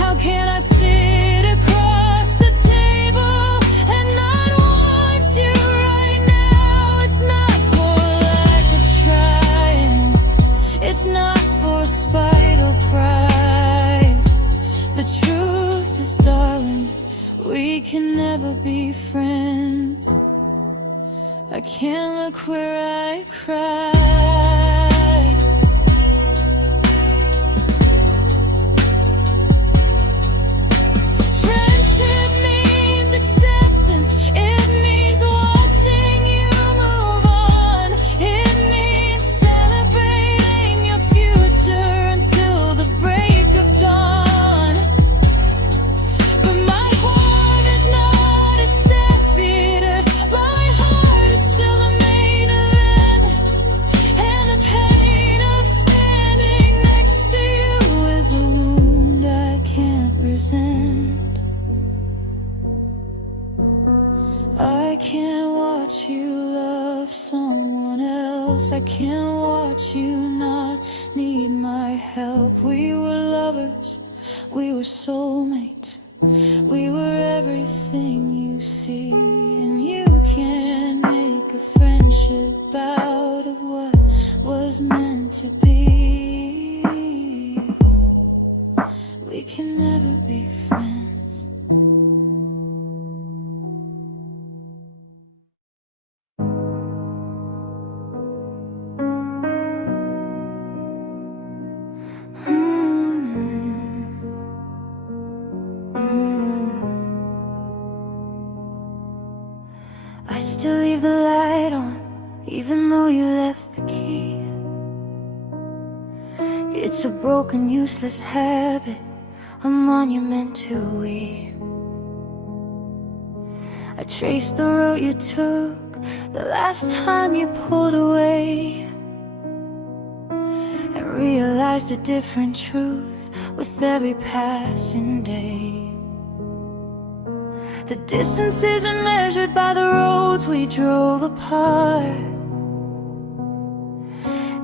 How can I sit across the table and not want you right now? It's not for lack of trying, it's not for spite or pride. The truth is, darling, we can never be friends. I can't look where I cried. Friendship means acceptance. It means watching you move on. It means celebrating your future until the break of dawn. But my heart is not a step beater. My heart is still the main event. And the pain of standing next to you is a wound I can't resent. I can't watch you love someone else. I can't watch you not need my help. We were lovers, we were soulmates. We were everything you see. And you can't make a friendship out of what was meant to be. We can never be friends. I still leave the light on, even though you left the key. It's a broken, useless habit, a monument to we. I traced the road you took the last time you pulled away, and realized a different truth with every passing day. The distance isn't measured by the roads we drove apart.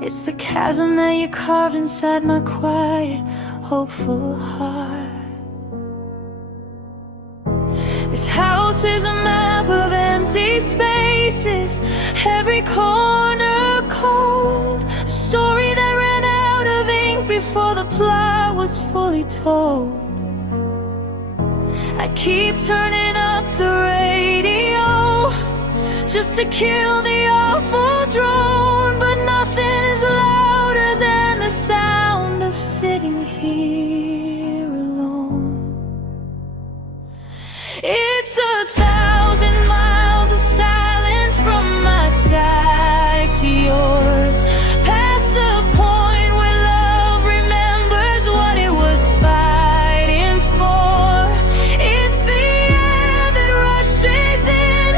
It's the chasm that you carved inside my quiet, hopeful heart. This house is a map of empty spaces, every corner cold. A story that ran out of ink before the plot was fully told. I keep turning up the radio just to kill the awful drone, but nothing is louder than the sound of sitting here alone. It's 1,000 miles of silence from my side to yours, past the point where love remembers what it was fighting for. It's the air that rushes in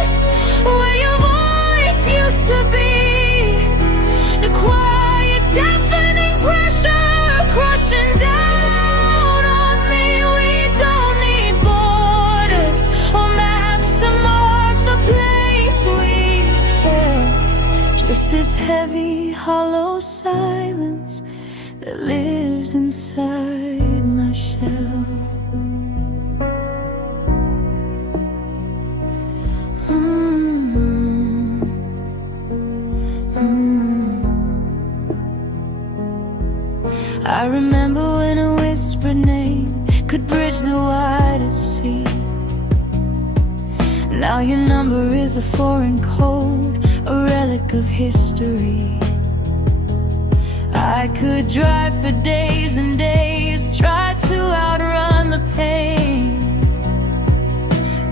where your voice used to be, the quiet, deafening pressure crushing down on me. We don't need borders or maps to mark the place we fell. Just this heavy, hollow silence that lives inside my shell. I remember when a whispered name could bridge the widest sea. Now your number is a foreign code, a relic of history. I could drive for days and days, try to outrun the pain,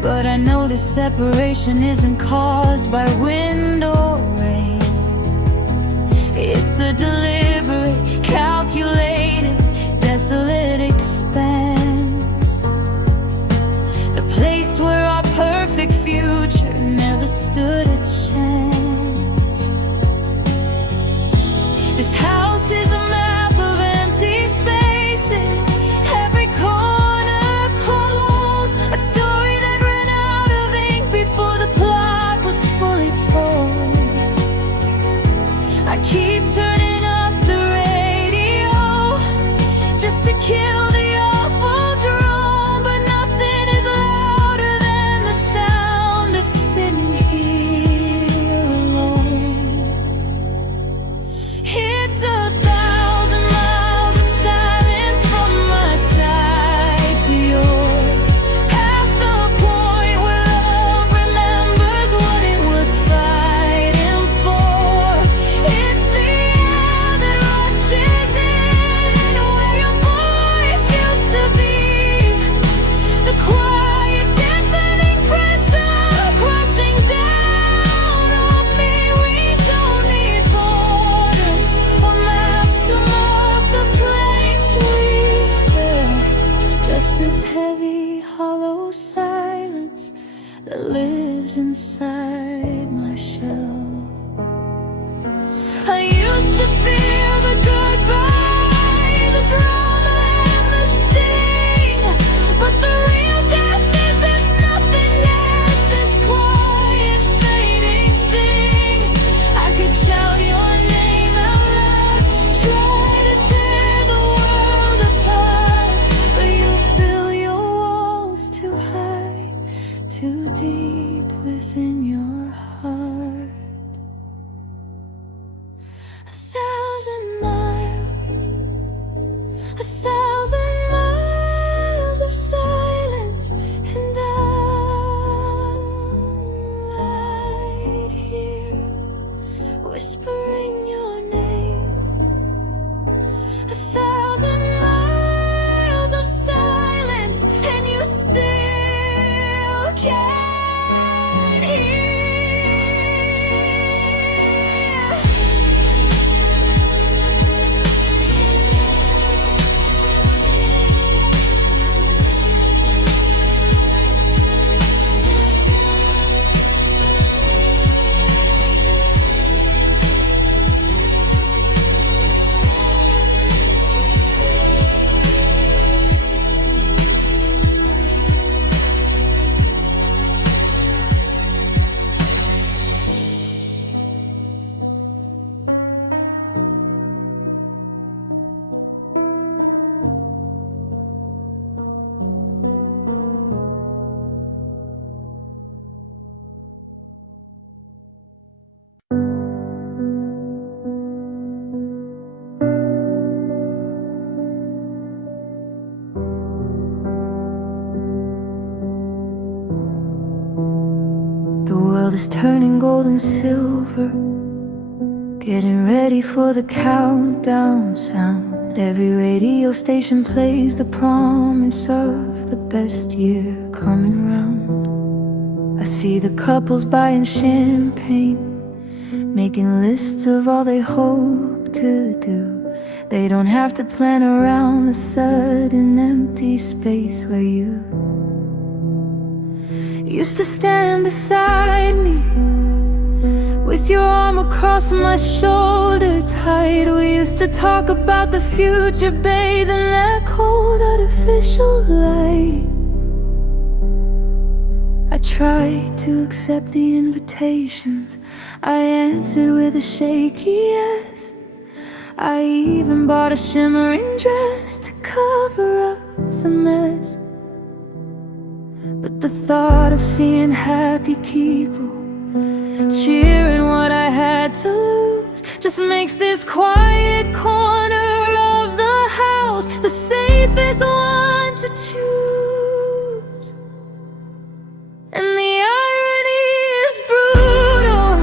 but I know this separation isn't caused by wind or rain. It's a deliberate, calculated, desolate expanse, the place where our perfect future never stood a chance. This house is a map of empty spaces, every corner cold. A story that ran out of ink before the plot was fully told. I keep turning up the radio just to kill the awful drone, but nothing is louder than the sound of sitting here alone. It's 1,000 miles of silence from my side to yours, past the point where love remembers what it was fighting that lives inside my shell. I used to fear the goodbye, the drama and the sting, but the real death is there's nothing less, this quiet fading thing. I could shout your name out loud, try to tear the world apart, but you've built your walls too high, too deep within your heart. 1,000 miles, 1,000 miles of silence, and I'm right here, whispering your name. 1,000 miles of silence, and you still can't hear. The world is turning gold and silver, getting ready for the countdown sound. Every radio station plays the promise of the best year coming round. I see the couples buying champagne, making lists of all they hope to do. They don't have to plan around the sudden empty space where you used to stand beside me, with your arm across my shoulder tight. We used to talk about the future, bathe in that cold artificial light. I tried to accept the invitations, I answered with a shaky yes. I even bought a shimmering dress to cover up the mess. But the thought of seeing happy people cheering what I had to lose just makes this quiet corner of the house the safest one to choose. And the irony is brutal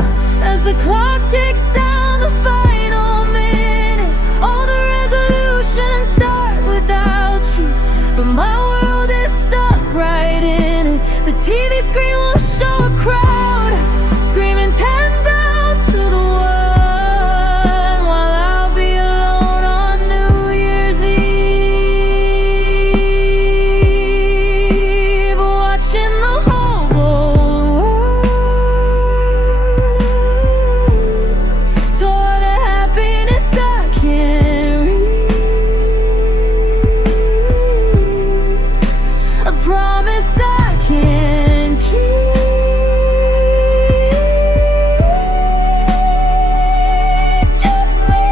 as the clock ticks down the final minute. All the resolutions start without you, but my world is stuck right in it. The TV screen will show a crowd screaming 10 down to the one, while I'll be alone on New Year's Eve, watching the whole world toward a happiness I can't read, a promise I can't keep. Just me,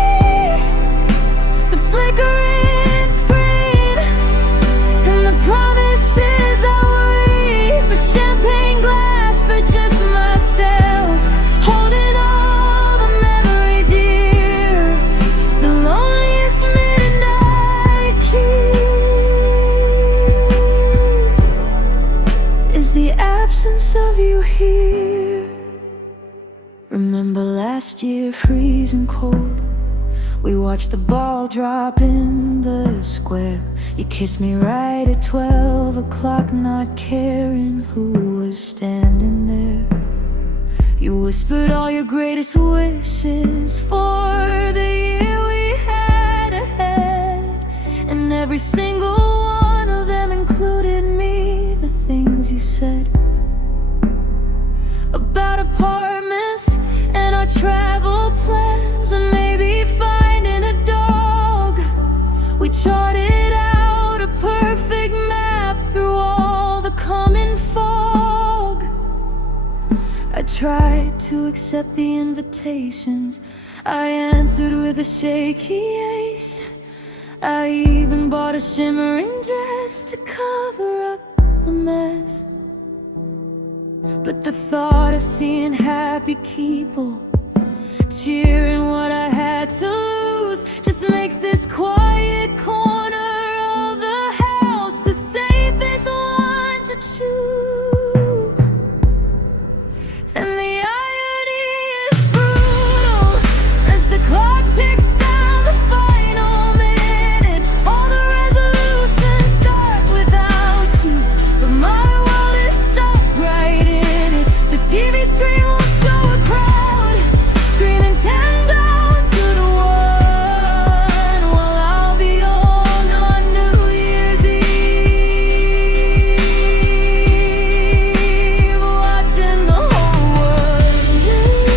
the flickering screen, and the promises I weep. A champagne glass for just myself, holding all the memory dear. The loneliest midnight kiss is the absence of you here. Remember last year, freezing cold, we watched the ball drop in the square. You kissed me right at 12 o'clock, not caring who was standing there. You whispered all your greatest wishes for the year we had ahead, and every single one of them included me. The things you said apartments and our travel plans, and maybe finding a dog. We charted out a perfect map through all the coming fog. I tried to accept the invitations, I answered with a shaky ace. I even bought a shimmering dress to cover up the mess. But the thought of seeing happy people cheering what I had to lose just makes this quiet corner of the house the safest one to choose. And the irony is brutal as the clock ticks down the final minute. All the resolutions start without you, but my world is stuck right in it. The TV screen will show a crowd screaming 10 down to the one, while I'll be on New Year's Eve, watching the whole world leave.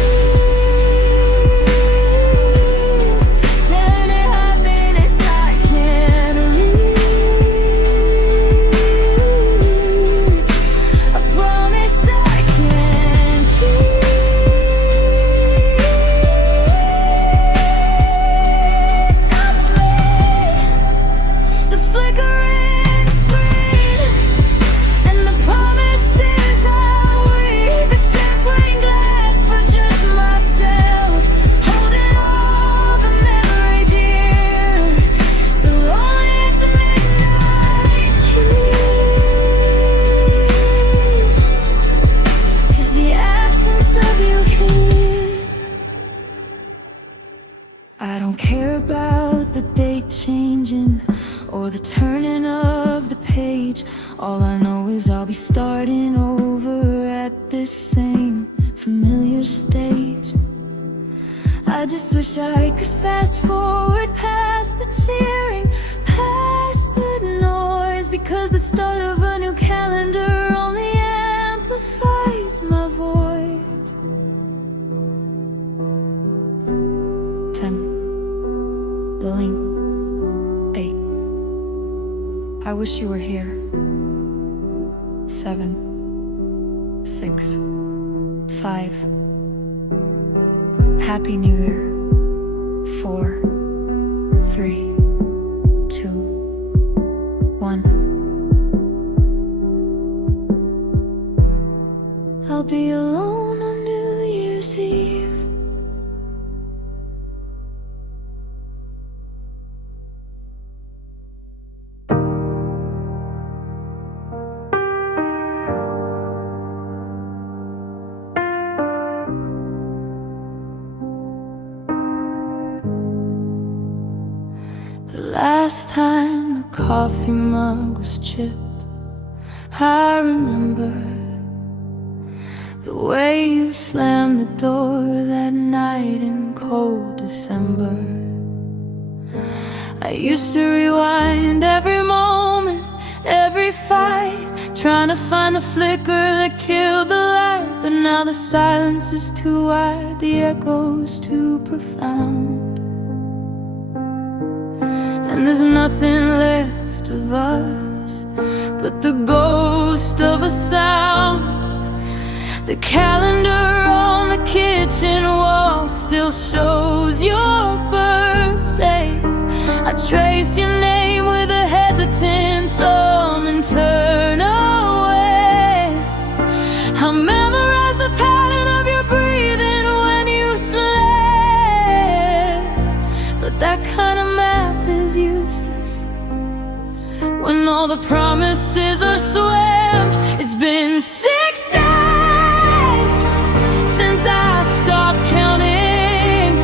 10.5 minutes I can't read. I promise I can keep. Just me, the flickering screen, and the promises I weave. A champagne glass for just myself, holding all the memory dear. The loneliest midnight kiss is the absence of you here. I don't care about the date changing or the turning of the page. All I know is I'll be starting over at this same familiar stage. I just wish I could fast forward past the cheering, past the noise, because the start of a new calendar only amplifies my voice. 10, 9, 8. I wish you were here. 7, 6, 5. Happy New Year. 4, 3, 2, 1. I'll be alone on New Year's Eve. The last time the coffee mug was chipped, I remember the way you slammed the door that night in cold December. I used to rewind every moment, every fight, trying to find the flicker that killed the light. But now the silence is too wide, the echo's too profound, and there's nothing left of us but the ghost of a sound. The calendar on the kitchen wall still shows your birthday. I trace your name with a hesitant thumb and turn away. I memorize the pattern of your breathing when you slept, but that kind of math is useless when all the promises are swept. It's been 6 days since I stopped counting,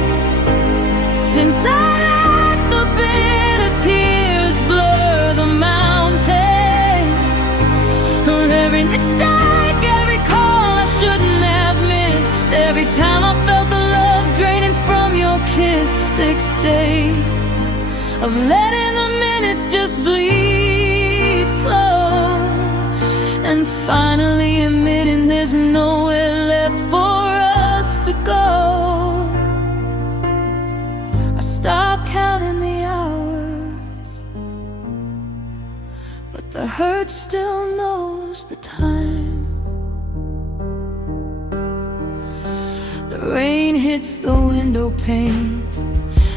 since I let the bitter tears blur the mountain. For every mistake, every call I shouldn't have missed, every time I felt the love draining from your kiss. 6 days of letting the minutes just bleed slow, and finally admitting there's nowhere left for the hurt still knows the time. The rain hits the window pane,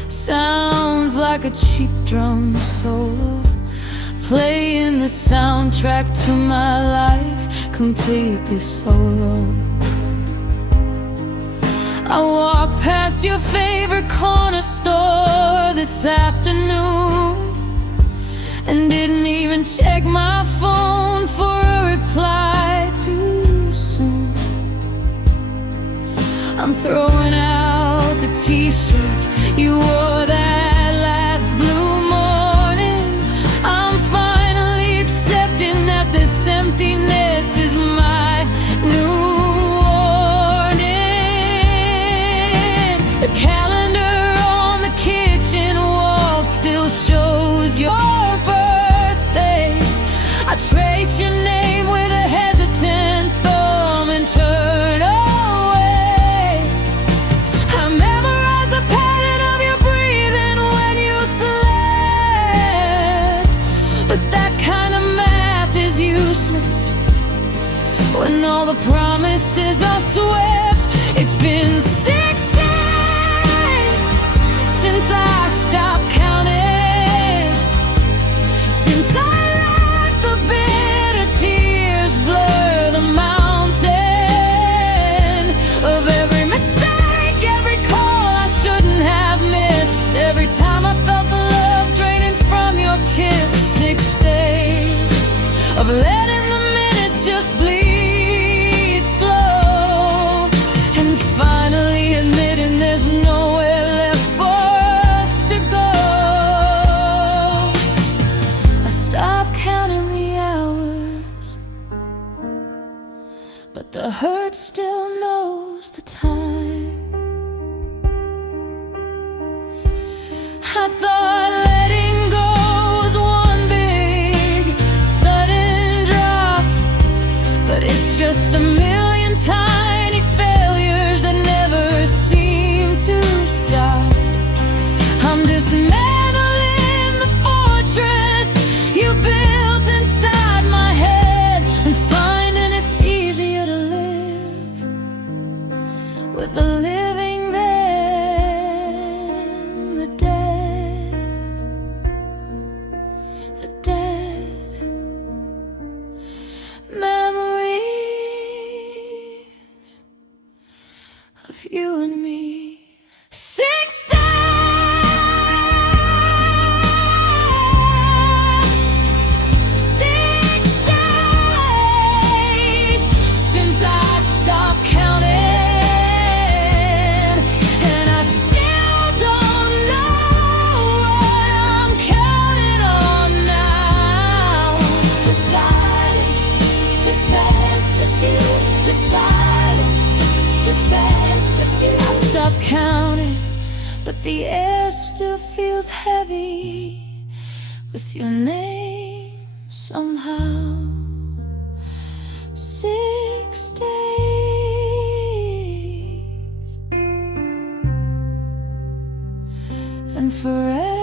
sounds like a cheap drum solo, playing the soundtrack to my life, completely solo. I walked past your favorite corner store this afternoon and didn't even check my phone for a reply too soon. I'm throwing out the t-shirt you wore that last blue morning. I'm finally accepting that this emptiness is my new warning. The calendar on the kitchen wall still shows your birthday. I trace your name with a hesitant thumb and turn away. I memorize the pattern of your breathing when you slept, but that kind of math is useless when all the promises are swept. It's been 6 days since I stopped counting, since I let the bitter tears blur the mountain of every mistake, every call I shouldn't have missed, every time I felt the love draining from your kiss. 6 days of letting the minutes just bleed slow, and finally admitting there's nowhere left for us to go. I stopped counting the hours, but the hurt still knows the time. I thought letting go was one big sudden drop, but it's just a million tiny failures that never seem to stop. I'm dismantling the fortress you built inside my head and finding it's easier to live with the living than the dead. The dead memories of you and me. 6 days, 6 days since I stopped counting, and I still don't know what I'm counting on now. Just silence, just space, just you, just silence, just space, just you. I stopped counting, but the air still feels heavy with your name somehow. 6 days and forever.